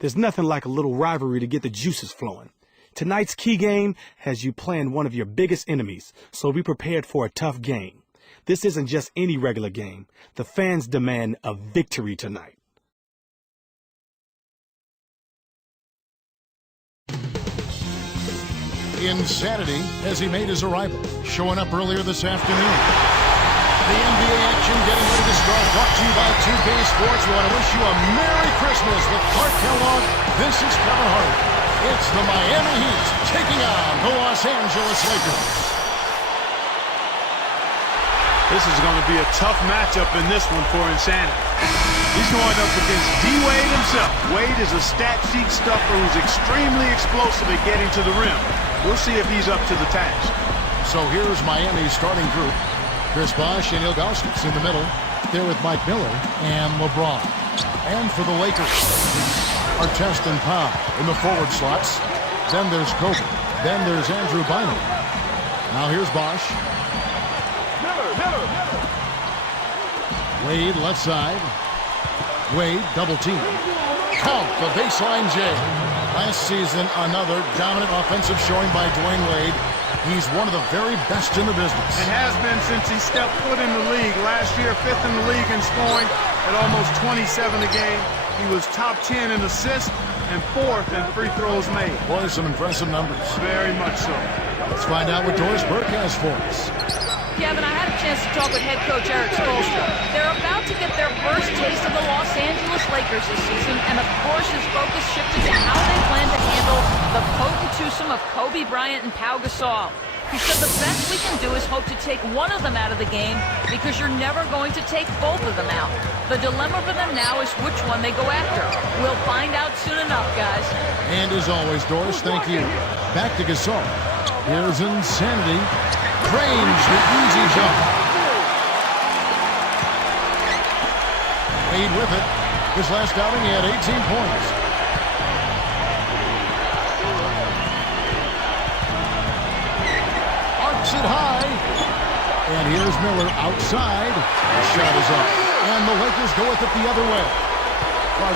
There's nothing like a little rivalry to get the juices flowing. Tonight's key game has you playing one of your biggest enemies, so be prepared for a tough game. This isn't just any regular game. The fans demand a victory tonight. Insanity as he made his arrival, showing up earlier this afternoon. The NBA action getting ready to start, brought to you by 2K Sports. We want to wish you a Merry Christmas with Clark Kellogg. This is Kevin Hart. It's the Miami Heat taking on the Los Angeles Lakers. This is going to be a tough matchup in this one for Insanity. He's going up against D-Wade himself. Wade is a stat sheet stuffer who's extremely explosive at getting to the rim. We'll see if he's up to the task. So here's Miami's starting group. Chris Bosh and Ilgauskas in the middle. There with Mike Miller and LeBron. And for the Lakers, Artest and Pop in the forward slots. Then there's Kobe. Then there's Andrew Bynum. Now here's Bosh. Wade left side. Wade double team. Count the baseline J. Last season, another dominant offensive showing by Dwayne Wade. He's one of the very best in the business. And has been since he stepped foot in the league. Last year, 5th in the league in scoring at almost 27 a game. He was top 10 in assists and 4th in free throws made. Boy, some impressive numbers. Very much so. Let's find out what Doris Burke has for us. Kevin, I had a chance to talk with head coach Eric Spoelstra. They're about to get their first taste of the Los Angeles Lakers this season, and of course his focus shifted to how they plan to handle the potent twosome of Kobe Bryant and Pau Gasol. He said the best we can do is hope to take one of them out of the game because you're never going to take both of them out. The dilemma for them now is which one they go after. We'll find out soon enough, guys. And as always, Doris, thank you. Back to Gasol. Here's Insanity. Drains the easy shot. Wade with it. His last outing, he had 18 points. Arcs it high. And here's Miller outside. The shot is up. And the Lakers go with it the other way.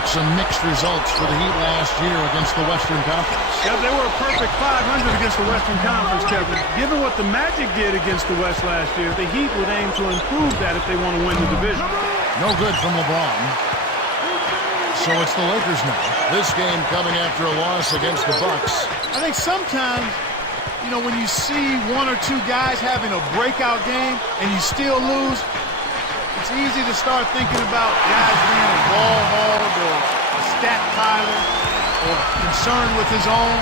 Some mixed results for the Heat last year against the Western Conference. Yeah, they were a perfect 500 against the Western Conference, Kevin. Given what the Magic did against the West last year, the Heat would aim to improve that if they want to win the division. No good from LeBron. So it's the Lakers now. This game coming after a loss against the Bucks. I think sometimes, you know, when you see one or two guys having a breakout game and you still lose, it's easy to start thinking about guys being a ball hog or a stat piler or concerned with his own.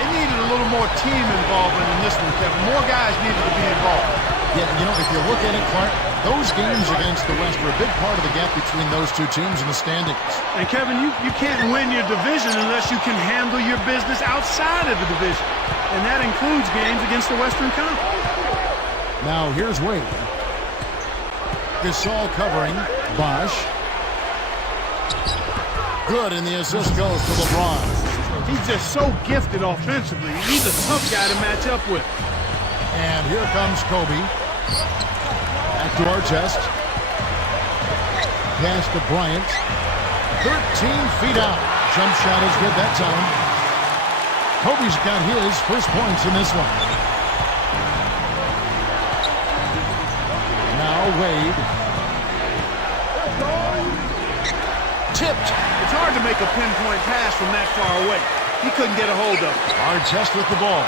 They needed a little more team involvement in this one, Kevin. More guys needed to be involved. Yeah, you know, if you look at it, Clark, those games against the West were a big part of the gap between those two teams in the standings. And, Kevin, you can't win your division unless you can handle your business outside of the division. And that includes games against the Western Conference. Now, here's Wade. Gasol covering. Bosh. Good, and the assist goes to LeBron. He's just so gifted offensively. He's a tough guy to match up with. And here comes Kobe. Back to Artest. Pass to Bryant. 13 feet out. Jump shot is good that time. Kobe's got his first points in this one. Now Wade. Tipped. It's hard to make a pinpoint pass from that far away. He couldn't get a hold of it. Artest with the ball.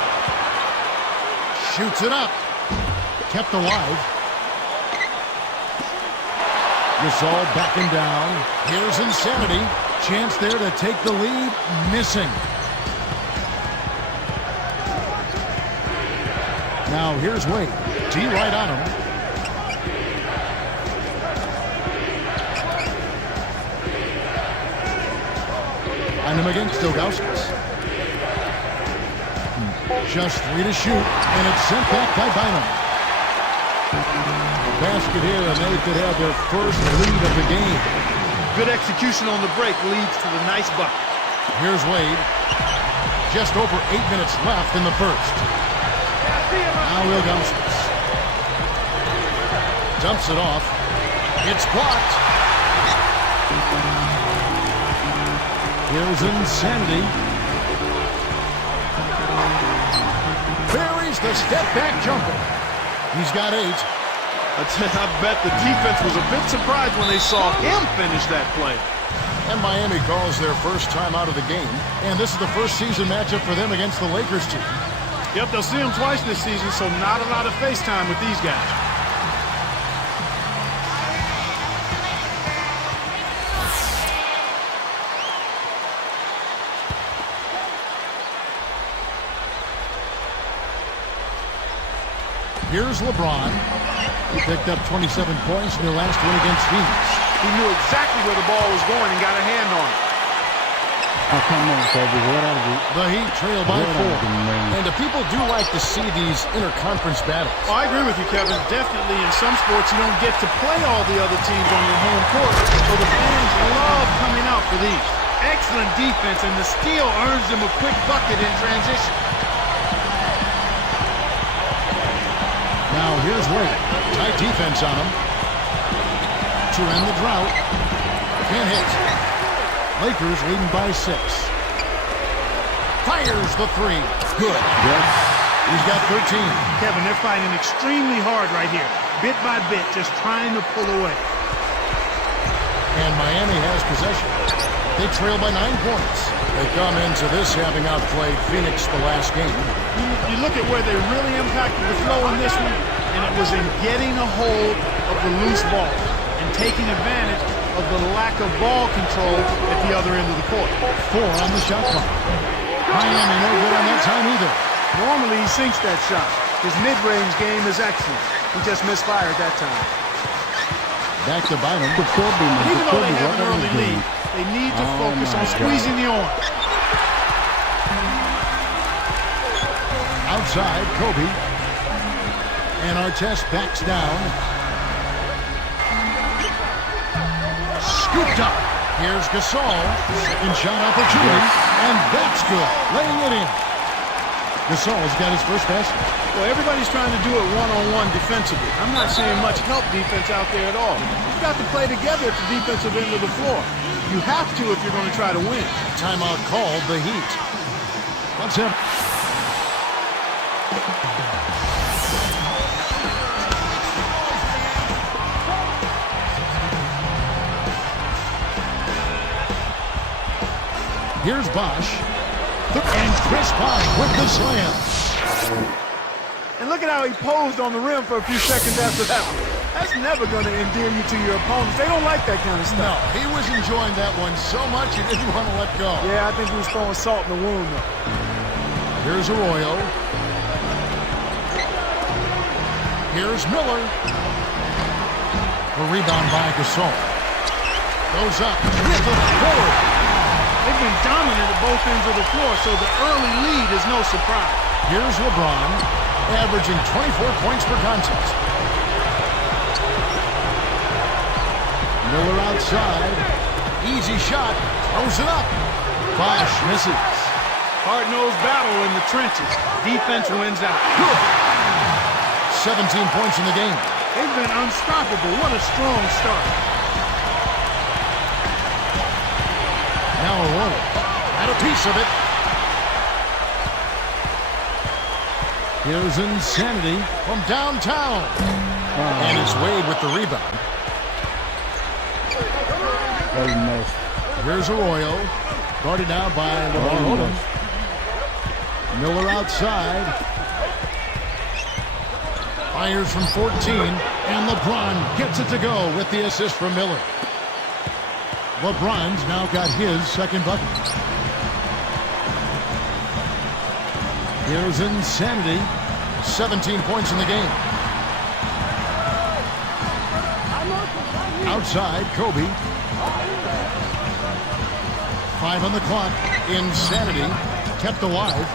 Shoots it up. Kept alive. Gasol backing down. Here's Insanity. Chance there to take the lead. Missing. Now here's Wade. D right on him. On him against Ilgauskas. Just 3 to shoot, and it's sent back by Bynum. Basket here, and they could have their first lead of the game. Good execution on the break leads to the nice bucket. Here's Wade. Just over 8 minutes left in the first. Now Ilgauskas. Dumps it off. It's blocked. Here's Insanity. Buries the step-back jumper. He's got 8. I bet the defense was a bit surprised when they saw him finish that play. And Miami calls their first time out of the game. And this is the first season matchup for them against the Lakers team. Yep, they'll see him twice this season, so not a lot of face time with these guys. Here's LeBron. He picked up 27 points in their last win against Phoenix. He knew exactly where the ball was going and got a hand on it. Oh, come on, Kobe. What are we? The Heat trail by 4. And the people do like to see these interconference battles. Oh, I agree with you, Kevin. Definitely in some sports you don't get to play all the other teams on your home court, so the fans love coming out for these. Excellent defense, and the steal earns them a quick bucket in transition. Now here's Wade. Tight defense on him. To end the drought. Can't hit. Lakers leading by 6. Fires the 3. Good. Yes. He's got 13. Kevin, they're fighting extremely hard right here. Bit by bit, just trying to pull away. And Miami has possession. They trail by 9 points. They come into this having outplayed Phoenix the last game. You look at where they really impacted the flow in this one, and it was in getting a hold of the loose ball and taking advantage of the lack of ball control at the other end of the court. 4 on the shot clock. Miami no good on that time either. Normally he sinks that shot. His mid-range game is excellent. He just misfired that time. Back to Bynum. Even though they have an early lead, they need to focus on squeezing the arm. Outside, Kobe. And Artest backs down. Scooped up. Here's Gasol. Second shot opportunity. And that's good. Laying it in. Gasol's got his first basket. Well, everybody's trying to do it one-on-one defensively. I'm not seeing much help defense out there at all. You've got to play together at the defensive end of the floor. You have to if you're going to try to win. Timeout called, the Heat. That's him. Here's Bosch. And Chris Bosch with the slam. And look at how he posed on the rim for a few seconds after that one. That's never going to endear you to your opponents. They don't like that kind of stuff. No, he was enjoying that one so much he didn't want to let go. Yeah, I think he was throwing salt in the wound, though. Here's Arroyo. Here's Miller. The rebound by Gasol. Goes up with the forward. They've been dominant at both ends of the floor, so the early lead is no surprise. Here's LeBron, averaging 24 points per contest. Miller outside. Easy shot. Throws it up. Bosch misses. Hard-nosed battle in the trenches. Defense wins out. Good. 17 points in the game. They've been unstoppable. What a strong start. Now Arroyo had a piece of it. Here's Insanity from downtown. And it's Wade with the rebound. Here's Arroyo. Guarded now by LeBron. Miller outside. Fires from 14. And LeBron gets it to go with the assist from Miller. LeBron's now got his second bucket. Here's Insanity. 17 points in the game. Outside, Kobe. 5 on the clock. Insanity kept alive.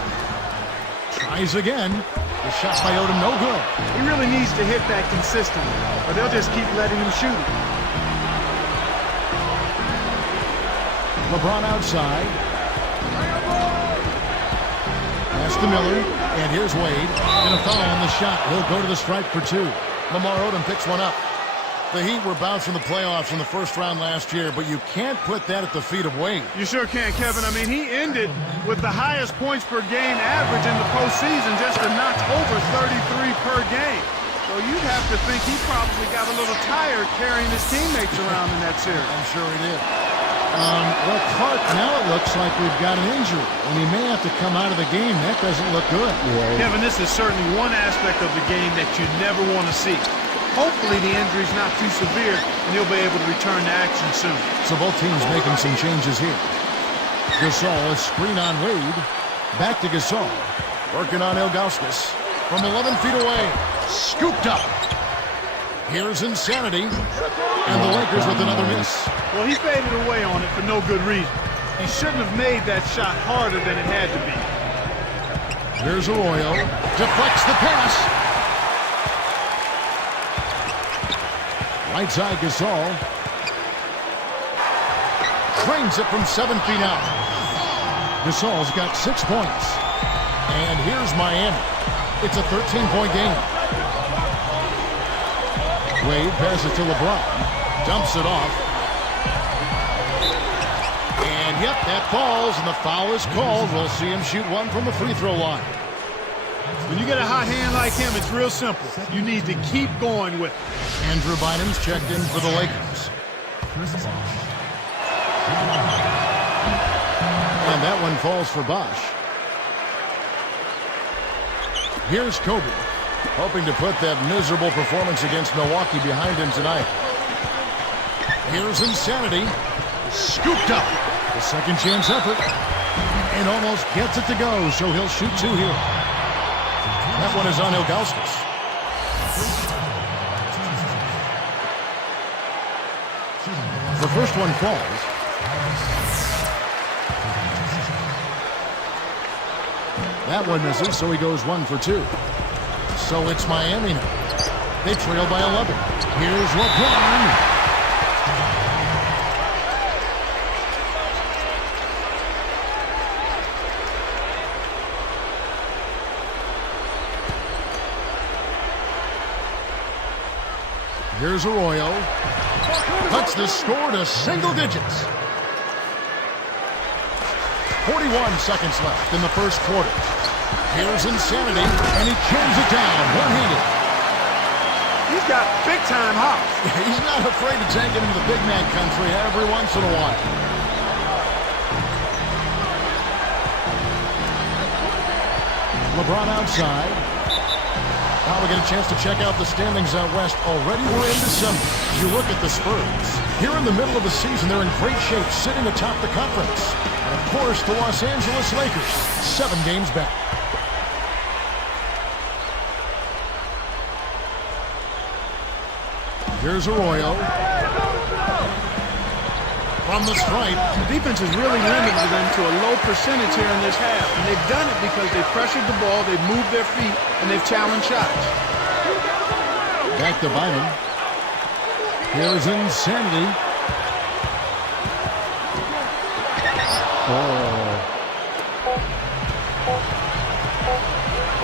Tries again. The shot by Odom, no good. He really needs to hit that consistently, or they'll just keep letting him shoot it. LeBron outside. Pass to Miller. And here's Wade. And a foul on the shot. He'll go to the strike for 2. Lamar Odom picks one up. The Heat were bounced from the playoffs in the first round last year, but you can't put that at the feet of Wade. You sure can, Kevin. I mean, he ended with the highest points per game average in the postseason, just a notch over 33 per game. So you'd have to think he probably got a little tired carrying his teammates around in that series. I'm sure he did. Well, Clark, now it looks like we've got an injury, and he may have to come out of the game. That doesn't look good. Yeah. Kevin, this is certainly one aspect of the game that you never want to see. Hopefully the injury's not too severe, and he'll be able to return to action soon. So both teams making some changes here. Gasol, a screen on Wade. Back to Gasol. Working on Ilgauskas. From 11 feet away. Scooped up. Here's Insanity. And the Lakers with another miss. Well, he faded away on it for no good reason. He shouldn't have made that shot harder than it had to be. Here's Arroyo. Deflects the pass. Right side Gasol. Trains it from 7 feet out. Gasol's got 6 points. And here's Miami. It's a 13-point game. Wade passes to LeBron. Dumps it off. And yep, that falls, and the foul is called. We'll see him shoot one from the free throw line. When you get a hot hand like him, it's real simple. You need to keep going with it. Andrew Bynum's checked in for the Lakers. And that one falls for Bosch. Here's Kobe, hoping to put that miserable performance against Milwaukee behind him tonight. Here's Insanity. Scooped up. The second chance effort. And almost gets it to go, so he'll shoot two here. That one is on Ilgauskas. The first one falls. That one misses, so he goes 1 for 2. So it's Miami now. They trail by 11. Here's LeBron. Here's Arroyo. Cuts the score to single digits. 41 seconds left in the first quarter. Here's Insanity, and he jams it down one-handed. He's got big-time hops. He's not afraid to take it into the big man country every once in a while. LeBron outside. Now we get a chance to check out the standings out west. Already we're in December. You look at the Spurs. Here in the middle of the season, they're in great shape, sitting atop the conference. And of course, the Los Angeles Lakers, 7 games back. Here's Arroyo. From the stripe. The defense has really limited them to a low percentage here in this half. And they've done it because they've pressured the ball, they've moved their feet, and they've challenged shots. Back to Bynum. Here's Insanity.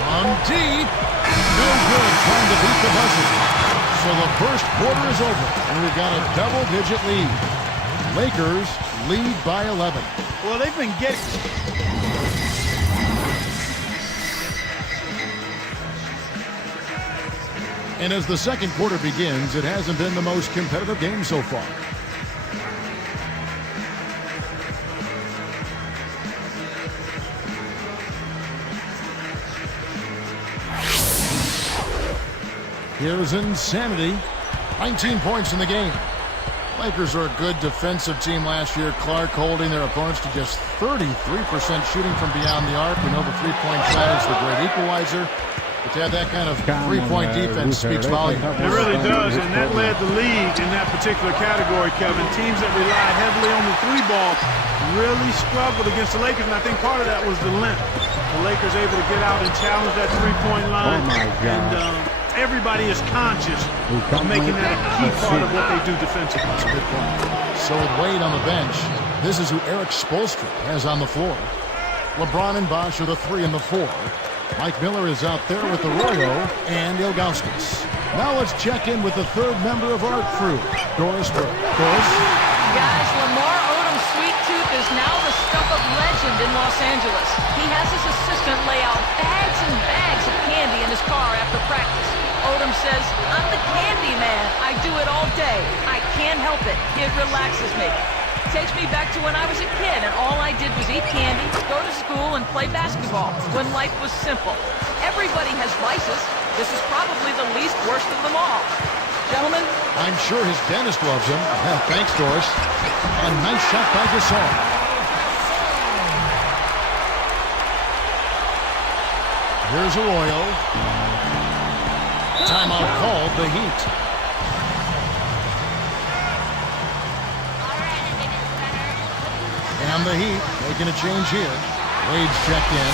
On deep. No good. Trying to beat the buzzer. So the first quarter is over, and we've got a double-digit lead. Lakers lead by 11. Well, they've been getting... And as the second quarter begins, it hasn't been the most competitive game so far. Here's Insanity. 19 points in the game. Lakers are a good defensive team last year. Clark holding their opponents to just 33% shooting from beyond the arc. We know the three-point shot is the great equalizer. But to have that kind of three-point defense speaks volume. It really does, and that led the league in that particular category, Kevin. Teams that rely heavily on the three ball really struggled against the Lakers, and I think part of that was the length. The Lakers able to get out and challenge that three-point line. Oh, my God. And everybody is conscious of making that a key part of what they do defensively. That's a good point. So with Wade on the bench, this is who Eric Spoelstra has on the floor. LeBron and Bosch are the 3 and the 4. Mike Miller is out there with Arroyo and Ilgauskas. Now let's check in with the third member of our crew, Doris Burke. Doris? Guys, Lamar Odom's sweet tooth is now the stuff of legend in Los Angeles. He has his assistant lay out bags and bags of candy in his car after practice. Odom says, "I'm the candy man. I do it all day. I can't help it. It relaxes me." Takes me back to when I was a kid and all I did was eat candy, go to school, and play basketball when life was simple. Everybody has vices. This is probably the least worst of them all. Gentlemen, I'm sure his dentist loves him. Thanks, Doris. A nice shot by Gasol. Here's Arroyo. Timeout called the Heat. And the Heat making a change here. Wade's checked in.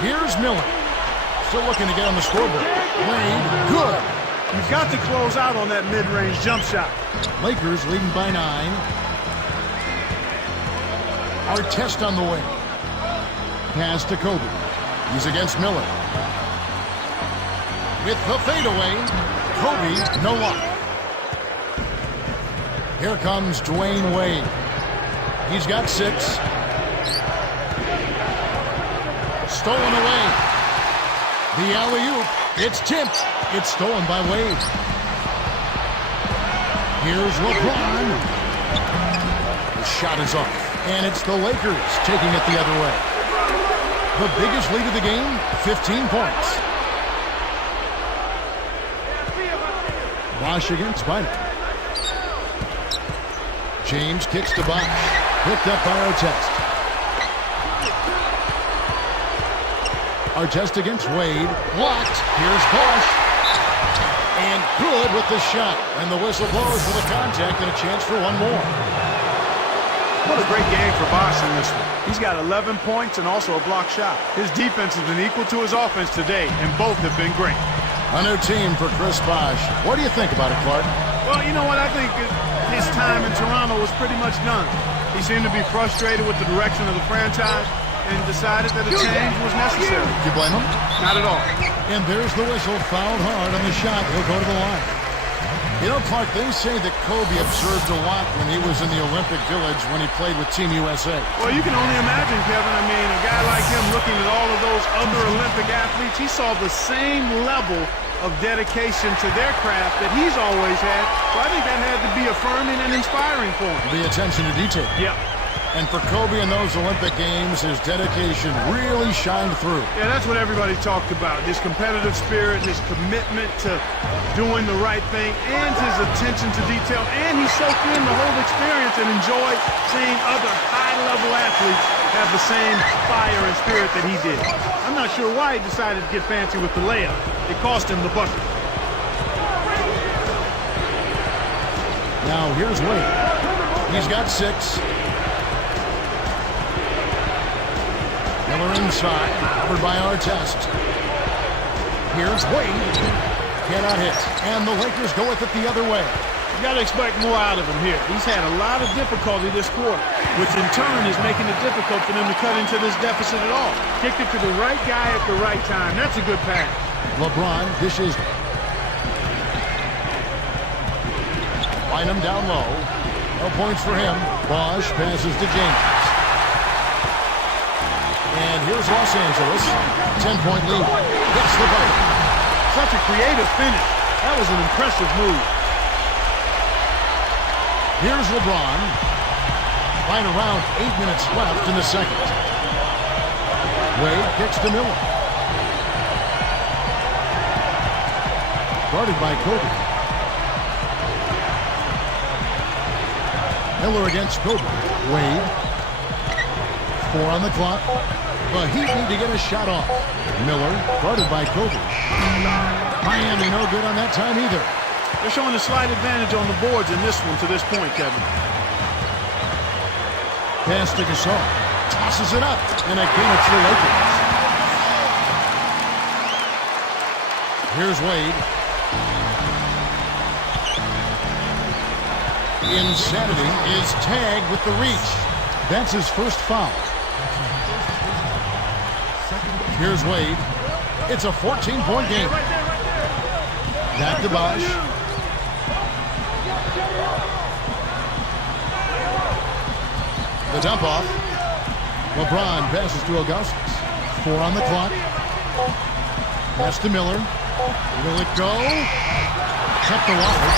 Here's Miller. Still looking to get on the scoreboard. Wade, good. You've got to close out on that mid-range jump shot. Lakers leading by 9. Artest on the way. Pass to Kobe. He's against Miller. With the fadeaway, Kobe, no luck. Here comes Dwayne Wade. He's got 6. Stolen away. The alley-oop. It's tipped. It's stolen by Wade. Here's LeBron. The shot is off. And it's the Lakers taking it the other way. The biggest lead of the game, 15 points. Bosh against Bynum. James kicks to Bosh. Picked up by Artest. Artest against Wade. Blocked. Here's Bosh. And good with the shot. And the whistle blows for the contact and a chance for one more. What a great game for Bosh in this one. He's got 11 points and also a block shot. His defense has been equal to his offense today, and both have been great. A new team for Chris Bosh. What do you think about it, Clark? Well, you know what? I think his time in Toronto was pretty much done. He seemed to be frustrated with the direction of the franchise and decided that a change was necessary. Do you blame him? Not at all. And there's the whistle. Fouled hard on the shot. He'll go to the line. You know, Clark, they say that Kobe observed a lot when he was in the Olympic Village when he played with Team USA. Well, you can only imagine, Kevin. I mean, a guy like him looking at all of those other Olympic athletes, he saw the same level of dedication to their craft that he's always had. So I think that had to be affirming and inspiring for him. The attention to detail. Yeah. And for Kobe in those Olympic Games, his dedication really shined through. Yeah, that's what everybody talked about. His competitive spirit, his commitment to doing the right thing, and his attention to detail. And he soaked in the whole experience and enjoyed seeing other high-level athletes have the same fire and spirit that he did. I'm not sure why he decided to get fancy with the layup. It cost him the bucket. Now here's Wade. He's got 6. Miller inside, covered by Artest. Here's Wade. Cannot hit. And the Lakers go with it the other way. You got to expect more out of him here. He's had a lot of difficulty this quarter, which in turn is making it difficult for them to cut into this deficit at all. Kicked it to the right guy at the right time. That's a good pass. LeBron dishes. Bynum down low. No points for him. Bosh passes to James. And here's Los Angeles. 10-point lead. Gets the bucket. Such a creative finish. That was an impressive move. Here's LeBron. Right around 8 minutes left in the second. Wade kicks to Miller. Guarded by Kobe. Miller against Kobe. Wade. 4 on the clock. The Heat need to get a shot off. Miller, guarded by Kobe. Miami no good on that time either. They're showing a slight advantage on the boards in this one to this point, Kevin. Pass to Gasol. Tosses it up. And again, it's the Lakers. Here's Wade. Insanity is tagged with the reach. That's his first foul. Here's Wade. It's a 14-point game. Back to Bosch. The dump off. LeBron passes to Augustus. 4 on the clock. Pass to Miller. Will it go? Cut the water.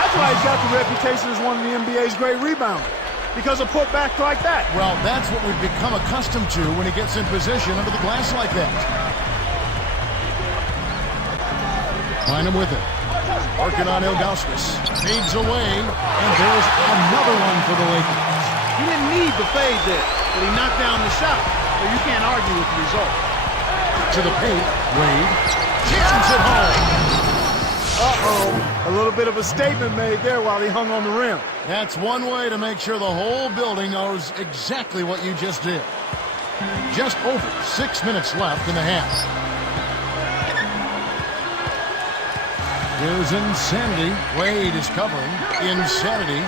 That's why he's got the reputation as one of the NBA's great rebounders. Because of putbacks like that. Well, that's what we've become accustomed to when he gets in position under the glass like that. Find him with it. Working on Ilgauskas. Fades away, and there's another one for the Lakers. He didn't need the fade there, but he knocked down the shot. So you can't argue with the result. To the paint, Wade jams it home. Uh-oh. A little bit of a statement made there while he hung on the rim. That's one way to make sure the whole building knows exactly what you just did. Just over 6 minutes left in the half. Here's Insanity. Wade is covering. Insanity.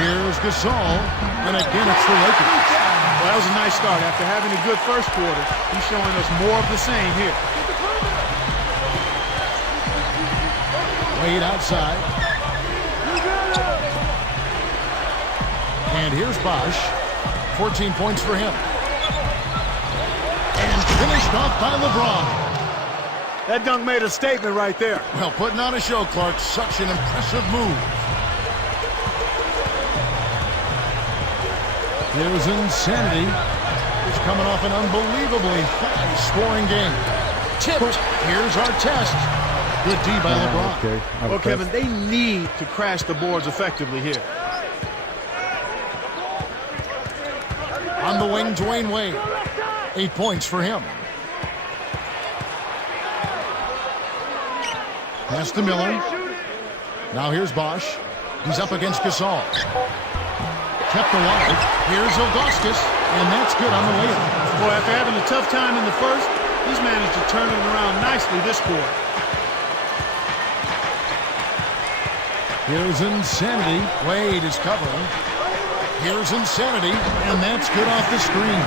Here's Gasol. And again, it's the Lakers. Well, that was a nice start. After having a good first quarter, he's showing us more of the same here. Wade outside. And here's Bosch. 14 points for him. And finished off by LeBron. That dunk made a statement right there. Well, putting on a show, Clark. Such an impressive move. Here's Insanity. He's coming off an unbelievably high-scoring game. Tipped. Here's our test. Good D by LeBron. Okay. Well, Kevin, they need to crash the boards effectively here. On the wing, Dwayne Wade. 8 points for him. Pass to Miller. Now here's Bosch. He's up against Gasol. Kept alive. Here's Ilgauskas, and that's good on the way up. Boy, after having a tough time in the first, he's managed to turn it around nicely this quarter. Here's Insanity. Wade is covering. Here's Insanity, and that's good off the screen.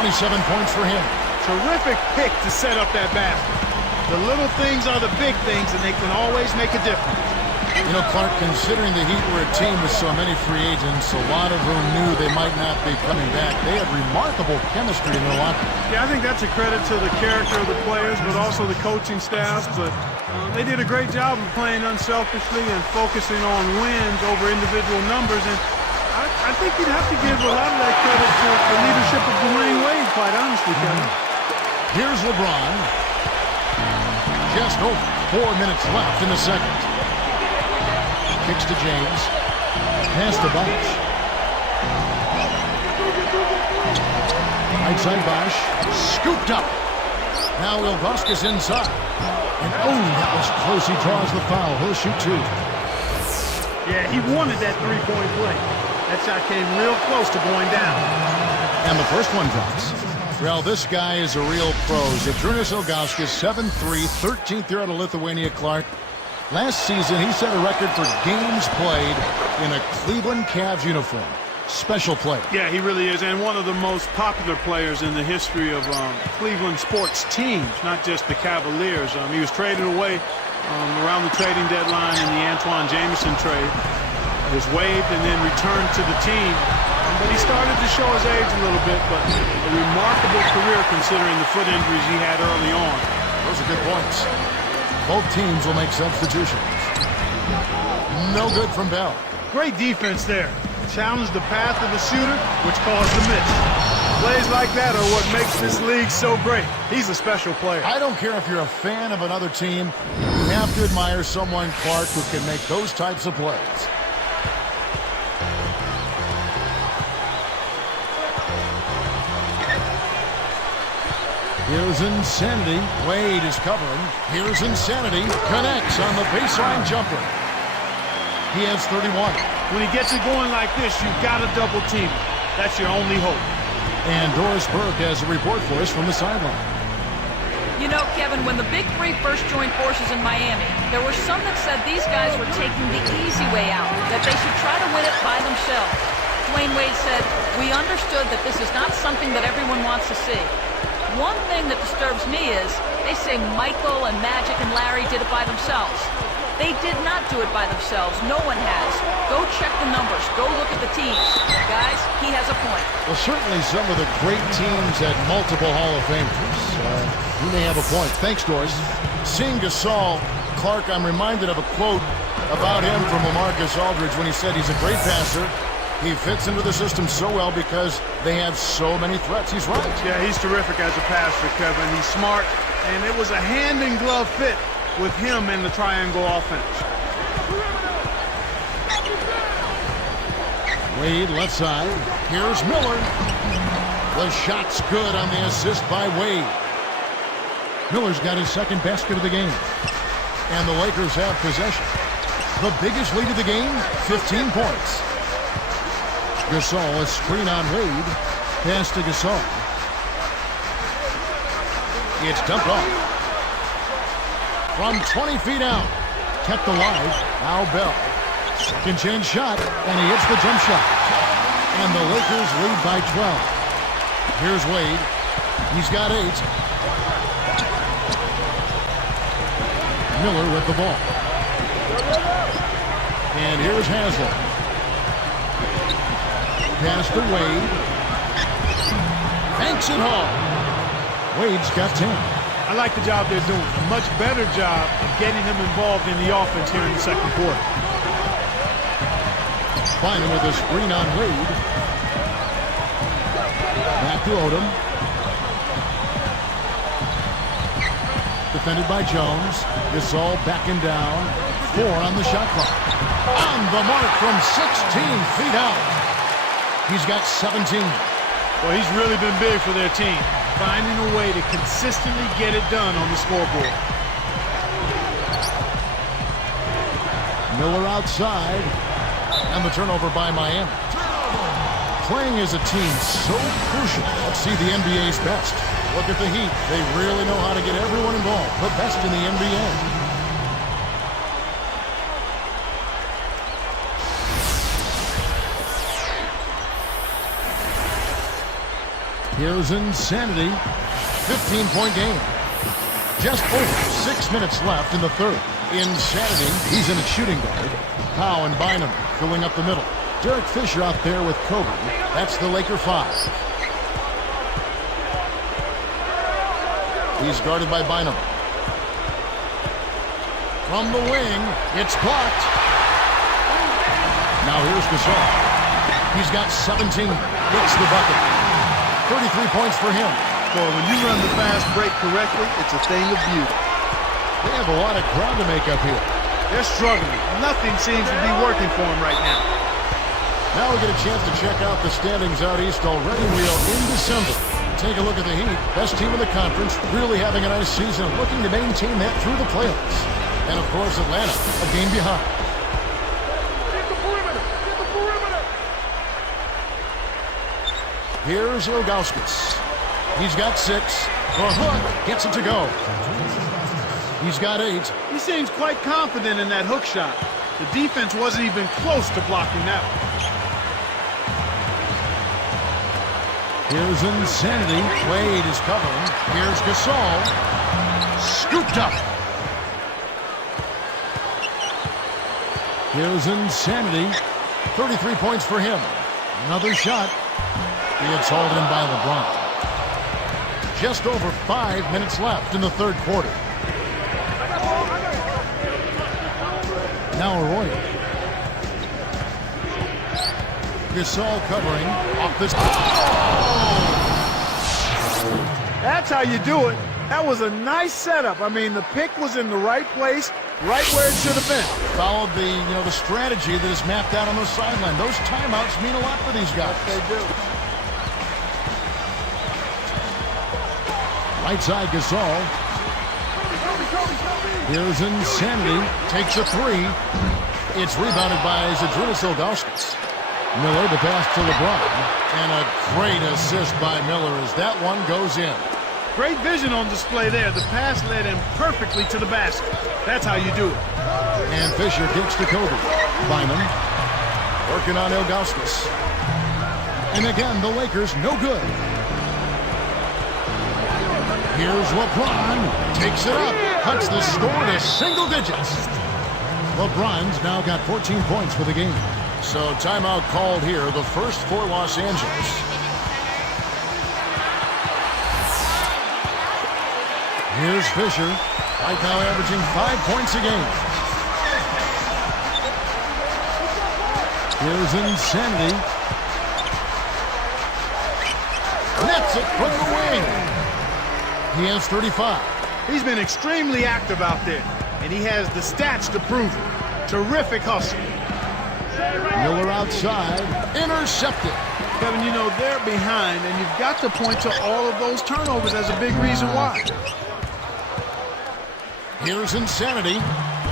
27 points for him. Terrific pick to set up that basket. The little things are the big things, and they can always make a difference. You know, Clark, considering the Heat were a team with so many free agents, a lot of whom knew they might not be coming back, they had remarkable chemistry in their locker. Yeah, I think that's a credit to the character of the players, but also the coaching staffs. But they did a great job of playing unselfishly and focusing on wins over individual numbers. And I think you'd have to give a lot of that credit to the leadership of Dwayne Wade, quite honestly, Kevin. Here's LeBron. Just over 4 minutes left in the second. Kicks to James. Pass to Bosch. Right side Bosch. Scooped up. Now Ilgauskas inside. And that was close. He draws the foul. He'll shoot 2. Yeah, he wanted that three-point play. That shot came real close to going down. And the first one drops. Well, this guy is a real pro. Zydrunas Ilgauskas, 7'3", 13th year out of Lithuania, Clark. Last season, he set a record for games played in a Cleveland Cavs uniform. Special player. Yeah, he really is, and one of the most popular players in the history of Cleveland sports teams, not just the Cavaliers. He was traded away around the trading deadline in the Antoine Jameson trade. Was waived and then returned to the team. But he started to show his age a little bit, but a remarkable career considering the foot injuries he had early on. Those are good points. Both teams will make substitutions. No good from Bell. Great defense there. Challenged the path of the shooter, which caused the miss. Plays like that are what makes this league so great. He's a special player. I don't care if you're a fan of another team. You have to admire someone, Clark, who can make those types of plays. Here's Insanity. Wade is covering. Here's Insanity. Connects on the baseline jumper. He has 31. When he gets it going like this, you've got to double team him. That's your only hope. And Doris Burke has a report for us from the sideline. You know, Kevin, when the Big Three first joined forces in Miami, there were some that said these guys were taking the easy way out, that they should try to win it by themselves. Dwayne Wade said, "We understood that this is not something that everyone wants to see." One thing that disturbs me is they say Michael and Magic and Larry did it by themselves. They did not do it by themselves. No one has. Go check the numbers. Go look at the teams. Guys, he has a point. Well, certainly some of the great teams had multiple Hall of Famers. You may have a point. Thanks, Doris. Seeing Gasol, Clark, I'm reminded of a quote about him from LaMarcus Aldridge when he said he's a great passer. He fits into the system so well because they have so many threats. He's right. Yeah, he's terrific as a passer, Kevin. He's smart, and it was a hand-in-glove fit with him in the triangle offense. Wade left side. Here's Miller. The shot's good on the assist by Wade. Miller's got his second basket of the game. And the Lakers have possession. The biggest lead of the game, 15 points. Gasol, a screen on Wade. Pass to Gasol. It's dumped off. From 20 feet out. Kept alive. Al Bell. Second chance shot. And he hits the jump shot. And the Lakers lead by 12. Here's Wade. He's got 8. Miller with the ball. And here's Haslem. Pass to Wade. Banks it home. Wade's got 10. I like the job they're doing. A much better job of getting him involved in the offense here in the second quarter. Bynum with a screen on Wade. Back to Odom. Defended by Jones. Gasol backing down. 4 on the shot clock. On the mark from 16 feet out. He's got 17. Well, he's really been big for their team, finding a way to consistently get it done on the scoreboard. Miller outside. And the turnover by Miami. Playing as a team so crucial. Let's see the NBA's best. Look at the Heat. They really know how to get everyone involved. The best in the NBA. Here's Insanity. 15-point game. Just over 6 minutes left in the third. Insanity. He's in a shooting guard. Powell and Bynum filling up the middle. Derek Fisher out there with Kobe. That's the Laker 5. He's guarded by Bynum. From the wing, it's blocked. Now here's Gasol. He's got 17. Gets the bucket. 33 points for him. Boy, when you run the fast break correctly, it's a thing of beauty. They have a lot of ground to make up here. They're struggling. Nothing seems to be working for them right now. Now we get a chance to check out the standings out east already. Real in December. Take a look at the Heat. Best team in the conference. Really having a nice season. Looking to maintain that through the playoffs. And, of course, Atlanta, a game behind. Here's Ilgauskas. He's got 6. The hook gets it to go. He's got 8. He seems quite confident in that hook shot. The defense wasn't even close to blocking that one. Here's Insanity. Wade is covering. Here's Gasol. Scooped up. Here's Insanity. 33 points for him. Another shot. It's hauled in by LeBron. Just over 5 minutes left in the third quarter. Now Arroyo. Gasol covering off this. That's how you do it. That was a nice setup. I mean, the pick was in the right place, right where it should have been. Followed the strategy that is mapped out on the sideline. Those timeouts mean a lot for these guys. They do. Right side Gasol. Here's Insanity. Takes a 3. It's rebounded by Zydrunas Ilgauskas. Miller, the pass to LeBron. And a great assist by Miller as that one goes in. Great vision on display there. The pass led him perfectly to the basket. That's how you do it. And Fisher gets to Kobe. Bynum working on Ilgauskas. And again, the Lakers no good. Here's LeBron. Takes it up. Cuts the score to single digits. LeBron's now got 14 points for the game. So timeout called here, the first for Los Angeles. Here's Fisher. Right now averaging 5 points a game. Here's Insanity. Nets it from the wing. He has 35. He's been extremely active out there, and he has the stats to prove it. Terrific hustle. Miller outside. Intercepted. Kevin, you know, they're behind, and you've got to point to all of those turnovers as a big reason why. Here's Insanity.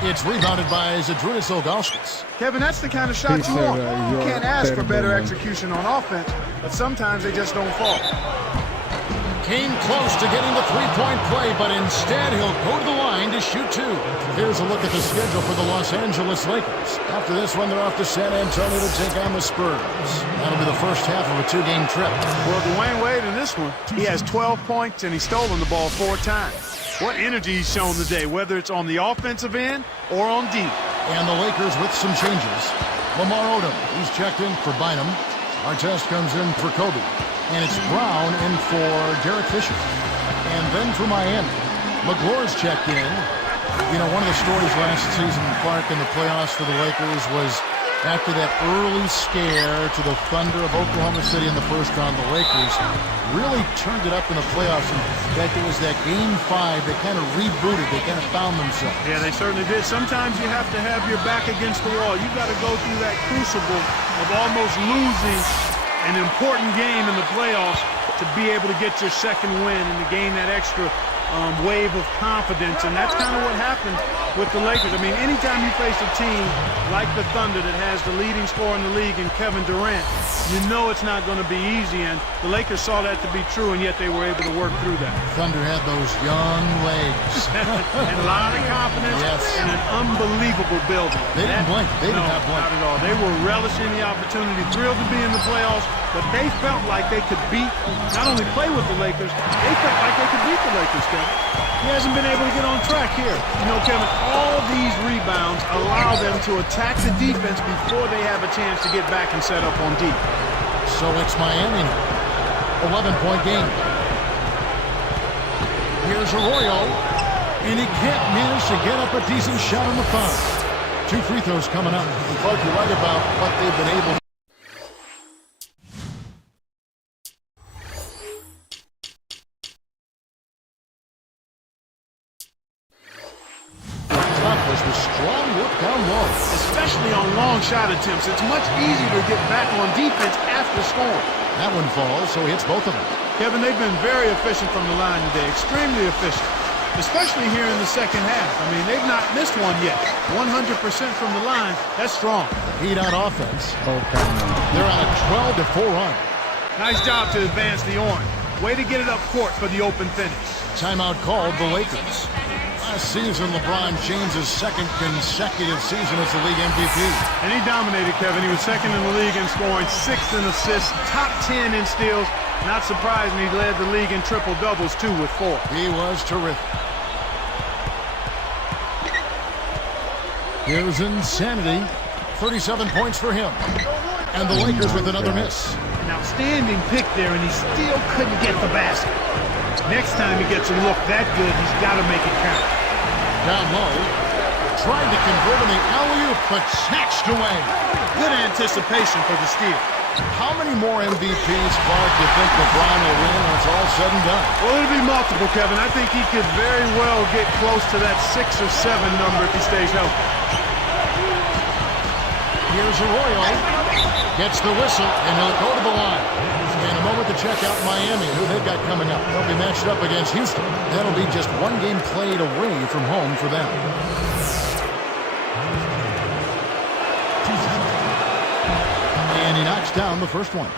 It's rebounded by Zydrunas Ilgauskas. Kevin, that's the kind of shot you want. You can't ask for better execution on offense, but sometimes they just don't fall. Came close to getting the three-point play, but instead he'll go to the line to shoot two. Here's a look at the schedule for the Los Angeles Lakers. After this one, they're off to San Antonio to take on the Spurs. That'll be the first half of a two-game trip. Well, Dwayne Wade in this one, he has 12 points and he's stolen the ball 4 times. What energy he's shown today, whether it's on the offensive end or on D. And the Lakers with some changes. Lamar Odom, he's checked in for Bynum. Artest comes in for Kobe. And it's Brown in for Derek Fisher. And then for Miami, McGlore's checked in. You know, one of the stories last season, Clark, in the playoffs for the Lakers was after that early scare to the Thunder of Oklahoma City in the first round, the Lakers really turned it up in the playoffs. In fact, it was that Game 5 that kind of rebooted. They kind of found themselves. Yeah, they certainly did. Sometimes you have to have your back against the wall. You've got to go through that crucible of almost losing an important game in the playoffs to be able to get your second win and to gain that extra wave of confidence, and that's kind of what happened with the Lakers. I mean, anytime you face a team like the Thunder that has the leading scorer in the league in Kevin Durant, you know it's not going to be easy, and the Lakers saw that to be true, and yet they were able to work through that. Thunder had those young legs. And a lot of confidence. Yes. And an unbelievable building. They didn't blink. They did not blink. Not at all. They were relishing the opportunity, thrilled to be in the playoffs, but they felt like they could beat, not only play with the Lakers, they felt like they could beat the Lakers, Kevin. He hasn't been able to get on track here. You know, Kevin, all these rebounds allow them to attack the defense before they have a chance to get back and set up on D. So it's Miami now. 11-point game. Here's Arroyo, and he can't manage to get up a decent shot on the foul. 2 free throws coming up. Clark, you're right about what they've been able to. Was the strong work down low. Especially on long shot attempts. It's much easier to get back on defense after scoring. That one falls, so he hits both of them. Kevin, they've been very efficient from the line today. Extremely efficient. Especially here in the second half. I mean, they've not missed one yet. 100% from the line. That's strong. Heat on offense. They're on a 12-4 run. Nice job to advance the orange. Way to get it up court for the open finish. Timeout called the Lakers. Last season, LeBron James' second consecutive season as the league MVP. And he dominated, Kevin. He was second in the league in scoring, 6th in assists, top 10 in steals. Not surprising he led the league in triple-doubles, too, with 4. He was terrific. Here's Insanity. 37 points for him. And the Lakers with another miss. An outstanding pick there, and he still couldn't get the basket. Next time he gets a look that good, he's got to make it count. Down low, tried to convert on the alley-oop, but snatched away. Good anticipation for the steal. How many more MVPs, Clark, do you think LeBron will win when it's all said and done? Well, it'll be multiple, Kevin. I think he could very well get close to that 6 or 7 number if he stays healthy. Here's Arroyo. Gets the whistle, and he'll go to the line. In a moment to check out Miami, who they've got coming up. They'll be matched up against Houston. That'll be just 1 game played away from home for them. And he knocks down the first one.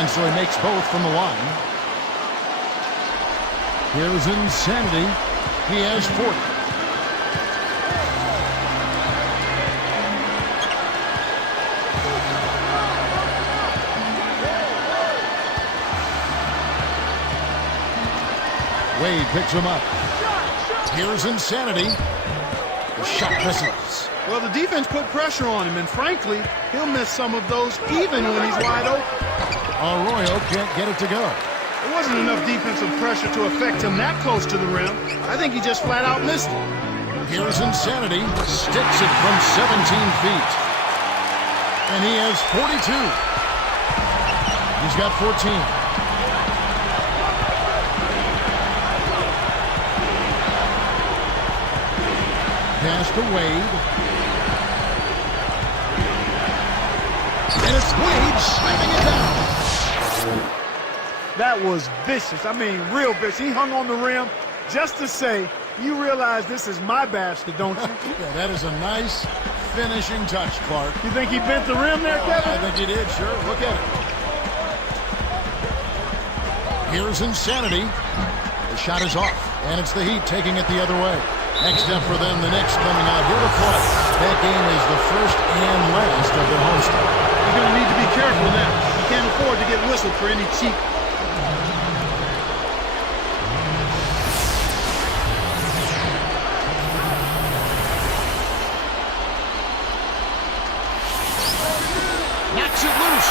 And so he makes both from the line. Here's Insanity. He has 40. Wade picks him up. Here's Insanity. The shot misses. Well, the defense put pressure on him, and frankly, he'll miss some of those even when he's wide open. Arroyo can't get it to go. There wasn't enough defensive pressure to affect him that close to the rim. I think he just flat out missed it. Here's Insanity. Sticks it from 17 feet. And he has 42. He's got 14. Pass to Wade. And it's Wade slamming it down. That was vicious. I mean, real vicious. He hung on the rim just to say, you realize this is my basket, don't you? Yeah, that is a nice finishing touch, Clark. You think he bent the rim there, Kevin? I think he did, sure. Look at it. Here's Insanity. The shot is off, and it's the Heat taking it the other way. Next step for them, the Knicks coming out here to play. That game is the first and last of their homestand. You're going to need to be careful now. You can't afford to get whistled for any cheap. Knocks it loose.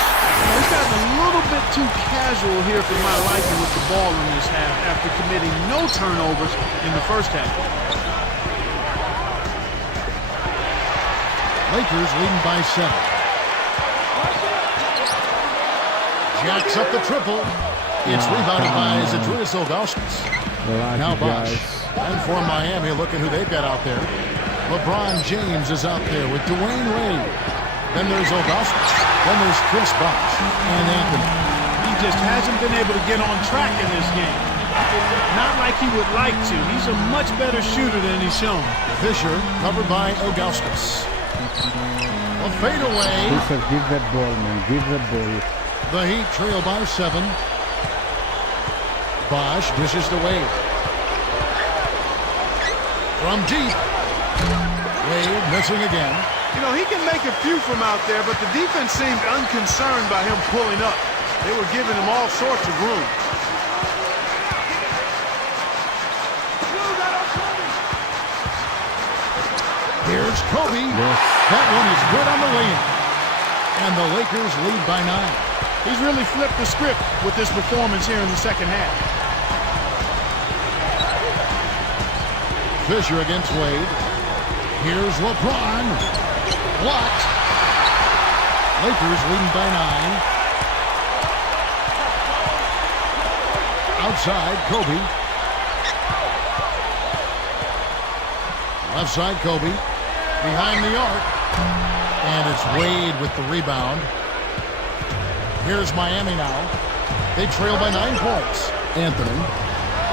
He's gotten a little bit too casual here for my liking with the ball in this half after committing no turnovers in the first half. Lakers leading by 7. Jacks up the triple. It's rebounded by Zadrunas Ilgauskas. Now Bosch. And for Miami, look at who they've got out there. LeBron James is out there with Dwayne Wade. Then there's Ilgauskas. Then there's Chris Bosch and Anthony. He just hasn't been able to get on track in this game. Not like he would like to. He's a much better shooter than he's shown. Fisher covered by Ilgauskas. A fadeaway. Give that ball, man. Give that ball. The Heat trail by 7. Bosch dishes to Wade. From deep. Wade missing again. You know, he can make a few from out there, but the defense seemed unconcerned by him pulling up. They were giving him all sorts of room. Here's Kobe. Yes. That one is good on the lay-in. And the Lakers lead by 9. He's really flipped the script with this performance here in the second half. Fisher against Wade. Here's LeBron. Blocked. Lakers leading by 9. Outside, Kobe. Left side, Kobe. Behind the arc. And it's Wade with the rebound. Here's Miami now. They trail by 9 points. Anthony.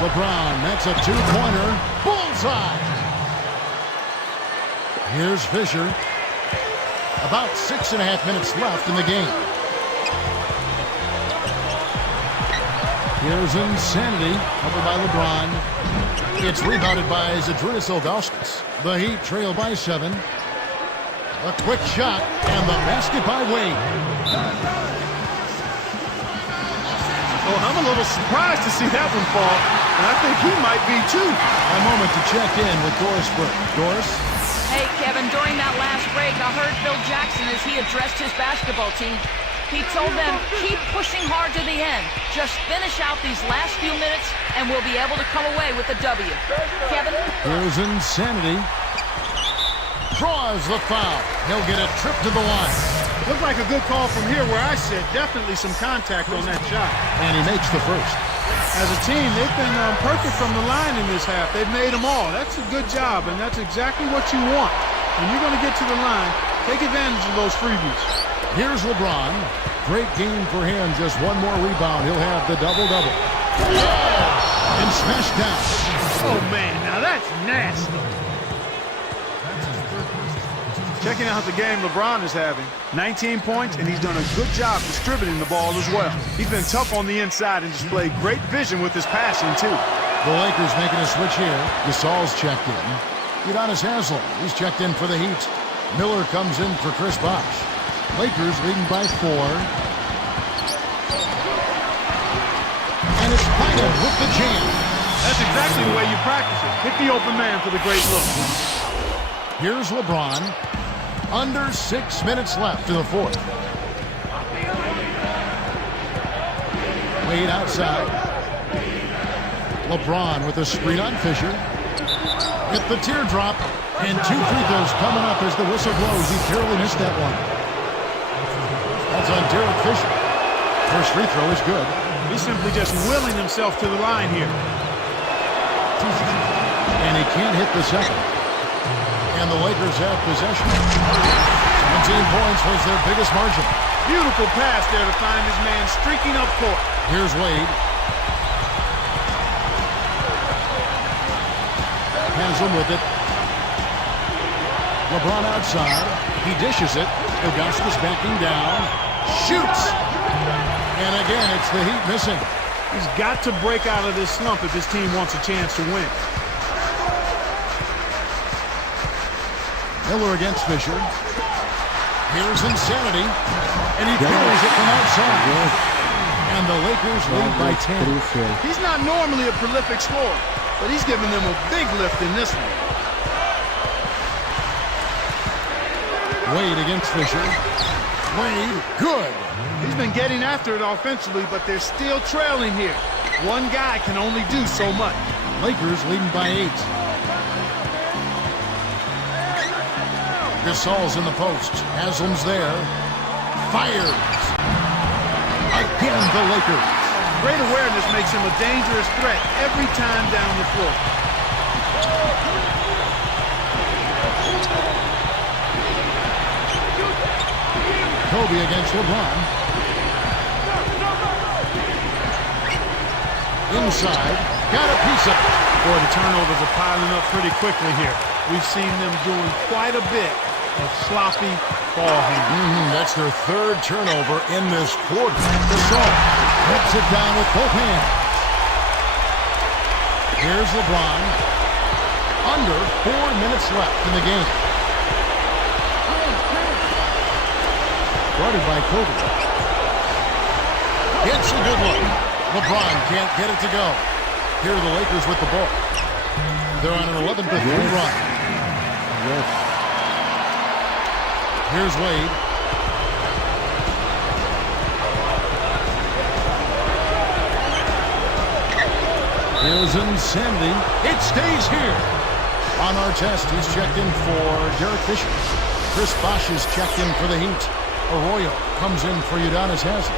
LeBron, that's a 2-pointer. Bullseye! Here's Fisher. About 6.5 minutes left in the game. Here's Insanity, covered by LeBron. It's rebounded by Zadrunas Ilgauskas. The Heat trail by 7. A quick shot, and the basket by Wade. Oh, I'm a little surprised to see that one fall, and I think he might be too. A moment to check in with Doris Burke. Doris? Hey, Kevin, during that last break, I heard Phil Jackson as he addressed his basketball team. He told them, keep pushing hard to the end. Just finish out these last few minutes, and we'll be able to come away with a W. Kevin? Here's Insanity. Draws the foul. He'll get a trip to the line. Looked like a good call from here where I sit. Definitely some contact on that shot. And he makes the first. As a team, they've been perfect from the line in this half. They've made them all. That's a good job, and that's exactly what you want. When you're going to get to the line, take advantage of those freebies. Here's LeBron. Great game for him. Just one more rebound. He'll have the double-double. And smashed down. Oh, man, now that's nasty. Checking out the game LeBron is having. 19 points, and he's done a good job distributing the ball as well. He's been tough on the inside and displayed great vision with his passing, too. The Lakers making a switch here. Gasol's checked in. Udonis Haslem, he's checked in for the Heat. Miller comes in for Chris Bosh. Lakers leading by 4. And it's Bynum with the jam. That's exactly the way you practice it. Hit the open man for the great look. Here's LeBron. Under 6 minutes left in the fourth. Wade outside. LeBron with a screen on Fisher. Hit the teardrop. And 2 free throws coming up as the whistle blows. He barely missed that one. That's on Derek Fisher. First free throw is good. He's simply just willing himself to the line here. And he can't hit the second. And the Lakers have possession. 17 points was their biggest margin. Beautiful pass there to find his man streaking up court. Here's Wade. Haslem with it. LeBron outside. He dishes it. Augustus backing down. Shoots. And again, it's the Heat missing. He's got to break out of this slump if his team wants a chance to win. Miller against Fisher. Here's insanity. And he carries it from outside. And the Lakers lead by 10. He's not normally a prolific scorer, but he's giving them a big lift in this one. Wade against Fisher. Wade, good. He's been getting after it offensively, but they're still trailing here. One guy can only do so much. Lakers leading by 8. Gasol's in the post. Haslem's there. Fires. Again, the Lakers. Great awareness makes him a dangerous threat every time down the floor. Kobe against LeBron. Inside. Got a piece of it. Boy, the turnovers are piling up pretty quickly here. We've seen them doing quite a bit of sloppy ball handling. That's their 3rd turnover in this quarter. Gasol whips it down with both hands. Here's LeBron. Under 4 minutes left in the game. Guarded by Kobe. It's a good look. LeBron can't get it to go. Here are the Lakers with the ball. They're on an 11-3 run. Yes. Here's Wade. Here's insanity. It stays here. On our test, he's checked in for Derek Fisher. Chris Bosh is checked in for the Heat. Arroyo comes in for Udonis Haslem.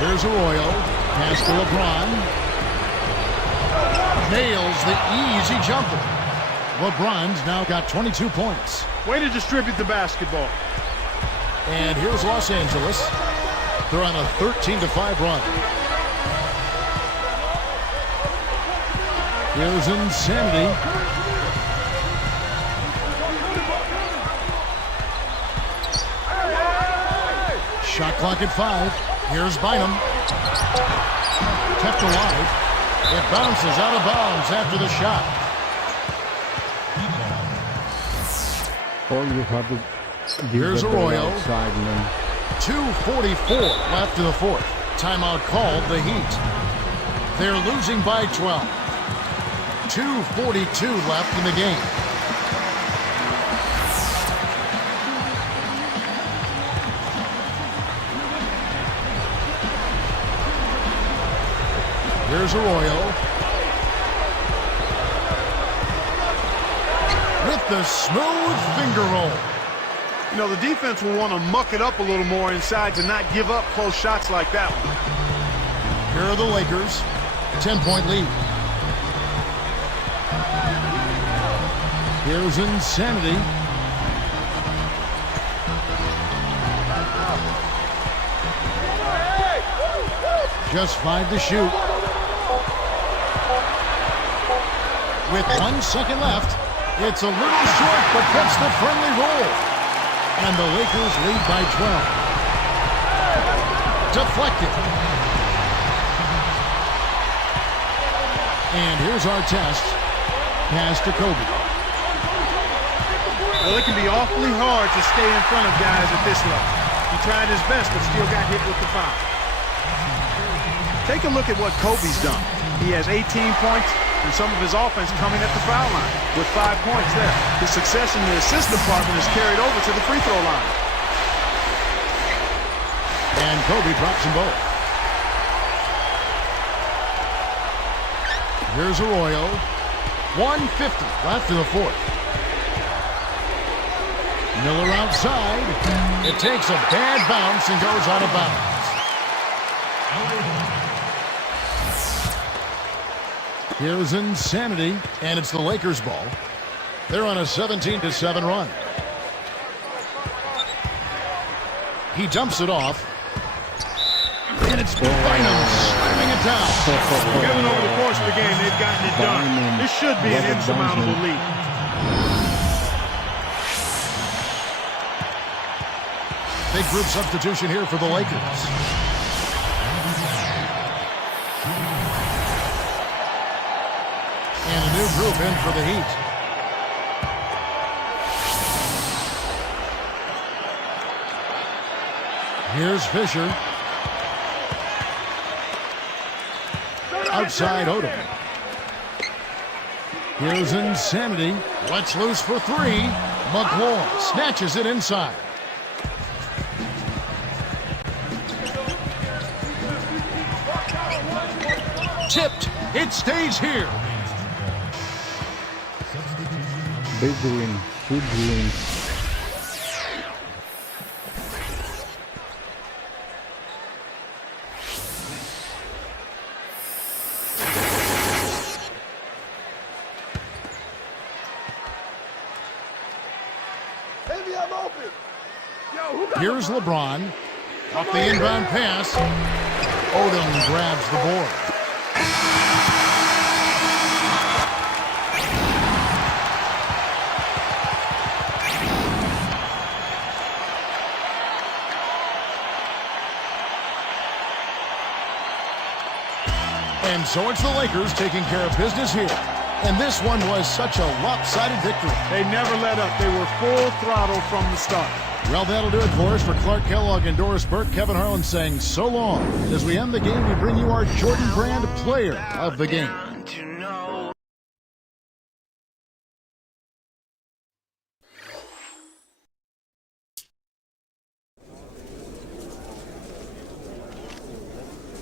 Here's Arroyo. Pass to LeBron. Nails the easy jumper. LeBron's now got 22 points. Way to distribute the basketball. And here's Los Angeles. They're on a 13-5 run. Here's insanity. Shot clock at 5. Here's Bynum. Kept alive. It bounces out of bounds after the shot. All you have to give Here's the ball Arroyo. outside, man. 2:44 left in the fourth. Timeout called the Heat. They're losing by 12. 2:42 left in the game. Here's Arroyo. With the smooth finger roll. You know, the defense will want to muck it up a little more inside to not give up close shots like that one. Here are the Lakers. 10-point lead. Here's insanity. Just 5 to shoot. With 1 second left, It's a little short, but gets the friendly roll. And the Lakers lead by 12. Deflected. And here's our test. Pass to Kobe. Well, it can be awfully hard to stay in front of guys at this level. He tried his best, but still got hit with the foul. Take a look at what Kobe's done. He has 18 points and some of his offense coming at the foul line with 5 points there. His success in the assist department is carried over to the free throw line. And Kobe drops them both. Here's Arroyo. 1:50 left in the fourth. Miller outside. It takes a bad bounce and goes out of bounds. Here's Insanity, and it's the Lakers' ball. They're on a 17-7 run. He dumps it off. And it's Bynum slamming it down. Together over the course of the game, they've gotten it done. This should be an insurmountable lead. Big group substitution here for the Lakers. And a new group in for the Heat. Here's Fisher. Outside Odom. Here's Insanity. Lets loose for three. McLaurin snatches it inside. Tipped. It stays here. Big win. Good win. Here's LeBron. Off the inbound pass. Odom grabs the board. And so it's the Lakers taking care of business here. And this one was such a lopsided victory. They never let up. They were full throttle from the start. Well, that'll do it for us. For Clark Kellogg and Doris Burke, Kevin Harlan saying so long. As we end the game, we bring you our Jordan Brand Player of the Game.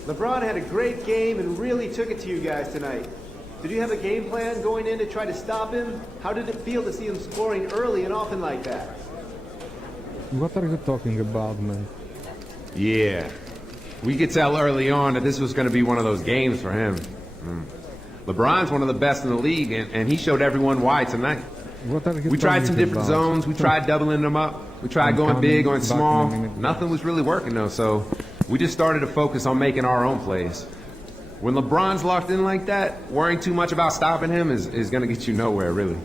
LeBron had a great game and really took it to you guys tonight. Did you have a game plan going in to try to stop him? How did it feel to see him scoring early and often like that? What are you talking about, man? Yeah. We could tell early on that this was going to be one of those games for him. LeBron's one of the best in the league, and he showed everyone why tonight. What are you We tried some talking different about? zones. We tried doubling them up. We tried I'm going big, coming going back small. in a minute. Nothing was really working, though, so we just started to focus on making our own plays. When LeBron's locked in like that, worrying too much about stopping him is going to get you nowhere, really.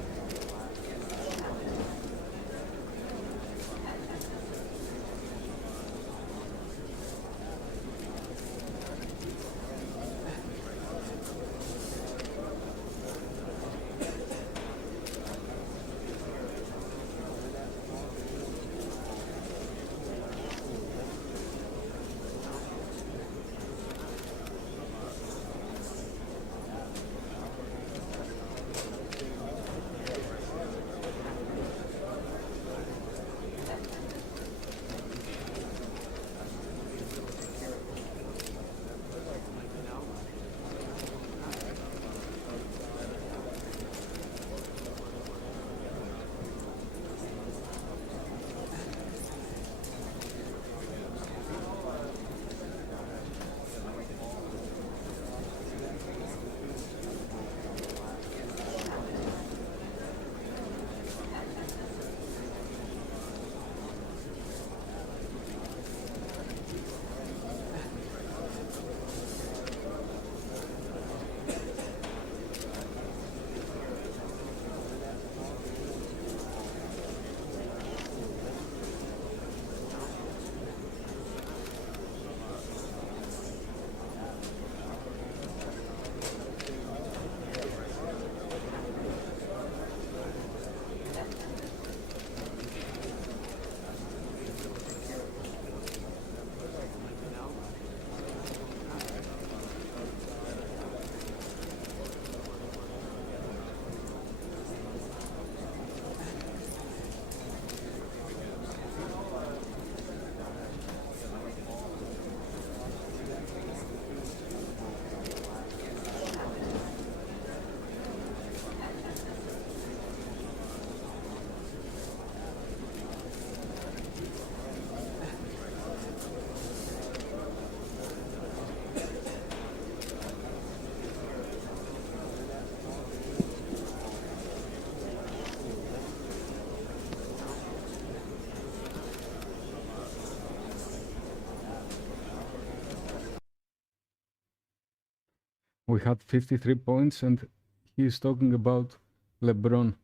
We had 53 points and he's talking about LeBron.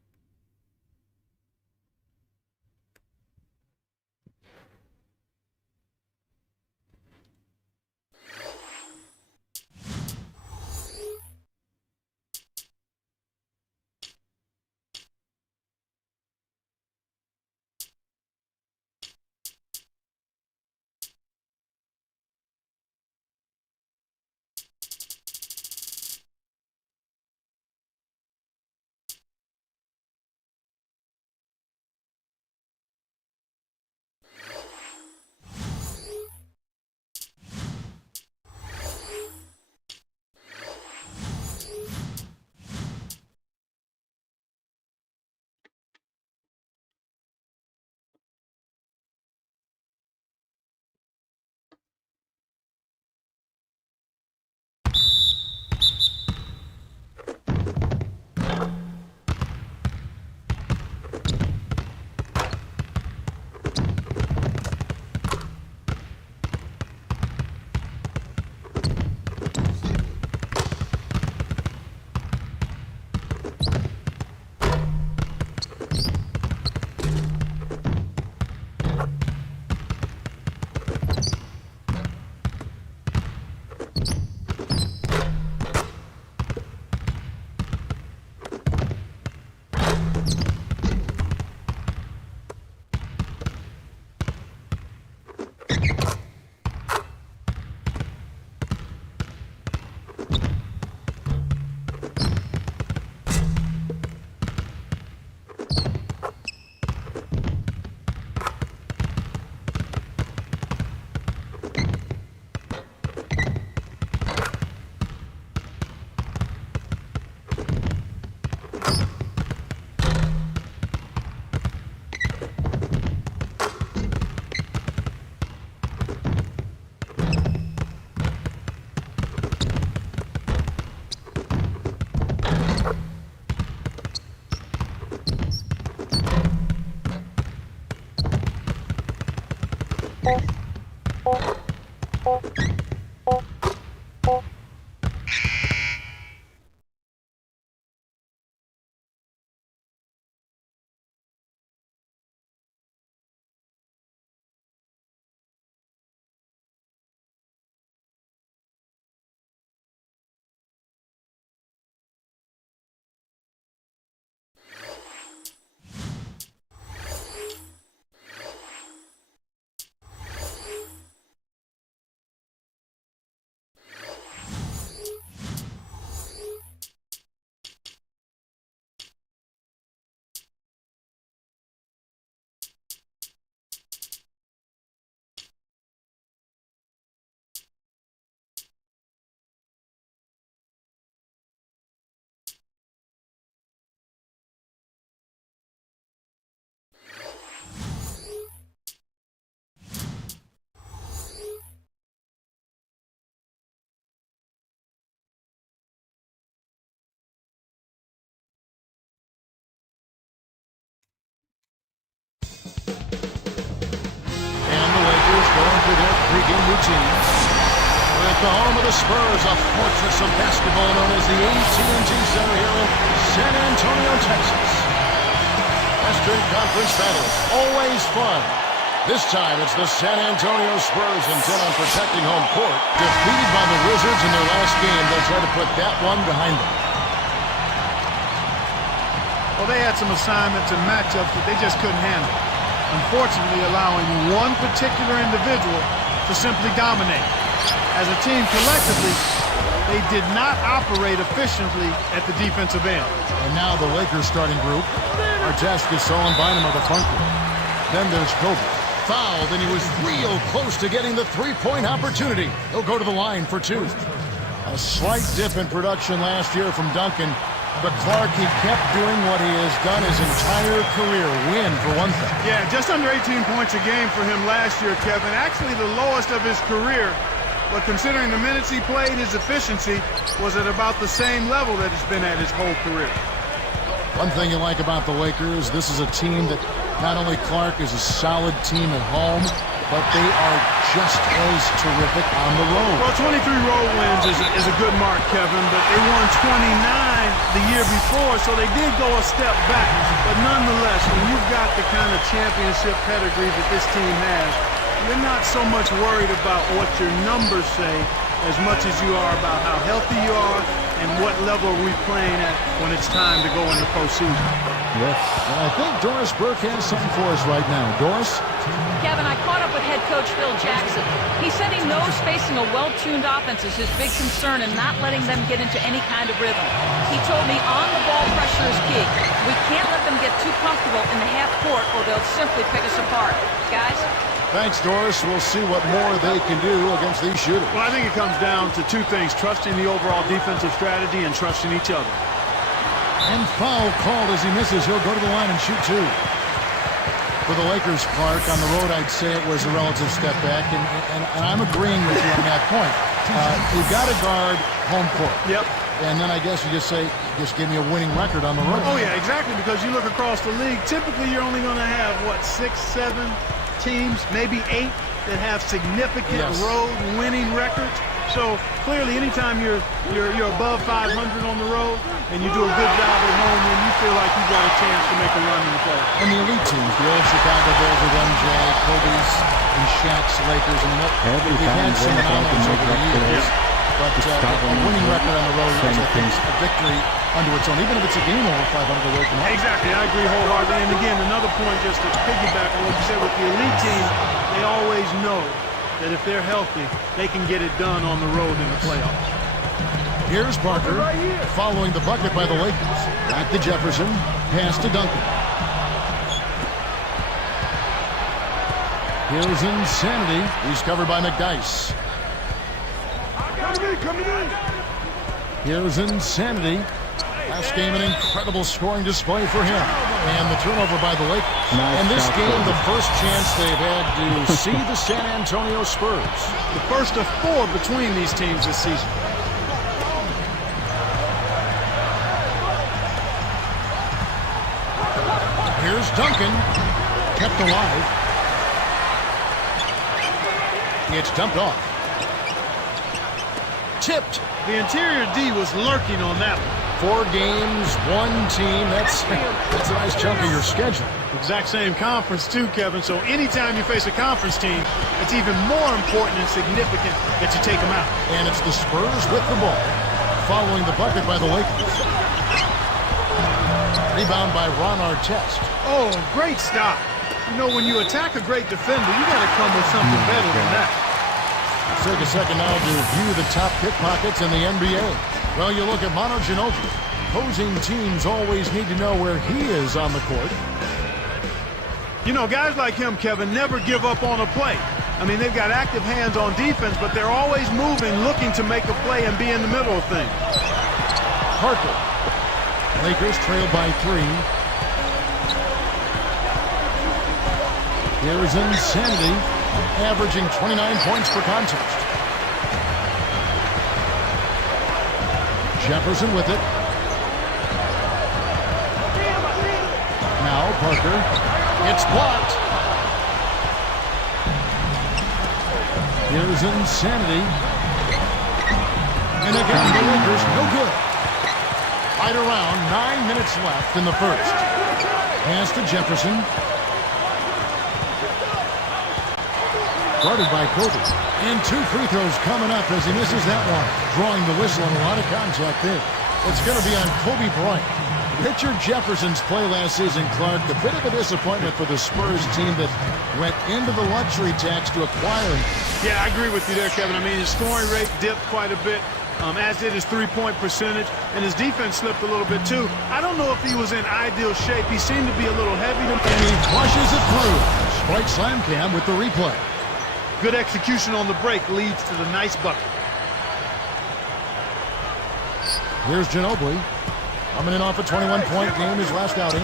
pregame routines. We're at the home of the Spurs, a fortress of basketball known as the AT&T Center here in San Antonio, Texas. Western Conference battles, always fun. This time it's the San Antonio Spurs intent on protecting home court. Defeated by the Wizards in their last game, they'll try to put that one behind them. Well, they had some assignments and matchups that they just couldn't handle. Unfortunately, allowing one particular individual to simply dominate. As a team collectively, they did not operate efficiently at the defensive end. And now the Lakers starting group. Artest, Gasol, and Bynum are the front group. Then there's Kobe. Fouled, and he was real close to getting the three-point opportunity. He'll go to the line for two. A slight dip in production last year from Duncan, but Clark, he kept doing what he has done his entire career. Win, for one thing. Yeah, just under 18 points a game for him last year, Kevin. Actually the lowest of his career. But considering the minutes he played, his efficiency was at about the same level that it's been at his whole career. One thing you like about the Lakers, this is a team that not only Clark is a solid team at home, but they are just as terrific on the road. Well, 23 road wins is a good mark, Kevin, but they won 29 the year before, so they did go a step back. But nonetheless, when you've got the kind of championship pedigree that this team has, you're not so much worried about what your numbers say as much as you are about how healthy you are and what level are we playing at when it's time to go in the postseason. Yes. And I think Doris Burke has something for us right now. Doris? Kevin, I caught up with head coach Phil Jackson. He said he knows facing a well-tuned offense is his big concern and not letting them get into any kind of rhythm. He told me on-the-ball pressure is key. We can't let them get too comfortable in the half court or they'll simply pick us apart. Guys? Thanks, Doris. We'll see what more they can do against these shooters. Well, I think it comes down to two things, trusting the overall defensive strategy and trusting each other. And foul called as he misses. He'll go to the line and shoot two. For the Lakers, Clark, on the road, I'd say it was a relative step back, and I'm agreeing with you on that point. You've got to guard home court. Yep. And then I guess you just say, just give me a winning record on the road. Oh, yeah, exactly, because you look across the league, typically you're only going to have, 6, 7 teams, maybe 8, that have significant road winning records. So clearly, anytime you're above 500 on the road and you do a good job at home, then you feel like you've got a chance to make a run in the playoffs. And the elite teams, the old Chicago Bulls with MJ, Kobe's, and Shaq's Lakers, and we've had some anomalies over the years. But a winning record on the road is, I think, a victory unto its own, even if it's a game over 500 away from home. Exactly, I agree wholeheartedly. And again, another point just to piggyback on what you said with the elite team, they always know that if they're healthy, they can get it done on the road in the playoffs. Here's Parker, following the bucket by the Lakers. Back to Jefferson, pass to Duncan. Here's Insanity. He's covered by McDyess. Here's Insanity. Last game, an incredible scoring display for him. And the turnover by the Lakers. And this game, the first chance they've had to see the San Antonio Spurs. The first of 4 between these teams this season. Here's Duncan. Kept alive. It's dumped off. Tipped. The interior D was lurking on that one. 4 games, 1 team. That's a nice chunk of your schedule. Exact same conference too, Kevin. So anytime you face a conference team, it's even more important and significant that you take them out. And it's the Spurs with the ball, following the bucket by the Lakers. Rebound by Ron Artest. Oh, great stop. You know, when you attack a great defender, you got to come with something better than that. Let's take a second now to view the top pickpockets in the NBA. Well, you look at Manu Ginobili. Opposing teams always need to know where he is on the court. You know, guys like him, Kevin, never give up on a play. I mean, they've got active hands on defense, but they're always moving, looking to make a play and be in the middle of things. Parker. Lakers trail by 3. Here's Insanity, averaging 29 points per contest. Jefferson with it. Now Parker. It's blocked. Here's Insanity. And again, the Lakers, no good. Right around 9 minutes left in the first. Pass to Jefferson. Guarded by Kobe. And 2 free throws coming up as he misses that one. Drawing the whistle and a lot of contact there. It's going to be on Kobe Bryant. Richard Jefferson's play last season, Clark, a bit of a disappointment for the Spurs team that went into the luxury tax to acquire him. Yeah, I agree with you there, Kevin. I mean, his scoring rate dipped quite a bit, as did his three-point percentage, and his defense slipped a little bit too. I don't know if he was in ideal shape. He seemed to be a little heavy. And he flushes it through. Spike Slam Cam with the replay. Good execution on the break leads to the nice bucket. Here's Ginobili. Coming in off a 21-point game his last outing.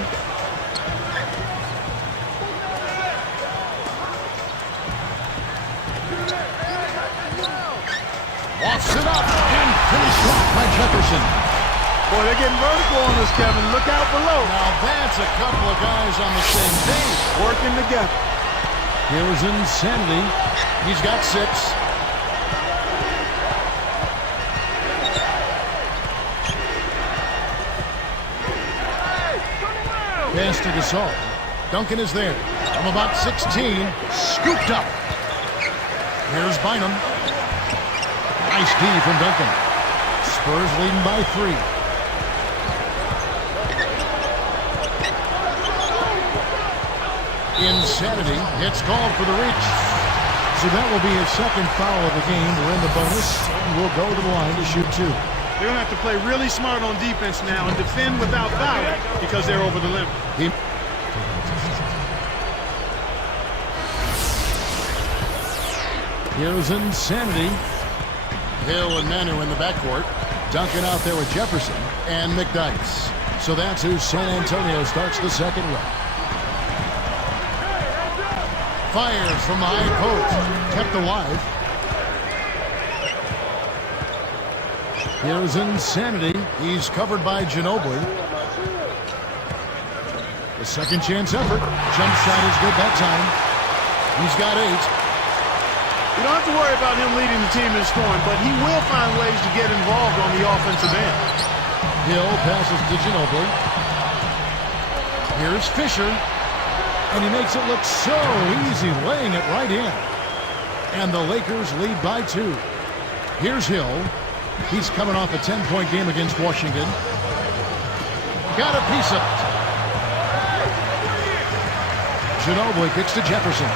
Lofts it up and finished off by Jefferson. Boy, they're getting vertical on us, Kevin. Look out below. Now that's a couple of guys on the same page. Working together. Here's Insanity. He's got 6. Pass to Gasol. Duncan is there. From about 16. Scooped up. Here's Bynum. Nice D from Duncan. Spurs leading by 3. Insanity. It's called for the reach. So that will be his second foul of the game. We're in the bonus. We'll go to the line to shoot 2. They're going to have to play really smart on defense now and defend without fouling because they're over the limit. Here's Insanity. Hill and Manu in the backcourt. Duncan out there with Jefferson and McDyess. So that's who San Antonio starts the second round. Fires from the high post. Kept alive. Here's Insanity. He's covered by Ginobili. The second chance effort. Jump shot is good that time. He's got 8. You don't have to worry about him leading the team in scoring, but he will find ways to get involved on the offensive end. Hill passes to Ginobili. Here's Fisher. And he makes it look so easy, laying it right in. And the Lakers lead by 2. Here's Hill. He's coming off a 10-point game against Washington. Got a piece of it. Ginobili kicks to Jefferson.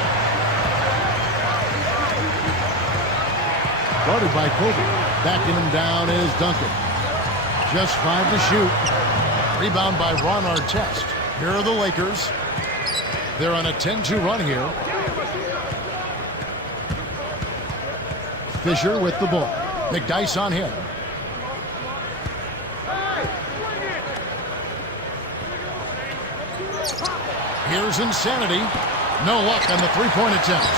Guarded by Kobe. Backing him down is Duncan. Just 5 to shoot. Rebound by Ron Artest. Here are the Lakers. They're on a 10-2 run here. Fisher with the ball. McDyess on him. Here's Insanity. No luck on the three-point attempt.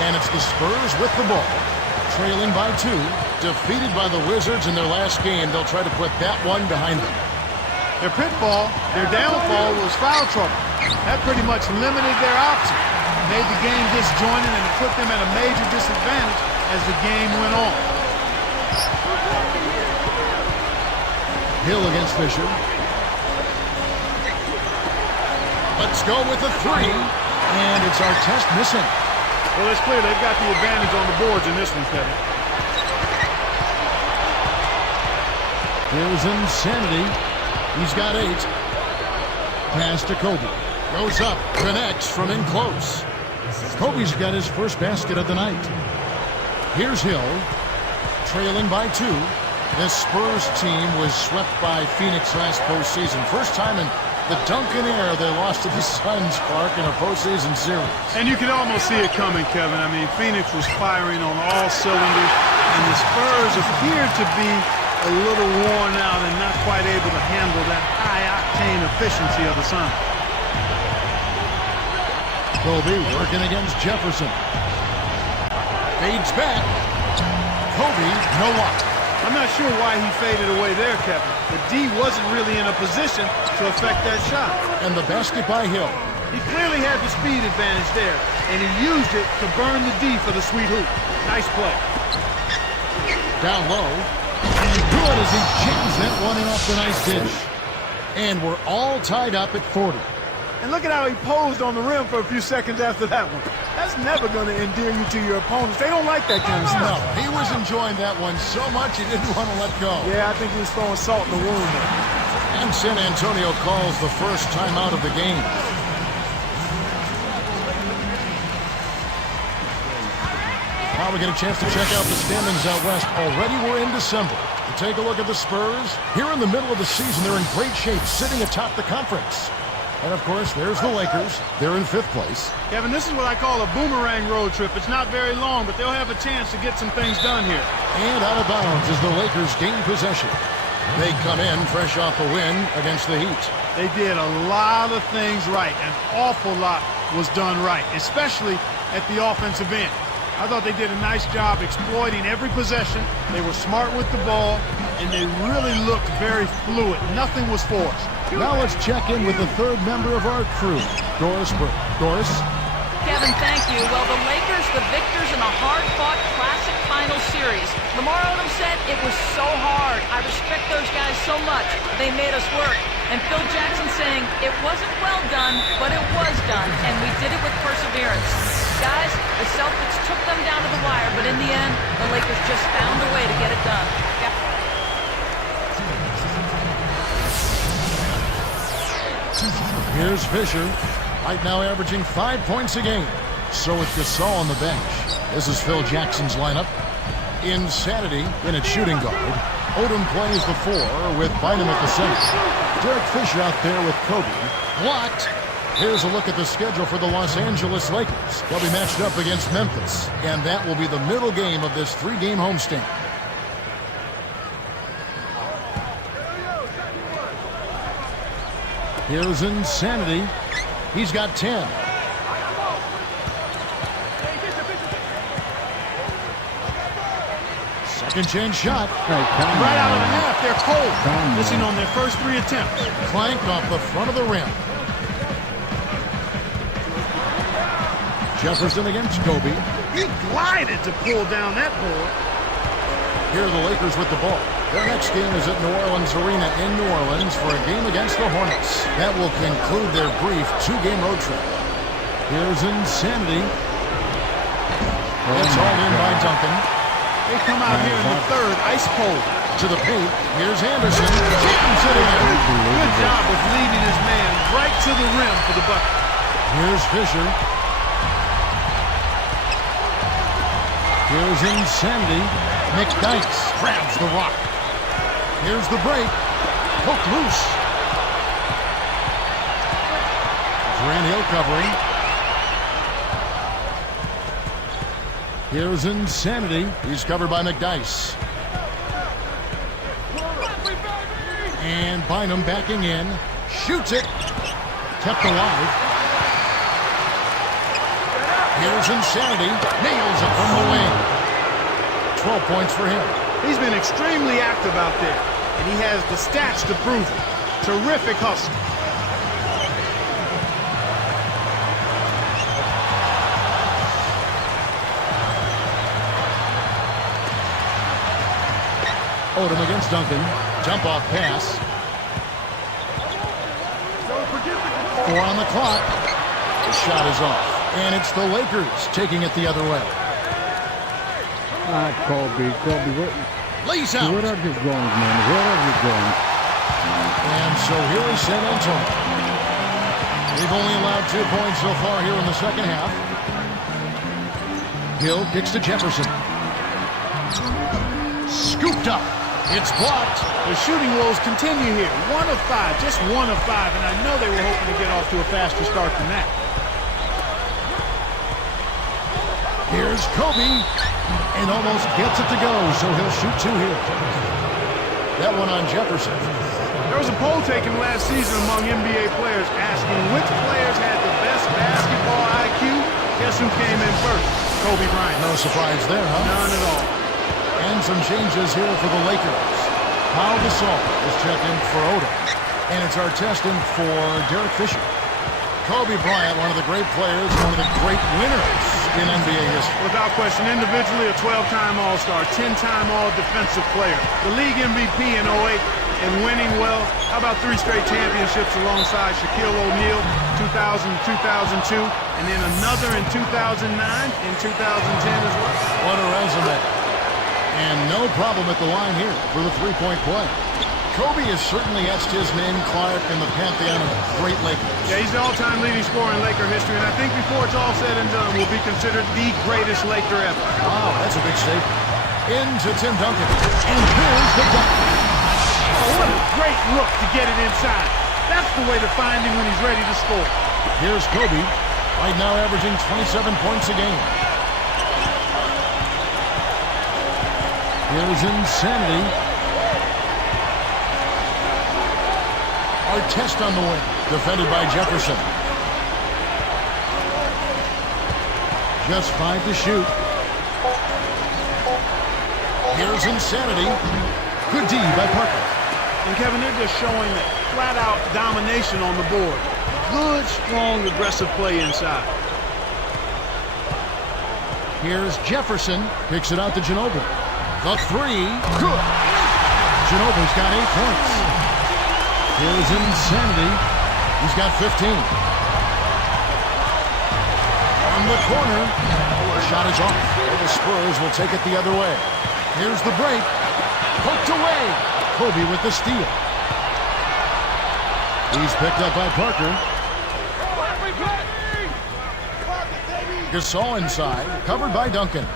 And it's the Spurs with the ball. Trailing by 2. Defeated by the Wizards in their last game. They'll try to put that one behind them. Their pitfall, their downfall was foul trouble. That pretty much limited their options. Made the game disjointed and it put them at a major disadvantage as the game went on. Hill against Fisher. Let's go with a 3. And it's Artest missing. Well, it's clear they've got the advantage on the boards in this one, Kevin. Here's Insanity. He's got 8. Pass to Kobe. Goes up, connects from in close. Kobe's got his first basket of the night. Here's Hill, trailing by 2. This Spurs team was swept by Phoenix last postseason. First time in the Duncan era they lost to the Suns, Clark, in a postseason series. And you could almost see it coming, Kevin. I mean, Phoenix was firing on all cylinders, and the Spurs appeared to be a little worn out and not quite able to handle that high-octane efficiency of the Suns. Kobe working against Jefferson. Fades back. Kobe, no luck. I'm not sure why he faded away there, Kevin. The D wasn't really in a position to affect that shot. And the basket by Hill. He clearly had the speed advantage there, and he used it to burn the D for the sweet hoop. Nice play. Down low. And good as he jams that one in off the nice dish. And we're all tied up at 40. And look at how he posed on the rim for a few seconds after that one. That's never going to endear you to your opponents. They don't like that kind of stuff. No, he was enjoying that one so much he didn't want to let go. Yeah, I think he was throwing salt in the wound there. And San Antonio calls the first timeout of the game. Now we get a chance to check out the standings out west. Already we're in December. Take a look at the Spurs. Here in the middle of the season, they're in great shape, sitting atop the conference. And, of course, there's the Lakers. They're in 5th place. Kevin, this is what I call a boomerang road trip. It's not very long, but they'll have a chance to get some things done here. And out of bounds as the Lakers gain possession. They come in fresh off a win against the Heat. They did a lot of things right. An awful lot was done right, especially at the offensive end. I thought they did a nice job exploiting every possession. They were smart with the ball, and they really looked very fluid. Nothing was forced. Now let's check in with the third member of our crew, Doris Burke. Doris? Kevin, Kevin, thank you. Well, the Lakers, the victors in a hard-fought classic final series. Lamar Odom said it was so hard. I respect those guys so much. They made us work. And Phil Jackson saying it wasn't well done, but it was done, and we did it with perseverance. Guys, the Celtics took them down to the wire, but in the end, the Lakers just found a way to get it done. Here's Fisher, right now averaging 5 points a game. So with Gasol on the bench, this is Phil Jackson's lineup. Insanity in at shooting guard. Odom plays the 4 with Bynum at the center. Derek Fisher out there with Kobe. Blocked. Here's a look at the schedule for the Los Angeles Lakers. They'll be matched up against Memphis, and that will be the middle game of this 3-game homestand. Here's Insanity. He's got 10. Second chance shot. Right out of the half, they're cold. Missing on their first 3 attempts. Clanked off the front of the rim. Jefferson against Kobe. He glided to pull down that board. Here are the Lakers with the ball. Their next game is at New Orleans Arena in New Orleans for a game against the Hornets. That will conclude their brief 2-game road trip. Here's Insanity. It's all in by Duncan. They come out here in the third, ice cold. To the paint. Here's Anderson. Jams it in. Good job of leading his man right to the rim for the bucket. Here's Fisher. Here's Insanity. Nick Dykes grabs the rock. Here's the break. Poked loose. Grant Hill covering. Here's Insanity. He's covered by McDyess. And Bynum backing in. Shoots it. Kept alive. Here's Insanity. Nails it from the wing. 12 points for him. He's been extremely active out there, and he has the stats to prove it. Terrific hustle. Odom against Duncan. Jump off pass. 4 on the clock. The shot is off. And it's the Lakers taking it the other way. Kobe, Lays out. where are you going, man? Where are you going? And so here is San Antonio. They've only allowed 2 points so far here in the second half. Hill kicks to Jefferson. Scooped up. It's blocked. The shooting woes continue here. 1 of 5, just 1 of 5, and I know they were hoping to get off to a faster start than that. Here's Kobe, and almost gets it to go, so he'll shoot 2 here. That one on Jefferson. There was a poll taken last season among NBA players asking which players had the best basketball IQ. Guess who came in first? Kobe Bryant. No surprise there, huh? None at all. And some changes here for the Lakers. Pau Gasol is checked in for Odom, and it's our test in for Derek Fisher. Kobe Bryant, one of the great players, one of the great winners in NBA history. Without question, individually a 12-time All-Star, 10-time All-Defensive Player, the league MVP in 08, and winning well. How about 3 straight championships alongside Shaquille O'Neal, 2000, 2002, and then another in 2009, in 2010 as well. What a resume. And no problem at the line here for the 3-point play. Kobe has certainly etched his name, Clark, in the pantheon of great Lakers. Yeah, he's the all-time leading scorer in Laker history, and I think before it's all said and done, will be considered the greatest Laker ever. Wow, that's a big statement. Into Tim Duncan. And here's the dunk. Oh, what a great look to get it inside. That's the way to find him when he's ready to score. Here's Kobe, right now averaging 27 points a game. Here's Insanity. Our test on the wing, defended by Jefferson. Just 5 to shoot. Here's Insanity. Good D by Parker. And Kevin, they're just showing that flat-out domination on the board. Good, strong, aggressive play inside. Here's Jefferson. Kicks it out to Ginobili. The three. Good. Ginobili's got 8 points. Here's Insanity. He's got 15. On the corner. The shot is off. The Spurs will take it the other way. Here's the break. Poked away. Kobe with the steal. He's picked up by Parker. Gasol inside. Covered by Duncan.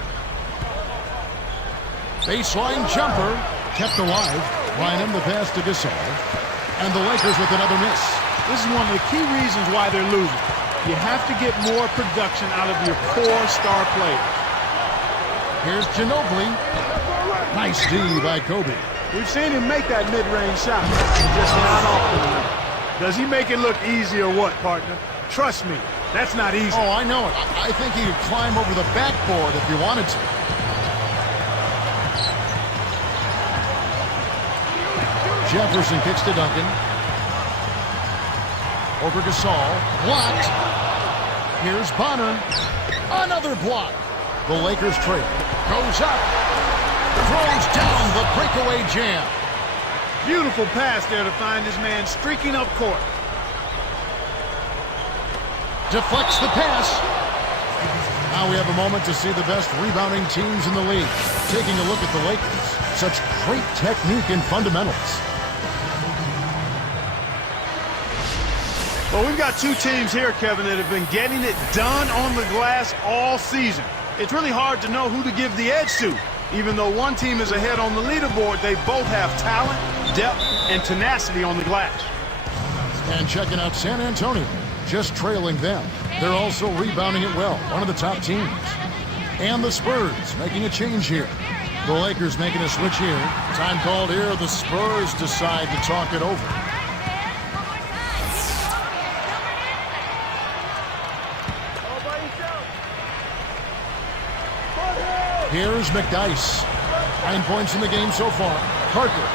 Baseline jumper. Kept alive. Bynum the pass to Gasol. And the Lakers with another miss. This is one of the key reasons why they're losing. You have to get more production out of your core star player. Here's Ginobili. Nice D by Kobe. We've seen him make that mid-range shot. Just not often enough. Does he make it look easy or what, partner? Trust me, that's not easy. Oh, I know it. I think he could climb over the backboard if he wanted to. Jefferson kicks to Duncan. Over Gasol. Blocked. Here's Bonner. Another block. The Lakers trail. Goes up. Throws down the breakaway jam. Beautiful pass there to find this man streaking up court. Deflects the pass. Now we have a moment to see the best rebounding teams in the league. Taking a look at the Lakers. Such great technique and fundamentals. Well, we've got two teams here, Kevin, that have been getting it done on the glass all season. It's really hard to know who to give the edge to. Even though one team is ahead on the leaderboard, they both have talent, depth, and tenacity on the glass. And checking out San Antonio, just trailing them. They're also rebounding it well, one of the top teams. And the Spurs making a change here. The Lakers making a switch here. Time called here, the Spurs decide to talk it over. Here's McDyess. 9 points in the game so far. Parker.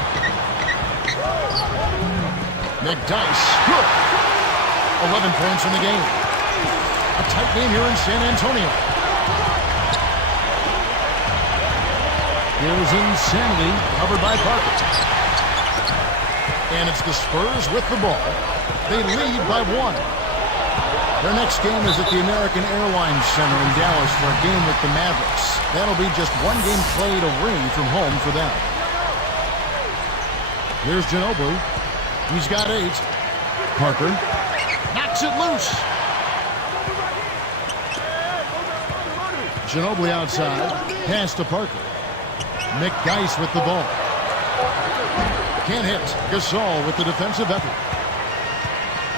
McDyess. Good. 11 points in the game. A tight game here in San Antonio. Here's Insanity. Covered by Parker. And it's the Spurs with the ball. They lead by 1. Their next game is at the American Airlines Center in Dallas for a game with the Mavericks. That'll be just one game played away from home for them. Here's Ginobili. He's got 8. Parker knocks it loose. Ginobili outside. Pass to Parker. McDyess with the ball. Can't hit. Gasol with the defensive effort.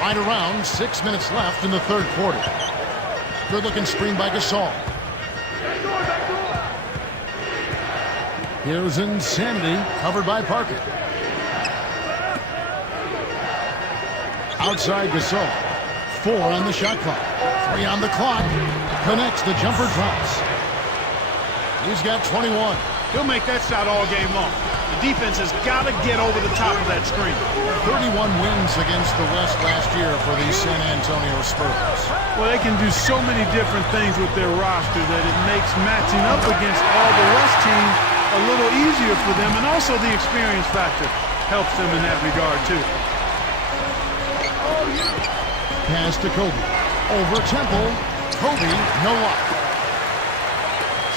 Right around 6 minutes left in the third quarter. Good-looking screen by Gasol. Here's Insanity, covered by Parker. Outside Gasol. 4 on the shot clock. 3 on the clock. Connects, the jumper drops. He's got 21. He'll make that shot all game long. The defense has got to get over the top of that screen. 31 wins against the West last year for the San Antonio Spurs. Well, they can do so many different things with their roster that it makes matching up against all the West teams a little easier for them, and also the experience factor helps them in that regard, too. Pass to Kobe. Over Temple. Kobe, no luck.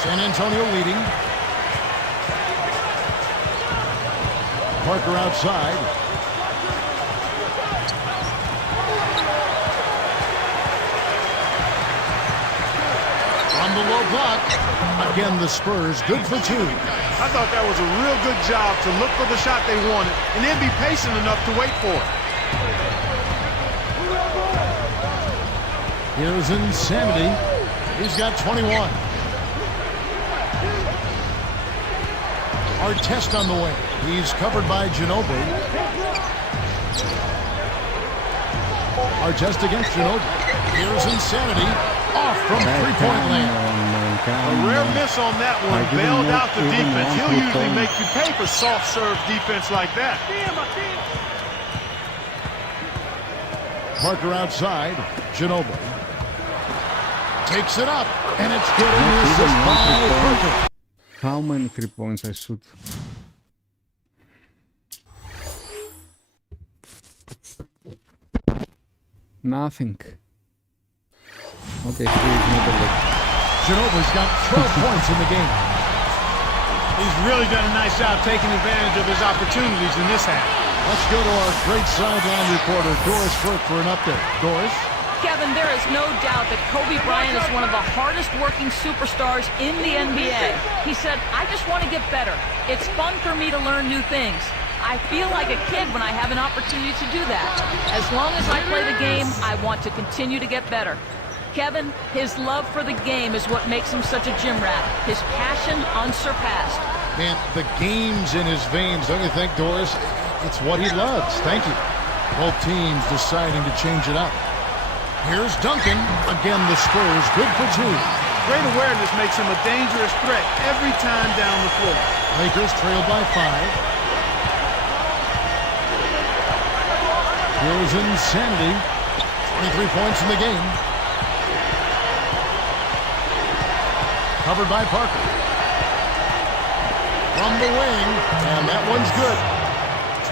San Antonio leading. Parker outside. On the low block. Again, the Spurs good for 2. I thought that was a real good job to look for the shot they wanted and then be patient enough to wait for it. Here's Insanity. He's got 21. Artest on the way. He's covered by Ginobili. Artest against Ginobili. Here's Insanity. Off from three-point land. A rare miss on that one. Bailed out the defense. He'll usually make you pay for soft serve defense like that. Parker outside. Ginobili. Takes it up, and it's good. And the assist by Parker. How many 3 points I shoot? Nothing. Okay, he's not a lot. Ginobili's got 12 points in the game. He's really done a nice job taking advantage of his opportunities in this half. Let's go to our great sideline reporter, Doris Burke, for an update. Doris? Kevin, there is no doubt that Kobe Bryant is one of the hardest working superstars in the NBA. He said, I just want to get better. It's fun for me to learn new things. I feel like a kid when I have an opportunity to do that. As long as I play the game, I want to continue to get better. Kevin, his love for the game is what makes him such a gym rat. His passion unsurpassed. Man, the game's in his veins, don't you think, Doris? It's what he loves. Thank you. Both teams deciding to change it up. Here's Duncan. Again, the Spurs good for 2. Great awareness makes him a dangerous threat every time down the floor. Lakers trail by 5. Here's Insanity. 23 points in the game. Covered by Parker. From the wing, and that one's good.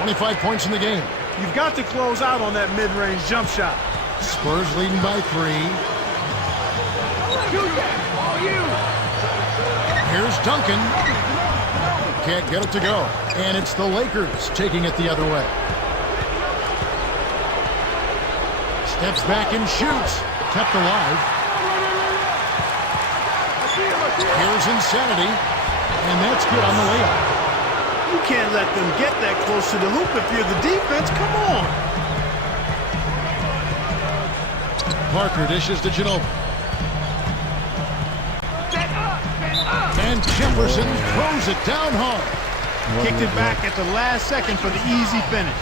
25 points in the game. You've got to close out on that mid-range jump shot. Spurs leading by 3. Here's Duncan. Can't get it to go. And it's the Lakers taking it the other way. Steps back and shoots. Kept alive. Here's Insanity. And that's good on the layup. You can't let them get that close to the hoop if you're the defense. Come on. Parker dishes to Ginobili. And Jefferson throws it down hard. Kicked it back at the last second for the easy finish.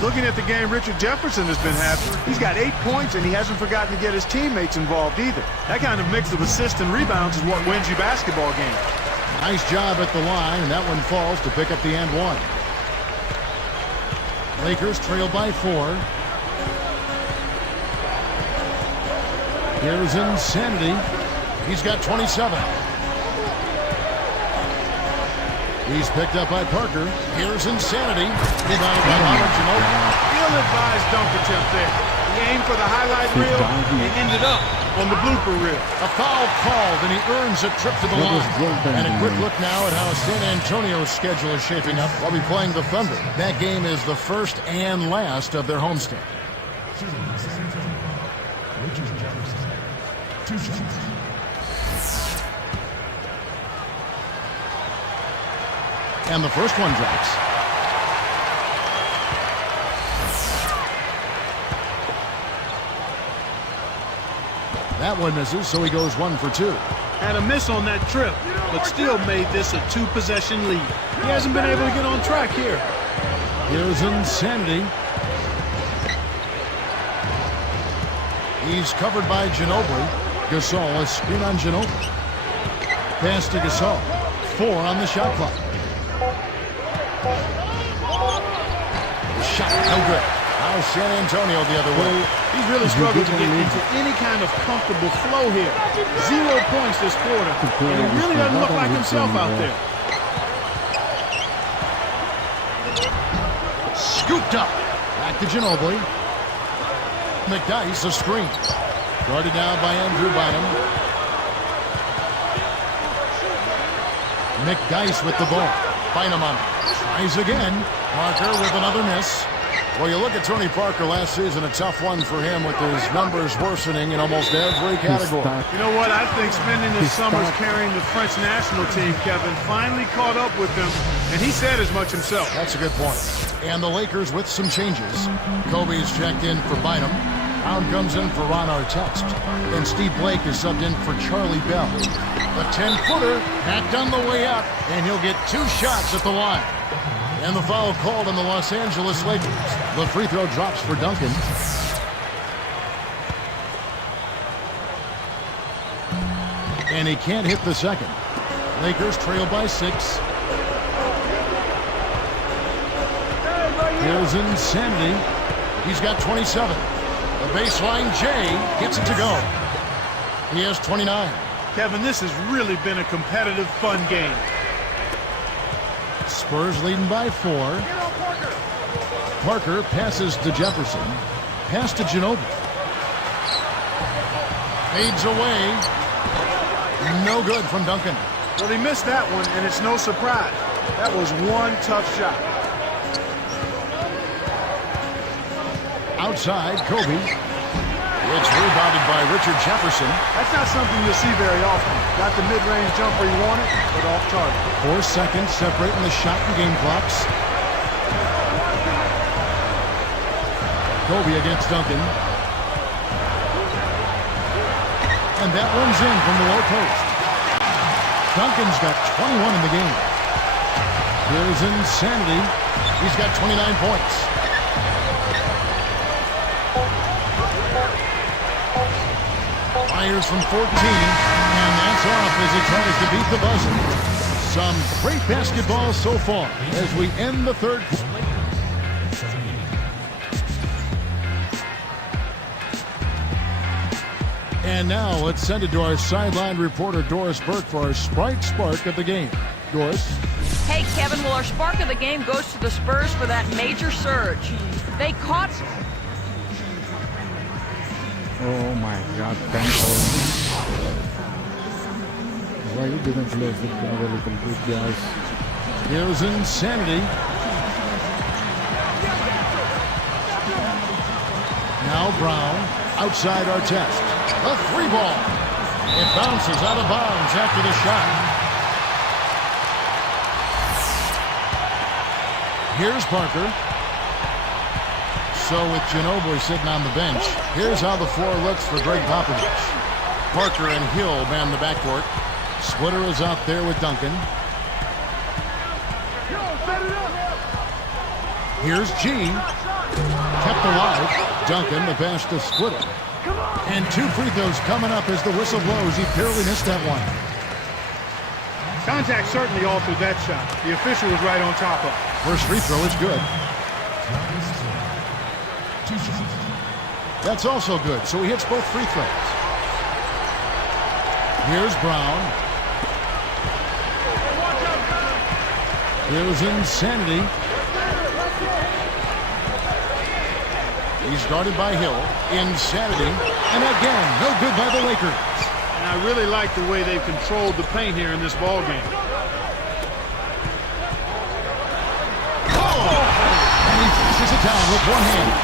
Looking at the game Richard Jefferson has been having, he's got 8 points and he hasn't forgotten to get his teammates involved either. That kind of mix of assists and rebounds is what wins you basketball games. Nice job at the line, and that one falls to pick up the and 1. Lakers trail by 4. Here's Insanity. He's got 27. He's picked up by Parker. Here's Insanity. Rebounded by Ginobili. Ill-advised dunk attempt there. He aimed for the highlight reel and ended up on the blooper reel. A foul called, and he earns a trip to the line. And a quick look now at how San Antonio's schedule is shaping up. They'll be playing the Thunder. That game is the first and last of their homestand. And the first one drops. That one misses, so he goes 1 for 2. Had a miss on that trip, but still made this a 2-possession lead. He hasn't been able to get on track here. Here's Insanity. He's covered by Ginobili. Gasol, a screen on Ginobili. Pass to Gasol. 4 on the shot clock. The shot, no good. Now San Antonio the other way. He's really struggled to get into any kind of comfortable flow here. 0 points this quarter, and he really doesn't look like himself out there. Scooped up. Back to Ginobili. McDyess, a screen. Guarded down by Andrew Bynum. McDyess with the ball. Bynum on it. Tries again. Parker with another miss. Well, you look at Tony Parker last season, a tough one for him with his numbers worsening in almost every category. You know what? I think spending his summers carrying the French national team, Kevin, finally caught up with him, and he said as much himself. That's a good point. And the Lakers with some changes. Kobe's checked in for Bynum. Brown comes in for Ron Artest. And Steve Blake is subbed in for Charlie Bell. The 10-footer backed on the way up, and he'll get 2 shots at the line. And the foul called on the Los Angeles Lakers. The free throw drops for Duncan. And he can't hit the second. Lakers trail by 6. Here's Insanity. He's got 27. The baseline, Jay gets it to go. He has 29. Kevin, this has really been a competitive, fun game. Spurs leading by 4. Parker passes to Jefferson. Pass to Ginobili. Fades away. No good from Duncan. Well, he missed that one, and it's no surprise. That was one tough shot. Outside, Kobe. It's rebounded by Richard Jefferson. That's not something you'll see very often. Got the mid-range jumper you wanted, but off target. 4 seconds separating the shot and game clocks. Kobe against Duncan. And that one's in from the low post. Duncan's got 21 in the game. Here's Insanity. He's got 29 points. Fires from 14, and that's off as he tries to beat the buzzer. Some great basketball so far as we end the third quarter. And now let's send it to our sideline reporter Doris Burke for our Sprite Spark of the game. Doris? Hey, Kevin, well, our spark of the game goes to the Spurs for that major surge. They caught... Oh my God, 10 points. Why you didn't close the door a little bit, guys? Here's Insanity. Now Brown, outside our test. A 3 ball. It bounces out of bounds after the shot. Here's Parker. So with Ginobili sitting on the bench, here's how the floor looks for Greg Popovich. Parker and Hill man the backcourt. Splitter is out there with Duncan. Here's G. Kept alive. Duncan, the pass to Splitter. And 2 free throws coming up as the whistle blows. He barely missed that one. Contact certainly altered that shot. The official was right on top of it. First free throw is good. That's also good, so he hits both free throws. Here's Brown. Here's Insanity. He's guarded by Hill. Insanity. And again, no good by the Lakers. And I really like the way they've controlled the paint here in this ball game. Oh! And he finishes it down with one hand.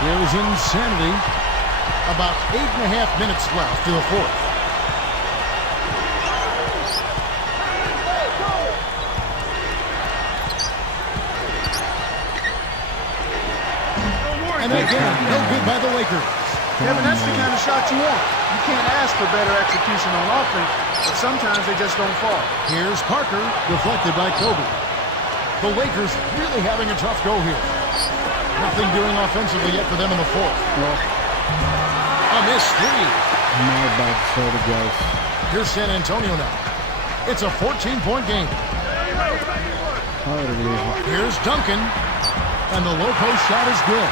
Here's Insanity. About 8.5 minutes left to the fourth. And again, no good by the Lakers. Kevin, that's the kind of shot you want. You can't ask for better execution on offense, but sometimes they just don't fall. Here's Parker, deflected by Kobe. The Lakers really having a tough go here. Nothing doing offensively yet for them in the fourth. A missed 3. My bad, sorry guys. Here's San Antonio now. It's a 14-point game. Here's Duncan, and the low post shot is good.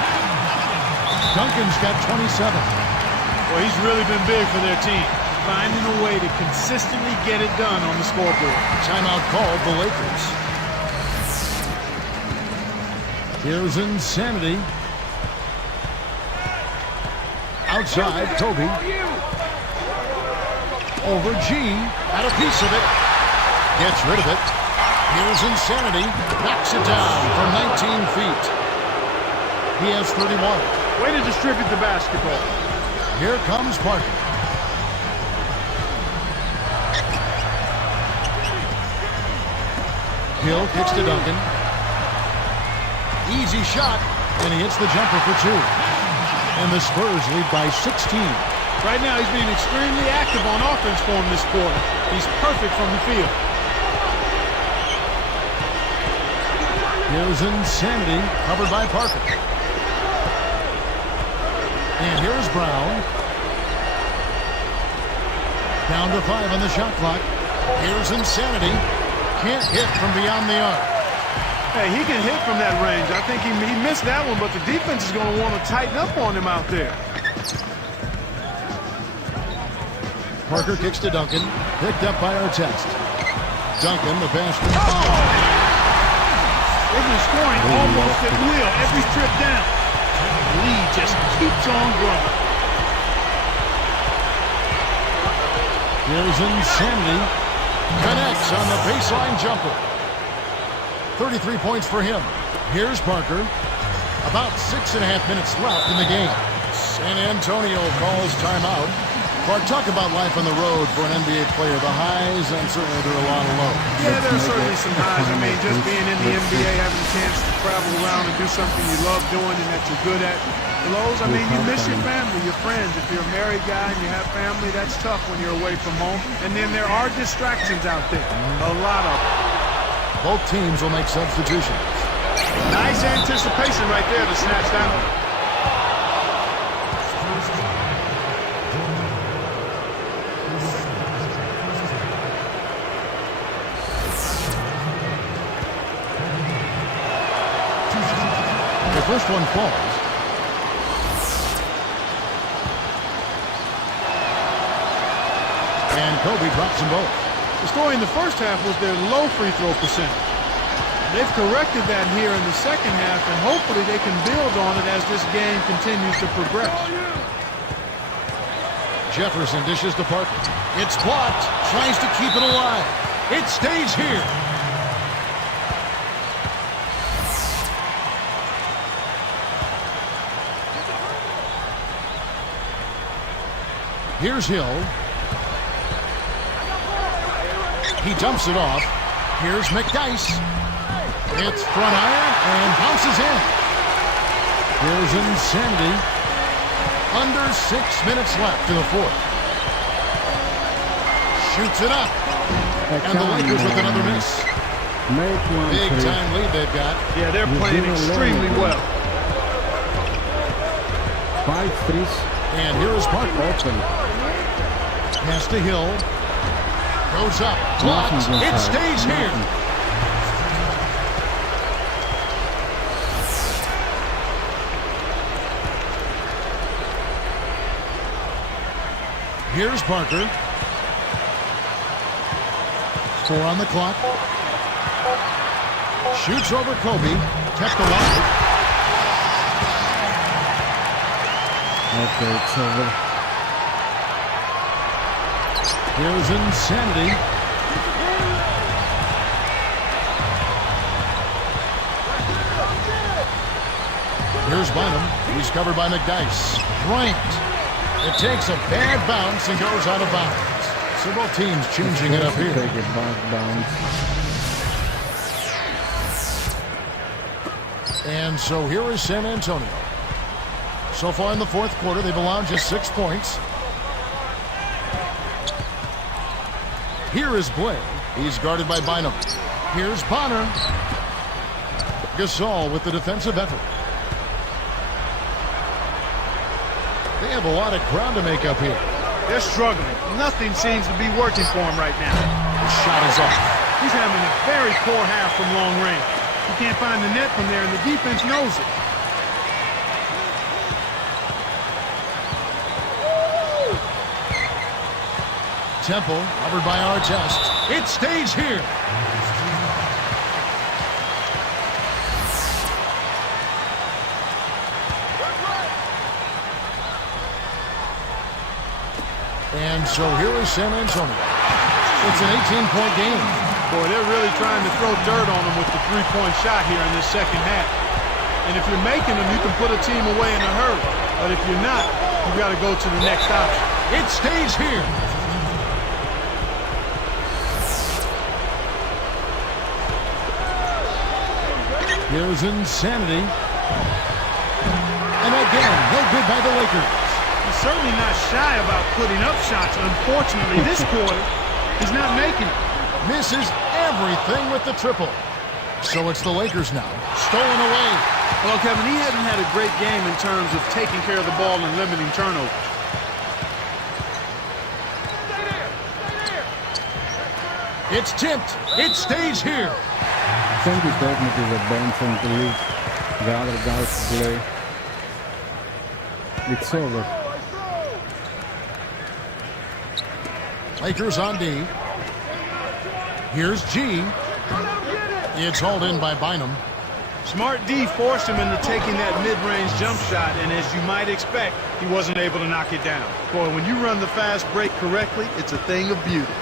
Duncan's got 27. Well, he's really been big for their team, finding a way to consistently get it done on the scoreboard. Timeout called the Lakers. Here's Insanity. Outside, Kobe. Over G. Had a piece of it. Gets rid of it. Here's Insanity. Knocks it down from 19 feet. He has 31. Way to distribute the basketball. Here comes Parker. Hill kicks to Duncan. Easy shot, and he hits the jumper for 2. And the Spurs lead by 16. Right now, he's being extremely active on offense for him this quarter. He's perfect from the field. Here's Insanity, covered by Parker. And here's Brown. Down to 5 on the shot clock. Here's Insanity. Can't hit from beyond the arc. Hey, he can hit from that range. I think he missed that one, but the defense is going to want to tighten up on him out there. Parker kicks to Duncan. Picked up by Artest. Duncan, the basket. They've been scoring almost at will every trip down. The lead just keeps on growing. Here's Insanity. Connects on the baseline jumper. 33 points for him. Here's Parker. About 6.5 minutes left in the game. San Antonio calls timeout. Bart, talk about life on the road for an NBA player. The highs, and certainly there are a lot of lows. Yeah, there are certainly some highs. I mean, just being in the NBA, having a chance to travel around and do something you love doing and that you're good at. The lows, I mean, you miss your family, your friends. If you're a married guy and you have family, that's tough when you're away from home. And then there are distractions out there. A lot of them. Both teams will make substitutions. Nice anticipation right there to snatch that one. The first one falls. And Kobe drops them both. The story in the first half was their low free throw percentage. They've corrected that here in the second half, and hopefully they can build on it as this game continues to progress. Jefferson dishes to Parker. It's blocked. Tries to keep it alive. It stays here. Here's Hill. He dumps it off. Here's McDyess. It's front iron and bounces in. Here's Insanity. Under 6 minutes left in the fourth. Shoots it up. And the Lakers with another miss. Big time lead they've got. Yeah, they're playing extremely well. 5 threes. And here is Parker. Open. Pass to Hill. Goes up. Blocked. It stays here. Here's Parker. 4 on the clock. Shoots over Kobe. Kept alive. Okay, it's over. Here's Insanity. Here's Bynum. He's covered by McDyess. Bryant. It takes a bad bounce and goes out of bounds. So both teams changing it up here. Take a back bounce. And so here is San Antonio. So far in the fourth quarter, they've allowed just 6 points. Here is Blay. He's guarded by Bynum. Here's Bonner. Gasol with the defensive effort. They have a lot of ground to make up here. They're struggling. Nothing seems to be working for him right now. The shot is off. He's having a very poor half from long range. He can't find the net from there, and the defense knows it. Temple, covered by Artest. It stays here. And so here is San Antonio. It's an 18-point game. Boy, they're really trying to throw dirt on them with the three-point shot here in this second half. And if you're making them, you can put a team away in a hurry. But if you're not, you've got to go to the next option. It stays here. Here's Insanity. And again, no good by the Lakers. He's certainly not shy about putting up shots. Unfortunately, this quarter, he's not making it. Misses everything with the triple. So it's the Lakers now. Stolen away. Well, Kevin, he hasn't had a great game in terms of taking care of the ball and limiting turnovers. It's tipped. It stays here. I think he technically the bench and to leave the other guys to play. It's over. Lakers on D. Here's G. It's hauled in by Bynum. Smart D forced him into taking that mid-range jump shot, and as you might expect, he wasn't able to knock it down. Boy, when you run the fast break correctly, it's a thing of beauty.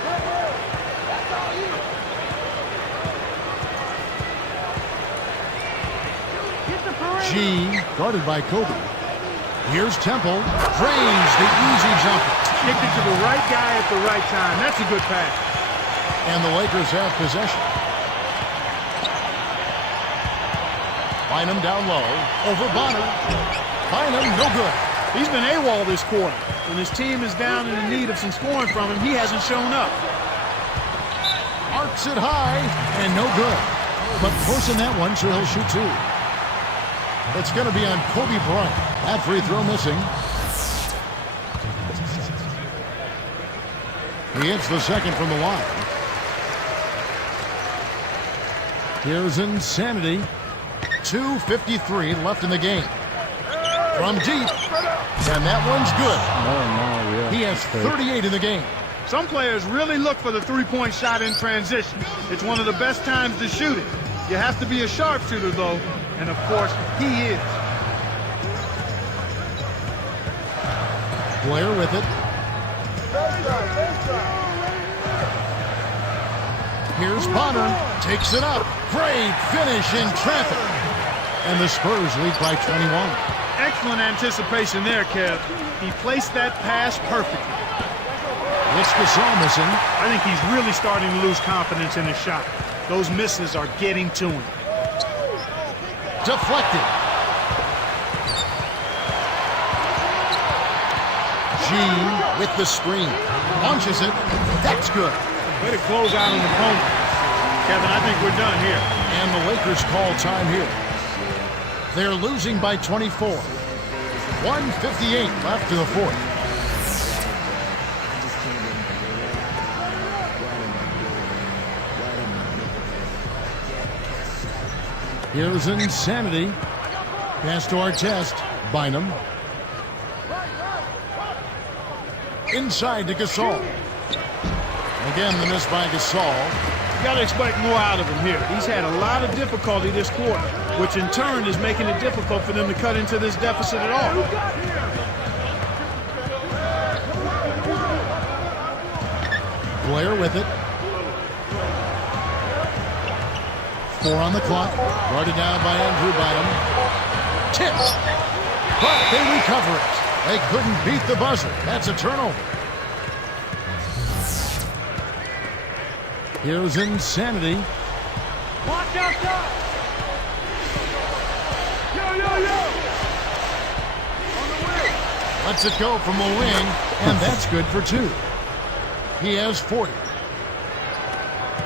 G, guarded by Kobe. Here's Temple. Drains the easy jumper. Kicked it to the right guy at the right time. That's a good pass. And the Lakers have possession. Bynum down low. Over Bonner. Bynum, no good. He's been AWOL this quarter. When his team is down and in need of some scoring from him, he hasn't shown up. Arcs it high, and no good. But forcing that one, so he'll shoot two. It's going to be on Kobe Bryant. That free throw missing. He hits the second from the line. Here's Insanity. 2:53 left in the game. From deep. And that one's good. Yeah. He has 38 in the game. Some players really look for the three-point shot in transition. It's one of the best times to shoot it. You have to be a sharpshooter, though. And, of course, he is. Blair with it. Here's Bonner. Takes it up. Great finish in traffic. And the Spurs lead by 21. Excellent anticipation there, Kev. He placed that pass perfectly. It's Gasol missing. I think he's really starting to lose confidence in his shot. Those misses are getting to him. Deflected. G with the screen. Launches it. That's good. Way to close out an opponent. Kevin, I think we're done here. And the Lakers call time here. They're losing by 24. 1:58 left in the fourth. Here's Insanity. Pass to our test. Bynum. Inside to Gasol. Again, the miss by Gasol. You got to expect more out of him here. He's had a lot of difficulty this quarter, which in turn is making it difficult for them to cut into this deficit at all. Blair with it. 4 on the clock. Guarded down by Andrew Bynum. Tipped. But they recover it. They couldn't beat the buzzer. That's a turnover. Here's Insanity. Watch outside! Yo! Lets it go from the wing, and that's good for 2. He has 40.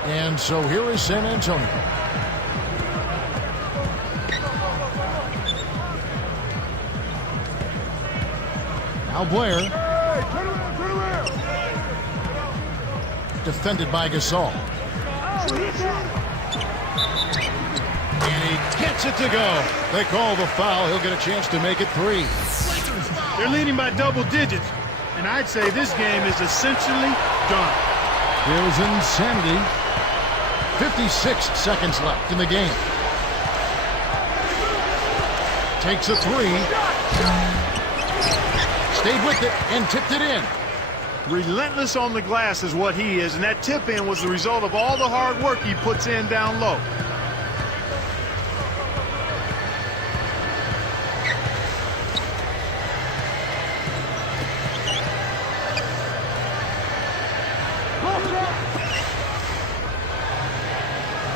And so here is San Antonio. Now Blair. Turn around! Defended by Gasol. And he gets it to go. They call the foul. He'll get a chance to make it 3. They're leading by double digits, and I'd say this game is essentially done. Here's Insanity. 56 seconds left in the game. Takes a 3. Stayed with it and tipped it in. Relentless on the glass is what he is, and that tip-in was the result of all the hard work he puts in down low.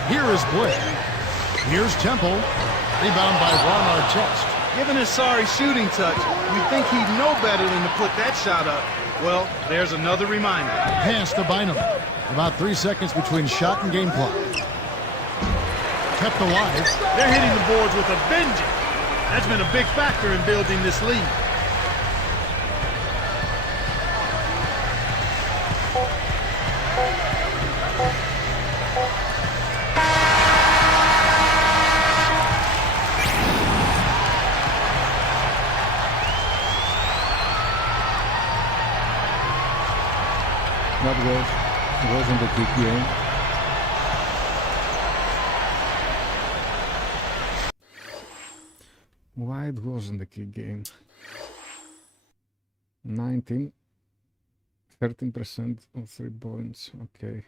Here is Blair. Here's Temple. Rebound by Ron Artest. Given his sorry shooting touch, you'd think he'd know better than to put that shot up. Well, there's another reminder. Pass to Bynum. About 3 seconds between shot and game clock. Kept alive. They're hitting the boards with a vengeance. That's been a big factor in building this lead. That wasn't a quick game. Why it wasn't a kick game? 13% of 3 points. Okay.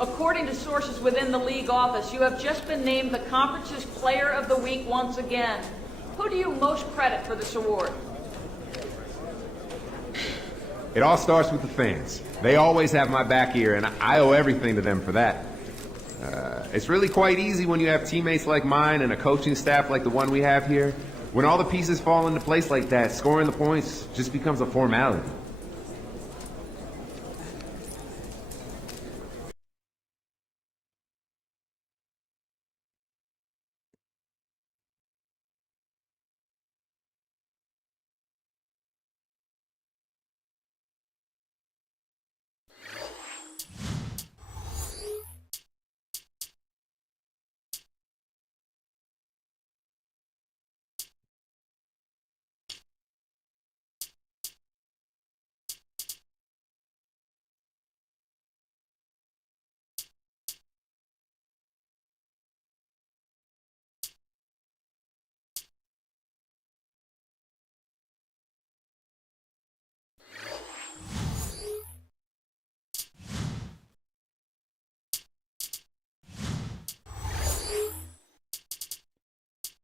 According to sources within the league office, you have just been named the conference's Player of the Week once again. Who do you most credit for this award? It all starts with the fans. They always have my back here, and I owe everything to them for that. It's really quite easy when you have teammates like mine and a coaching staff like the one we have here. When all the pieces fall into place like that, scoring the points just becomes a formality.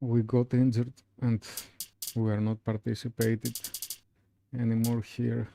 We got injured and we are not participated anymore here.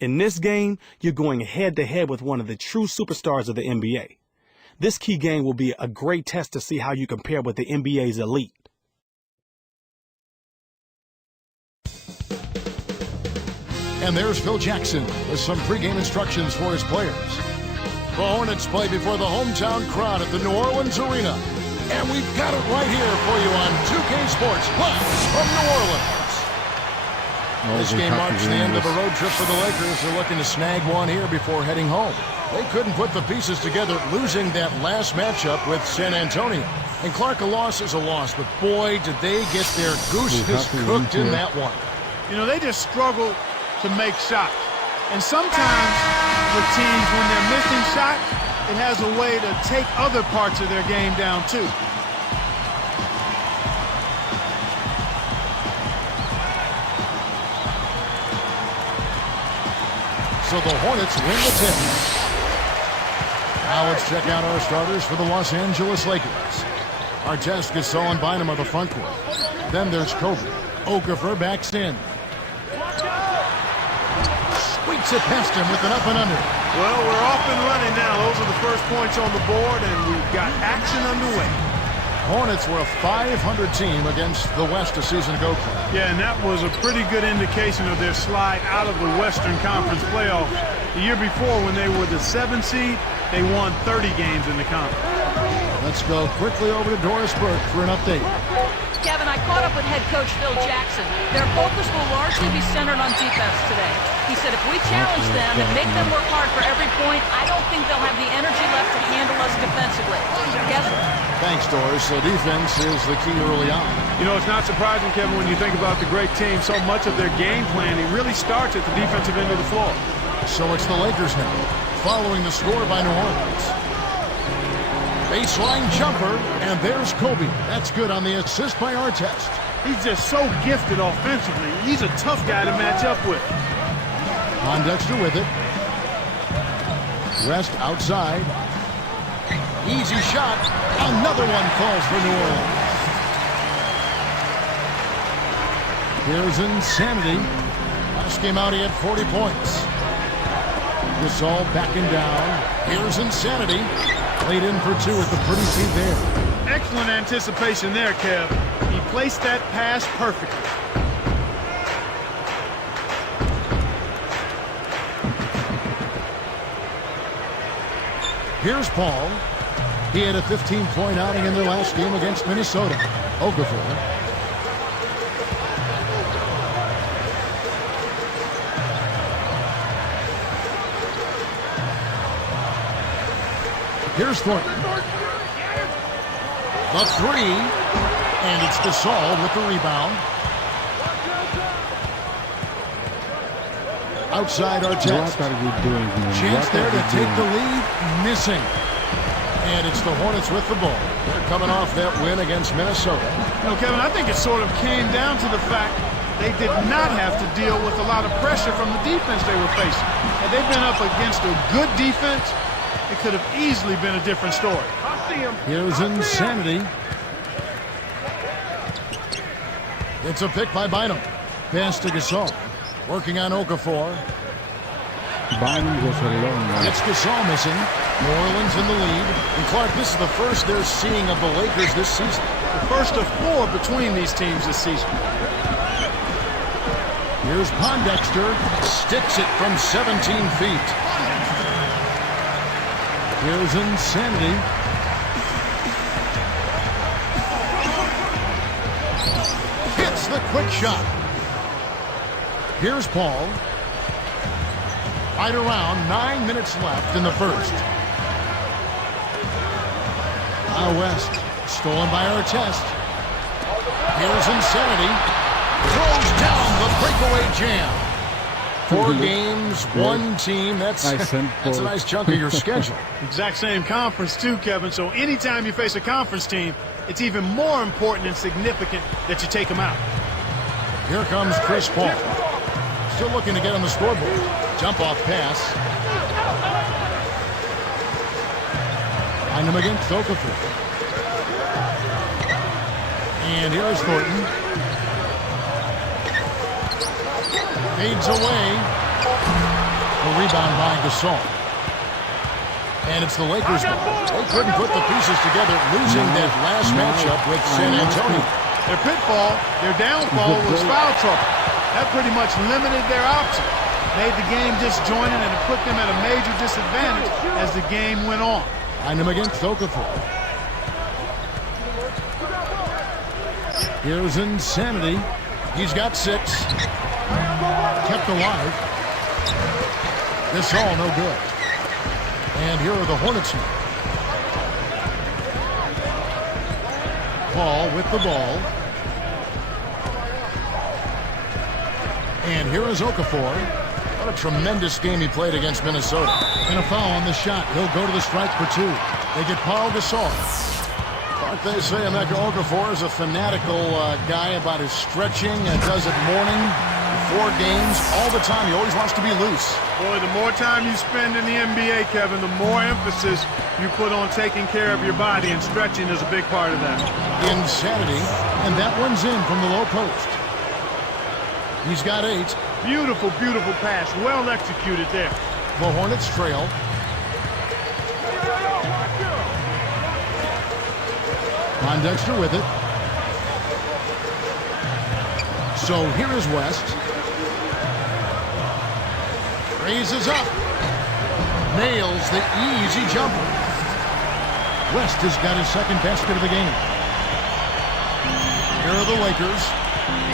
In this game, you're going head-to-head with one of the true superstars of the NBA. This key game will be a great test to see how you compare with the NBA's elite. And there's Phil Jackson with some pregame instructions for his players. The Hornets play before the hometown crowd at the New Orleans Arena. And we've got it right here for you on 2K Sports Live from New Orleans. This game marks the end of a road trip for the Lakers. They're looking to snag one here before heading home. They couldn't put the pieces together, losing that last matchup with San Antonio. And Clark, a loss is a loss, but boy, did they get their gooses cooked in that one. You know, they just struggle to make shots. And sometimes with teams, when they're missing shots, it has a way to take other parts of their game down too. So the Hornets win the tip. Now let's check out our starters for the Los Angeles Lakers. Artest, Gasol, and Bynum are the front court. Then there's Kobe. Okafor backs in. Squeaks it past him with an up and under. Well, we're off and running now. Those are the first points on the board, and we've got action underway. Hornets were a 500 team against the West a season ago. Yeah, and that was a pretty good indication of their slide out of the Western Conference playoffs. The year before, when they were the 7th seed, they won 30 games in the conference. Let's go quickly over to Doris Burke for an update. Kevin, I caught up with head coach Phil Jackson. Their focus will largely be centered on defense today. He said if we challenge them and make them work hard for every point, I don't think they'll have the energy left to handle us defensively. Kevin? Thanks, Doris. So defense is the key early on. You know, it's not surprising, Kevin, when you think about the great team. So much of their game planning really starts at the defensive end of the floor. So it's the Lakers now, following the score by New Orleans. Baseline jumper, and there's Kobe. That's good on the assist by Artest. He's just so gifted offensively. He's a tough guy to match up with. Dexter with it. West outside. Easy shot. Another one falls for New Orleans. Here's Insanity. Last game out, he had 40 points. Gasol backing down. Here's Insanity. Laid in for two with the pretty feet there. Excellent anticipation there, Kev. He placed that pass perfectly. Here's Paul. He had a 15-point outing in their last game against Minnesota. Okafor. Here's Thornton. The three. And it's Gasol with the rebound. Outside Artest. What are you doing, man? Chance What there are to you take doing? the lead. Missing. And it's the Hornets with the ball. They're coming off that win against Minnesota. You know, Kevin, I think it sort of came down to the fact they did not have to deal with a lot of pressure from the defense they were facing. Had they been up against a good defense, it could have easily been a different story. Here's Insanity. It's a pick by Bynum. Pass to Gasol. Working on Okafor. Bynum was alone, man. It's Gasol missing. New Orleans in the lead. And Clark, this is the first they're seeing of the Lakers this season. The first of 4 between these teams this season. Here's Dexter. Sticks it from 17 feet. Here's Insanity. Hits the quick shot. Here's Paul. Right around 9 minutes left in the first. West. Stolen by Artest. Here's Insanity. Throws down the breakaway jam. 4 games, 1 team. That's a nice chunk of your schedule. Exact same conference too, Kevin. So anytime you face a conference team, it's even more important and significant that you take them out. Here comes Chris Paul. Still looking to get on the scoreboard. Jump off pass. Find him against Okafor. And here's Thornton. Fades away. The rebound by Gasol. And it's the Lakers' ball. They couldn't put the pieces together, losing that last matchup with San Antonio. Their pitfall, their downfall was foul trouble. That pretty much limited their options. Made the game disjointed and it put them at a major disadvantage as the game went on. Find him against Okafor. Here's Insanity. He's got 6. Kept alive. This all no good. And here are the Hornets now. Paul with the ball. And here is Okafor. What a tremendous game he played against Minnesota. And a foul on the shot. He'll go to the strike for 2. They get Paul Gasol. Aren't they say Emeka Okafor is a fanatical guy about his stretching and does it morning, before games, all the time. He always wants to be loose. Boy, the more time you spend in the NBA, Kevin, the more emphasis you put on taking care of your body, and stretching is a big part of that. Insanity. And that one's in from the low post. He's got 8. Beautiful, beautiful pass. Well executed there. The Hornets trail. Dexter with it. So here is West. Raises up. Nails the easy jumper. West has got his second basket of the game. Here are the Lakers.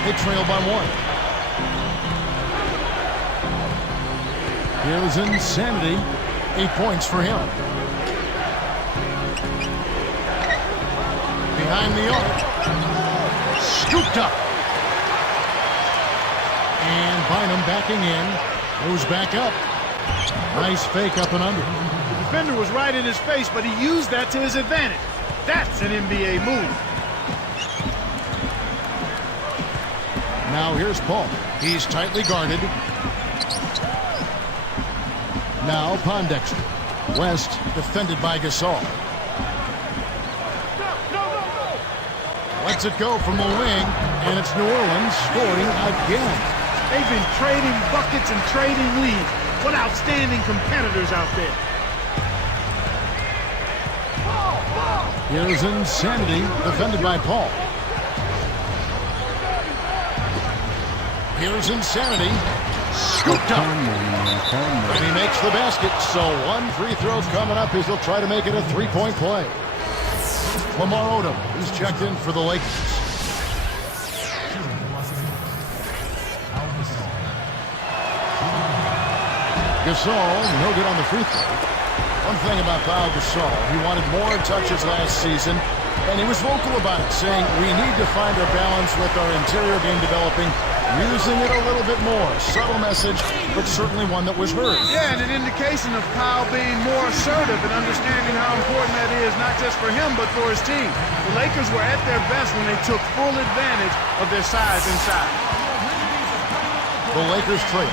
They trail by 1. Here's Insanity. 8 points for him. Behind the arc. Scooped up. And Bynum backing in. Goes back up. Nice fake up and under. The defender was right in his face, but he used that to his advantage. That's an NBA move. Now here's Paul. He's tightly guarded. Now Pondexter. West defended by Gasol. Lets it go from the wing, and it's New Orleans scoring again. They've been trading buckets and trading leads. What outstanding competitors out there. Here's Insanity, defended by Paul. Here's Insanity, scooped up. And he makes the basket, so 1 free throw coming up as he'll try to make it a three-point play. Lamar Odom, who's checked in for the Lakers. Gasol, no good on the free throw. One thing about Pau Gasol, he wanted more touches last season, and he was vocal about it, saying we need to find our balance with our interior game developing, using it a little bit more. Subtle message, but certainly one that was heard. Yeah, and an indication of Pau being more assertive and understanding how important that is, not just for him, but for his team. The Lakers were at their best when they took full advantage of their size inside. The Lakers trail.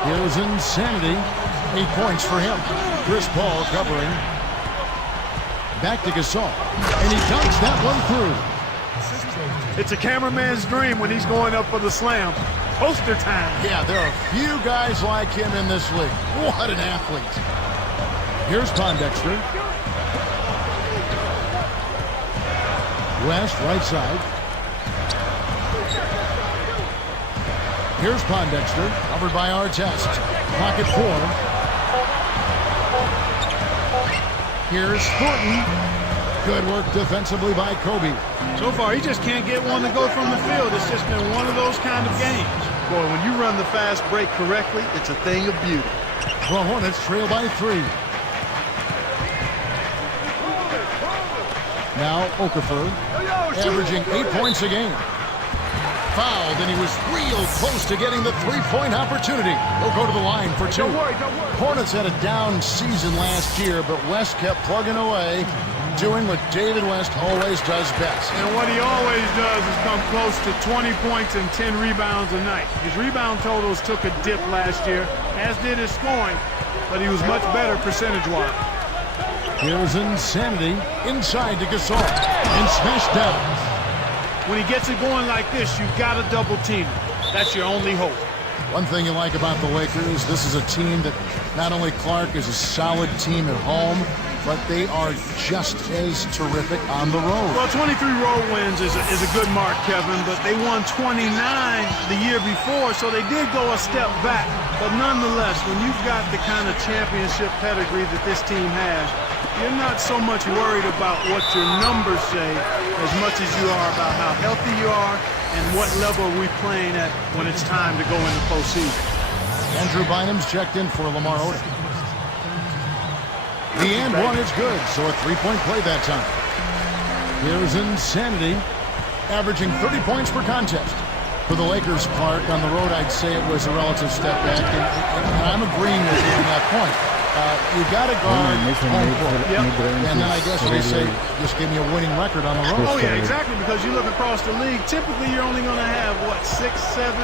Here's Insanity. 8 points for him. Chris Paul covering. Back to Gasol. And he dunks that one through. It's a cameraman's dream when he's going up for the slam. Poster time. Yeah, there are few guys like him in this league. What an athlete. Here's Pondexter. West, right side. Here's Pondexter, covered by Artest. Pocket 4. Here's Thornton. Good work defensively by Kobe. So far, he just can't get one to go from the field. It's just been one of those kind of games. Boy, when you run the fast break correctly, it's a thing of beauty. The Hornets trail by 3. Now Okafor, averaging 8 points a game. Fouled, and he was real close to getting the three-point opportunity. He'll go to the line for 2. Don't worry. Hornets had a down season last year, but West kept plugging away, doing what David West always does best. And what he always does is come close to 20 points and 10 rebounds a night. His rebound totals took a dip last year, as did his scoring, but he was much better percentage-wise. Here's Insanity inside to Gasol, and smashed down. When he gets it going like this, you've got to double team him. That's your only hope. One thing you like about the Lakers, this is a team that not only Clark is a solid team at home, but they are just as terrific on the road. Well, 23 road wins is a good mark, Kevin, but they won 29 the year before, so they did go a step back. But nonetheless, when you've got the kind of championship pedigree that this team has, you're not so much worried about what your numbers say as much as you are about how healthy you are and what level are we playing at when it's time to go in the postseason. Andrew Bynum's checked in for Lamar Odom. The and one is good, so a three-point play that time. Here's Insanity, averaging 30 points per contest. For the Lakers, Clark, on the road, I'd say it was a relative step back, and I'm agreeing with you on that point. You got to guard home court. And then I guess they say, just give me a winning record on the road. Oh, yeah, exactly, because you look across the league, typically you're only going to have, 6, 7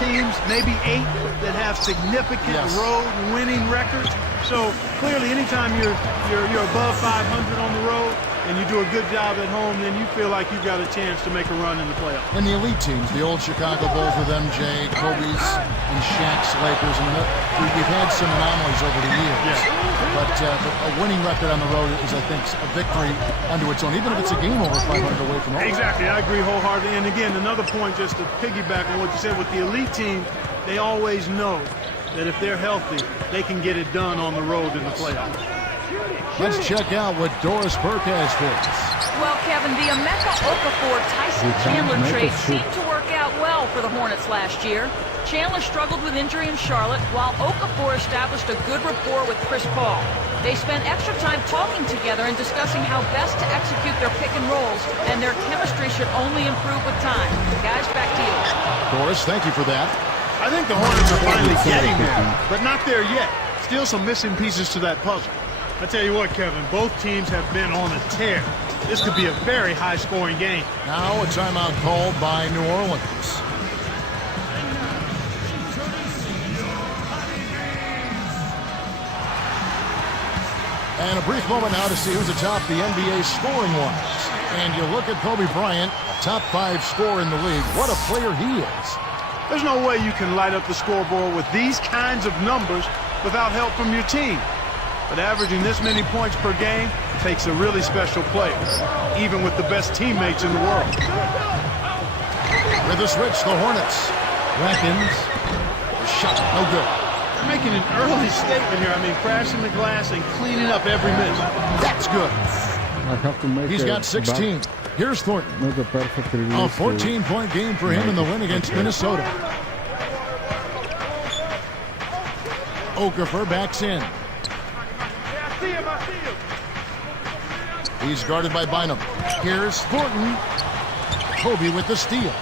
teams, maybe 8 that have significant road winning records. So clearly, anytime you're above 500 on the road and you do a good job at home, then you feel like you've got a chance to make a run in the playoffs. And the elite teams, the old Chicago Bulls with MJ, Kobe's, and Shaq's Lakers, and we've had some anomalies over the years. Yeah. But a winning record on the road is, I think, a victory unto its own, even if it's a game over 500 away from home. Exactly, I agree wholeheartedly. And again, another point just to piggyback on what you said with the elite team, they always know that if they're healthy, they can get it done on the road in the playoffs. Let's check out what Doris Burke has for us. Well, Kevin, the Emeka Okafor-Tyson Chandler trade seemed to work out well for the Hornets last year. Chandler struggled with injury in Charlotte, while Okafor established a good rapport with Chris Paul. They spent extra time talking together and discussing how best to execute their pick and rolls, and their chemistry should only improve with time. Guys, back to you. Doris, thank you for that. I think the Hornets are finally getting there, but not there yet. Still some missing pieces to that puzzle. I tell you what, Kevin, both teams have been on a tear. This could be a very high-scoring game. Now a timeout called by New Orleans. And a brief moment now to see who's atop the NBA scoring-wise. And you look at Kobe Bryant, top 5 scorer in the league. What a player he is. There's no way you can light up the scoreboard with these kinds of numbers without help from your team. But averaging this many points per game takes a really special player, even with the best teammates in the world. With a switch, the Hornets. Rackins. Shot, no good. They're making an early statement here. I mean, crashing the glass and cleaning up every miss. That's good. I have to make He's got 16. Here's Thornton. Not a perfect A release. 14-point game for him in the win against Minnesota. Okafor backs in. He's guarded by Bynum. Here's Thornton. Kobe with the steal.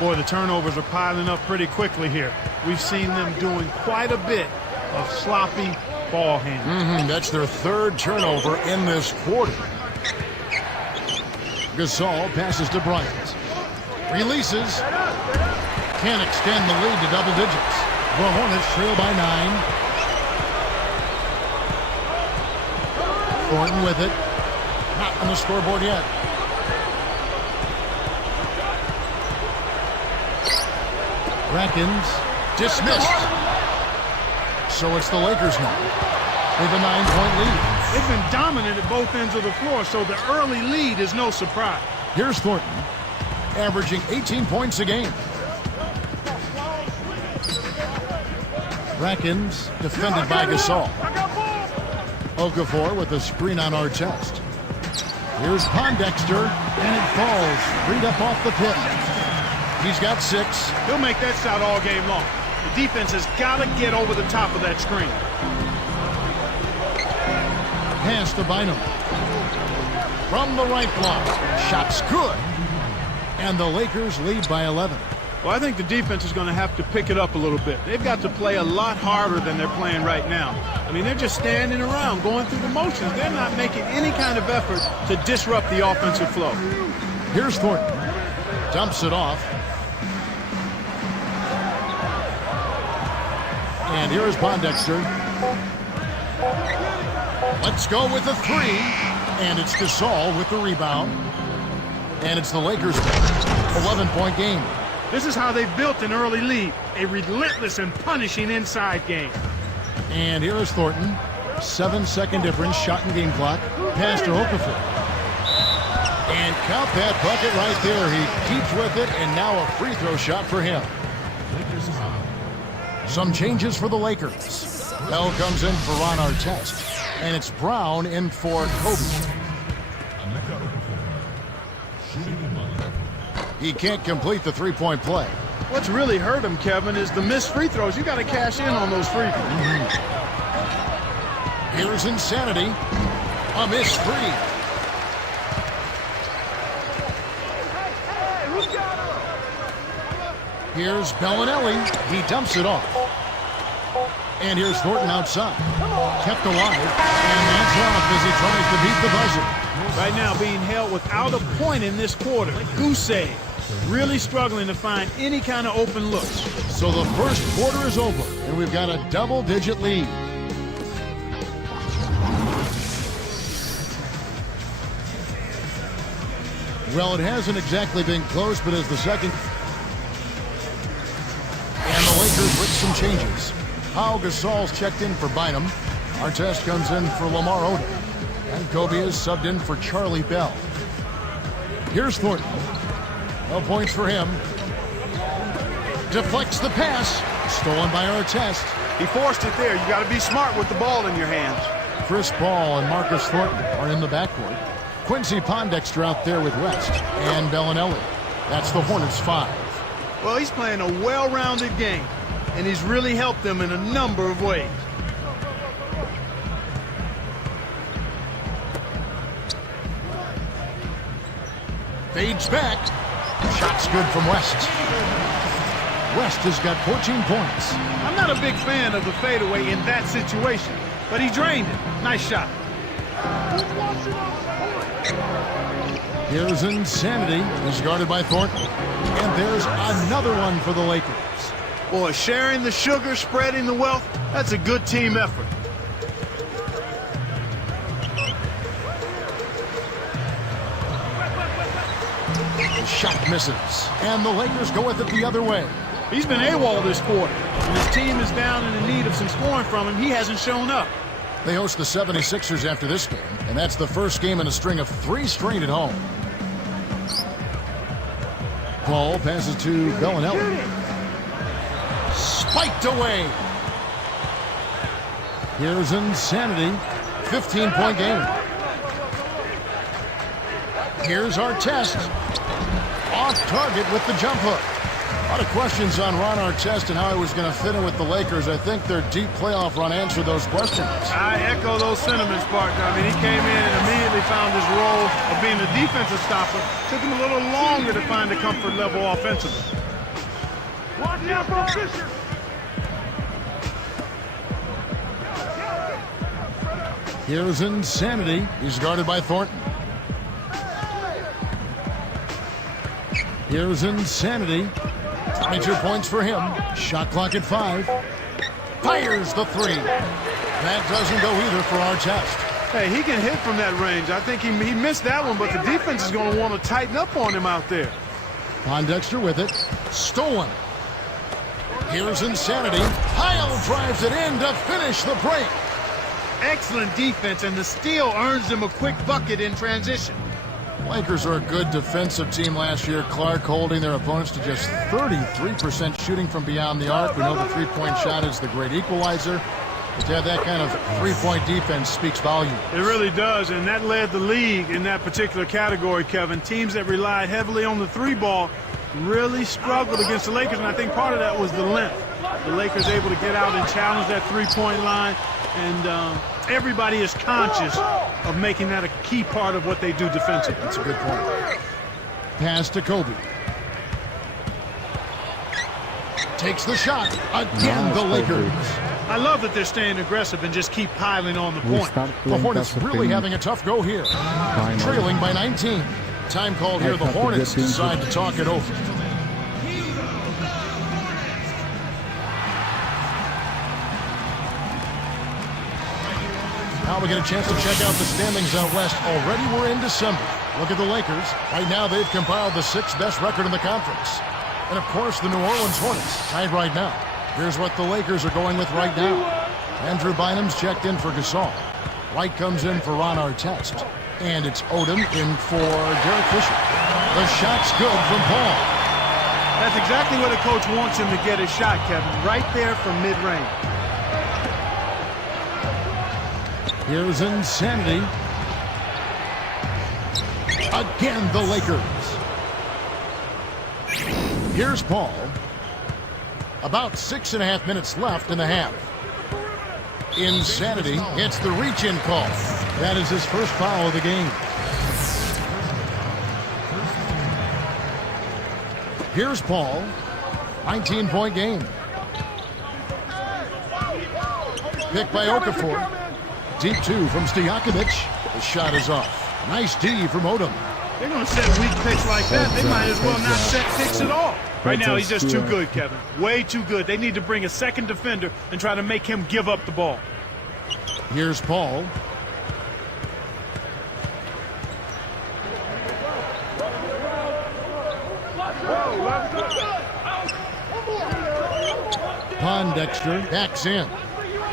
Boy, the turnovers are piling up pretty quickly here. We've seen them doing quite a bit of sloppy ball handling. That's their 3rd turnover in this quarter. Gasol passes to Bryant. Releases. Can't extend the lead to double digits. The Hornets trail by 9. Thornton with it. Not on the scoreboard yet. Rackins dismissed. So it's the Lakers now with a 9-point lead. They've been dominant at both ends of the floor, so the early lead is no surprise. Here's Thornton, averaging 18 points a game. Rackins defended by Gasol. Okafor with a screen on Artest. Here's Pondexter, and it falls freed up off the pit. He's got 6. He'll make that shot all game long. The defense has got to get over the top of that screen. Pass to Bynum. From the right block. Shot's good. And the Lakers lead by 11. Well, I think the defense is going to have to pick it up a little bit. They've got to play a lot harder than they're playing right now. I mean, they're just standing around, going through the motions. They're not making any kind of effort to disrupt the offensive flow. Here's Thornton. Dumps it off. And here's Pondexter. Let's go with the 3. And it's Gasol with the rebound. And it's the Lakers' 11-point game. This is how they've built an early lead, a relentless and punishing inside game. And here is Thornton. 7-second difference, shot and game clock. Pass to Okafor. And count that bucket right there. He keeps with it, and now a free throw shot for him. Some changes for the Lakers. Bell comes in for Ron Artest. And it's Brown in for Kobe. He can't complete the 3-point play. What's really hurt him, Kevin, is the missed free throws. You got to cash in on those free throws. Here's Insanity. A missed 3. Here's Bellinelli. He dumps it off. And here's Thornton outside. Kept alive. And that's off as he tries to beat the buzzer. Right now being held without a point in this quarter. Goose egg. Really struggling to find any kind of open looks. So the first quarter is over, and we've got a double-digit lead. Well, it hasn't exactly been close, but as the second... And the Lakers with some changes. Pau Gasol's checked in for Bynum. Artest comes in for Lamar Odom. And Kobe is subbed in for Charlie Bell. Here's Thornton. No points for him. Deflects the pass. Stolen by Artest. He forced it there. You got to be smart with the ball in your hands. Chris Paul and Marcus Thornton are in the backcourt. Quincy Pondexter out there with West. And Bellinelli. That's the Hornets' 5. Well, he's playing a well-rounded game. And he's really helped them in a number of ways. Fades back. Shot's good from West. West has got 14 points. I'm not a big fan of the fadeaway in that situation, but he drained it. Nice shot. Here's Insanity. He's guarded by Thornton. And there's another one for the Lakers. Boy, sharing the sugar, spreading the wealth, that's a good team effort. The shot misses, and the Lakers go with it the other way. He's been AWOL this quarter. When his team is down and in need of some scoring from him, he hasn't shown up. They host the 76ers after this game, and that's the first game in a string of 3 straight at home. Paul passes to Bellinelli. Spiked away. Here's Insanity. 15-point game. Here's Artest. Off target with the jump hook. A lot of questions on Ron Artest and how he was going to fit in with the Lakers. I think their deep playoff run answered those questions. I echo those sentiments, partner. I mean, he came in and immediately found his role of being a defensive stopper. Took him a little longer to find the comfort level offensively. Watch out for Fisher. Here's Insanity. He's guarded by Thornton. Here's Insanity. 22 points for him. Shot clock at 5. Fires the 3. That doesn't go either for Artest. Hey, he can hit from that range. I think he missed that one, but the defense is going to want to tighten up on him out there. Pondexter with it. Stolen. Here's Insanity. Heil drives it in to finish the break. Excellent defense, and the steal earns them a quick bucket in transition. Lakers are a good defensive team last year. Clark holding their opponents to just 33% shooting from beyond the arc. We know the three-point shot is the great equalizer. But to have that kind of three-point defense speaks volume. It really does, and that led the league in that particular category, Kevin. Teams that relied heavily on the 3-ball really struggled against the Lakers, and I think part of that was the length. The Lakers able to get out and challenge that three-point line, and everybody is conscious of making that a key part of what they do defensively. That's a good point. Pass to Kobe. Takes the shot. Again, the Lakers. I love that they're staying aggressive and just keep piling on the point. The Hornets really having a tough go here. Trailing by 19. Time called here. The Hornets decide to talk it over. Now we get a chance to check out the standings out west. Already we're in December. Look at the Lakers. Right now they've compiled the 6th best record in the conference. And of course the New Orleans Hornets tied right now. Here's what the Lakers are going with right now. Andrew Bynum's checked in for Gasol. White comes in for Ron Artest. And it's Odom in for Derek Fisher. The shot's good from Paul. That's exactly where the coach wants him to get his shot, Kevin. Right there from mid-range. Here's Insanity. Again, the Lakers. Here's Paul. About 6.5 minutes left in the half. Insanity gets the reach-in call. That is his first foul of the game. Here's Paul. 19-point game. Picked by Okafor. Deep 2 from Stojakovic. The shot is off. Nice D from Odom. They're going to set weak picks like that. They might as well not set picks at all. Right now, he's just too good, Kevin. Way too good. They need to bring a second defender and try to make him give up the ball. Here's Paul. Pondexter backs in.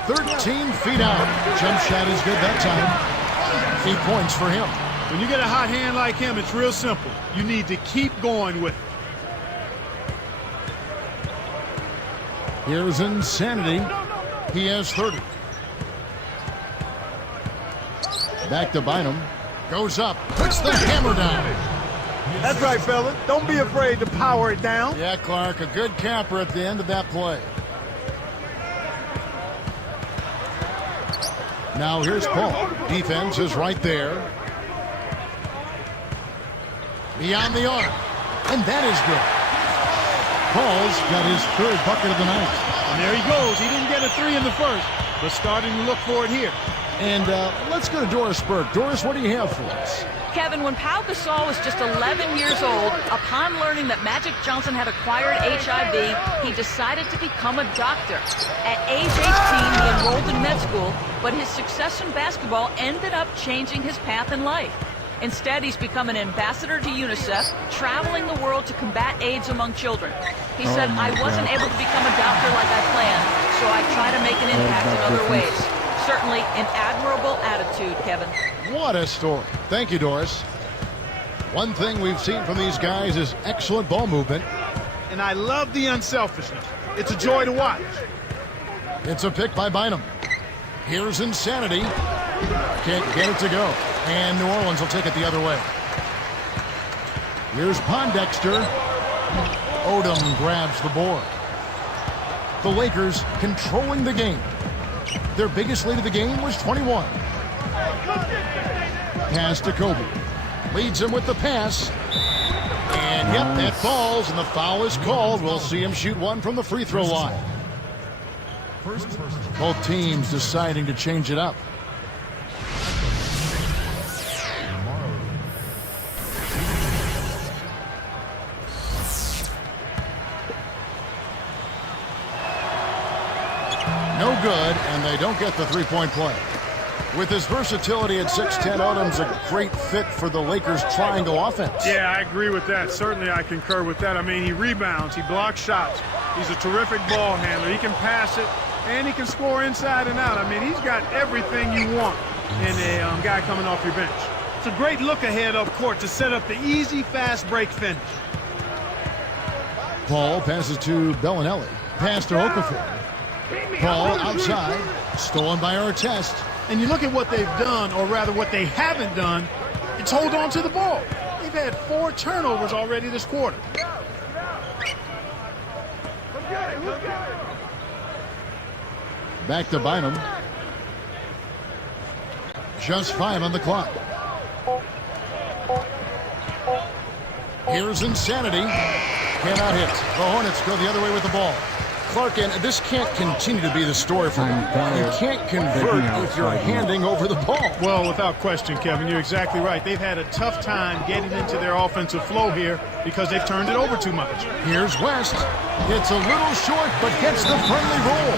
13 feet out. Jump shot is good that time. 8 points for him. When you get a hot hand like him, it's real simple. You need to keep going with it. Here's Insanity. He has 30. Back to Bynum. Goes up. Puts the hammer down. That's right, fella. Don't be afraid to power it down. Yeah, Clark. A good capper at the end of that play. Now here's Paul. Defense is right there. Beyond the arc. And that is good. Paul's got his 3rd bucket of the night. And there he goes. He didn't get a 3 in the first, but starting to look for it here. And let's go to Doris Burke. Doris, what do you have for us? Kevin, when Pau Gasol was just 11 years old, upon learning that Magic Johnson had acquired HIV, he decided to become a doctor. At age 18, he enrolled in med school, but his success in basketball ended up changing his path in life. Instead, he's become an ambassador to UNICEF, traveling the world to combat AIDS among children. He said, I wasn't able to become a doctor like I planned, so I try to make an impact in other ways. Certainly an admirable attitude, Kevin. What a story. Thank you, Doris. One thing we've seen from these guys is excellent ball movement. And I love the unselfishness. It's a joy to watch. It's a pick by Bynum. Here's Insanity. Can't get it to go. And New Orleans will take it the other way. Here's Pondexter. Odom grabs the board. The Lakers controlling the game. Their biggest lead of the game was 21. Pass to Kobe. Leads him with the pass. And yep, that falls, and the foul is called. We'll see him shoot one from the free throw line. Both teams deciding to change it up. No good, and they don't get the three-point play. With his versatility at 6'10", Odom's a great fit for the Lakers' triangle offense. Yeah, I agree with that. Certainly I concur with that. I mean, he rebounds, he blocks shots. He's a terrific ball handler. He can pass it, and he can score inside and out. I mean, he's got everything you want in a guy coming off your bench. It's a great look ahead up court to set up the easy, fast break finish. Paul passes to Bellinelli. Pass to Okafor. Paul outside, stolen by Artest. And you look at what they've done, or rather what they haven't done, it's hold on to the ball. They've had 4 turnovers already this quarter. Back to Bynum. Just 5 on the clock. Here's Insanity. Cannot hit. The Hornets go the other way with the ball. Clark, and this can't continue to be the story for them. You can't convert if you're handing over the ball. Well, without question, Kevin, you're exactly right. They've had a tough time getting into their offensive flow here because they've turned it over too much. Here's West. It's a little short, but gets the friendly roll.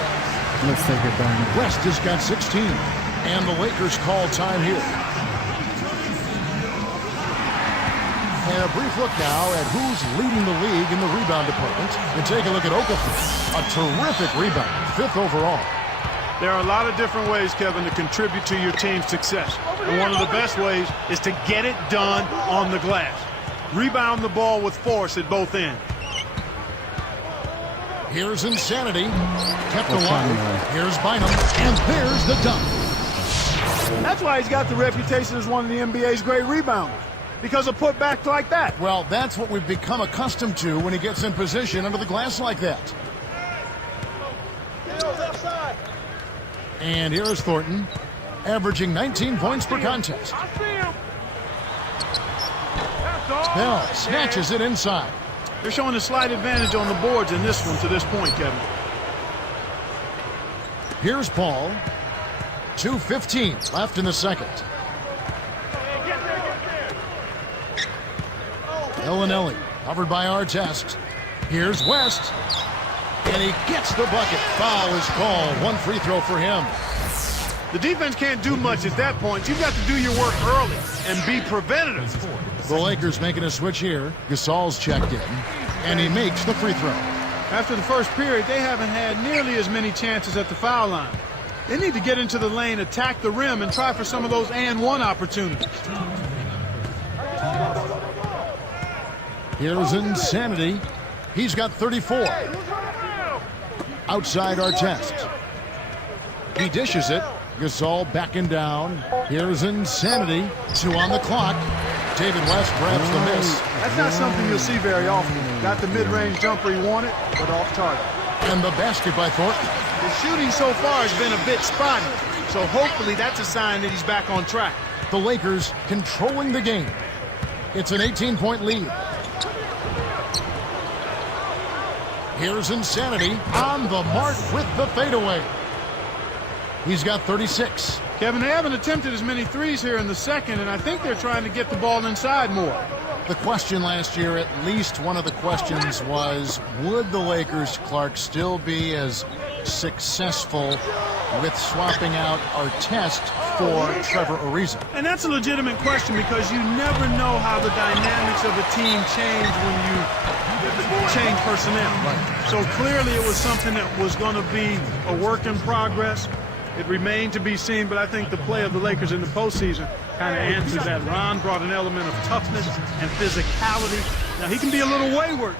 Let's take it down. West has got 16, and the Lakers call time here. And a brief look now at who's leading the league in the rebound department. And take a look at Okafor, a terrific rebound, 5th overall. There are a lot of different ways, Kevin, to contribute to your team's success. And one of the best ways is to get it done on the glass. Rebound the ball with force at both ends. Here's Insanity. Kept alive. Here's Bynum. And there's the dunk. That's why he's got the reputation as one of the NBA's great rebounders. Because of putbacks like that. Well, that's what we've become accustomed to when he gets in position under the glass like that. And here's Thornton, averaging 19 points per contest. Bell snatches it inside. They're showing a slight advantage on the boards in this one to this point, Kevin. Here's Paul. 2:15 left in the second. Bellinelli, covered by Artest. Here's West. And he gets the bucket. Foul is called. 1 free throw for him. The defense can't do much at that point. You've got to do your work early and be preventative. The Lakers making a switch here. Gasol's checked in, and he makes the free throw. After the first period, they haven't had nearly as many chances at the foul line. They need to get into the lane, attack the rim, and try for some of those and-one opportunities. Here's Insanity. He's got 34. Outside Artest. He dishes it. Gasol backing down. Here's Insanity. 2 on the clock. David West grabs the miss. That's not something you'll see very often. Got the mid-range jumper he wanted, but off target. And the basket by Thornton. His shooting so far has been a bit spotty, so hopefully that's a sign that he's back on track. The Lakers controlling the game. It's an 18-point lead. Here's Insanity on the mark with the fadeaway. He's got 36. Kevin, they haven't attempted as many threes here in the second, and I think they're trying to get the ball inside more. The question last year, at least one of the questions was, would the Lakers, Clark, still be as successful with swapping out Artest for Trevor Ariza. And that's a legitimate question because you never know how the dynamics of a team change when you change personnel. Right. So clearly it was something that was going to be a work in progress. It remained to be seen, but I think the play of the Lakers in the postseason kind of answers that. Ron brought an element of toughness and physicality. Now, he can be a little wayward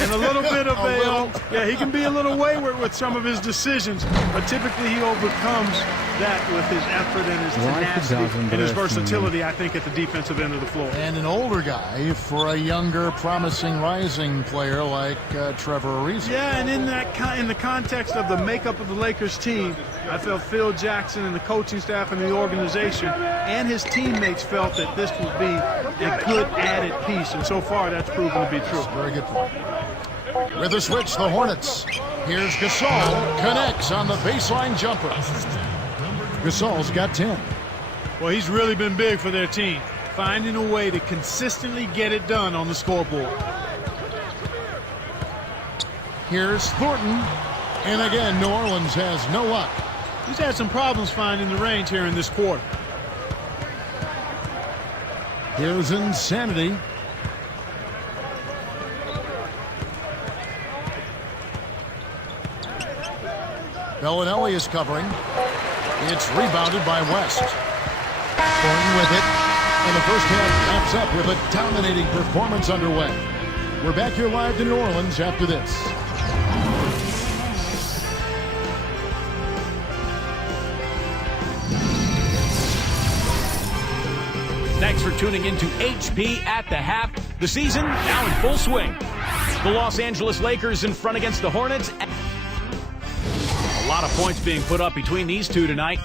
and a little bit of he can be a little wayward with some of his decisions, but typically he overcomes that with his effort and his tenacity and his versatility, I think, at the defensive end of the floor. And an older guy for a younger, promising, rising player like Trevor Ariza. Yeah, and in the context of the makeup of the Lakers team, I felt Phil Jackson and the coaching staff and the organization and his teammates felt that this would be a good added piece, and so far that's proven to be true. Very good point. With the switch, the Hornets. Here's Gasol, connects on the baseline jumper. Gasol's got 10. Well, he's really been big for their team, finding a way to consistently get it done on the scoreboard. Here's Thornton, and again, New Orleans has no luck. He's had some problems finding the range here in this quarter. Here's Insanity. Bellinelli is covering. It's rebounded by West. Thornton with it. And the first half wraps up with a dominating performance underway. We're back here live to New Orleans after this. Thanks for tuning in to HP at the Half. The season now in full swing. The Los Angeles Lakers in front against the Hornets. A lot of points being put up between these two tonight.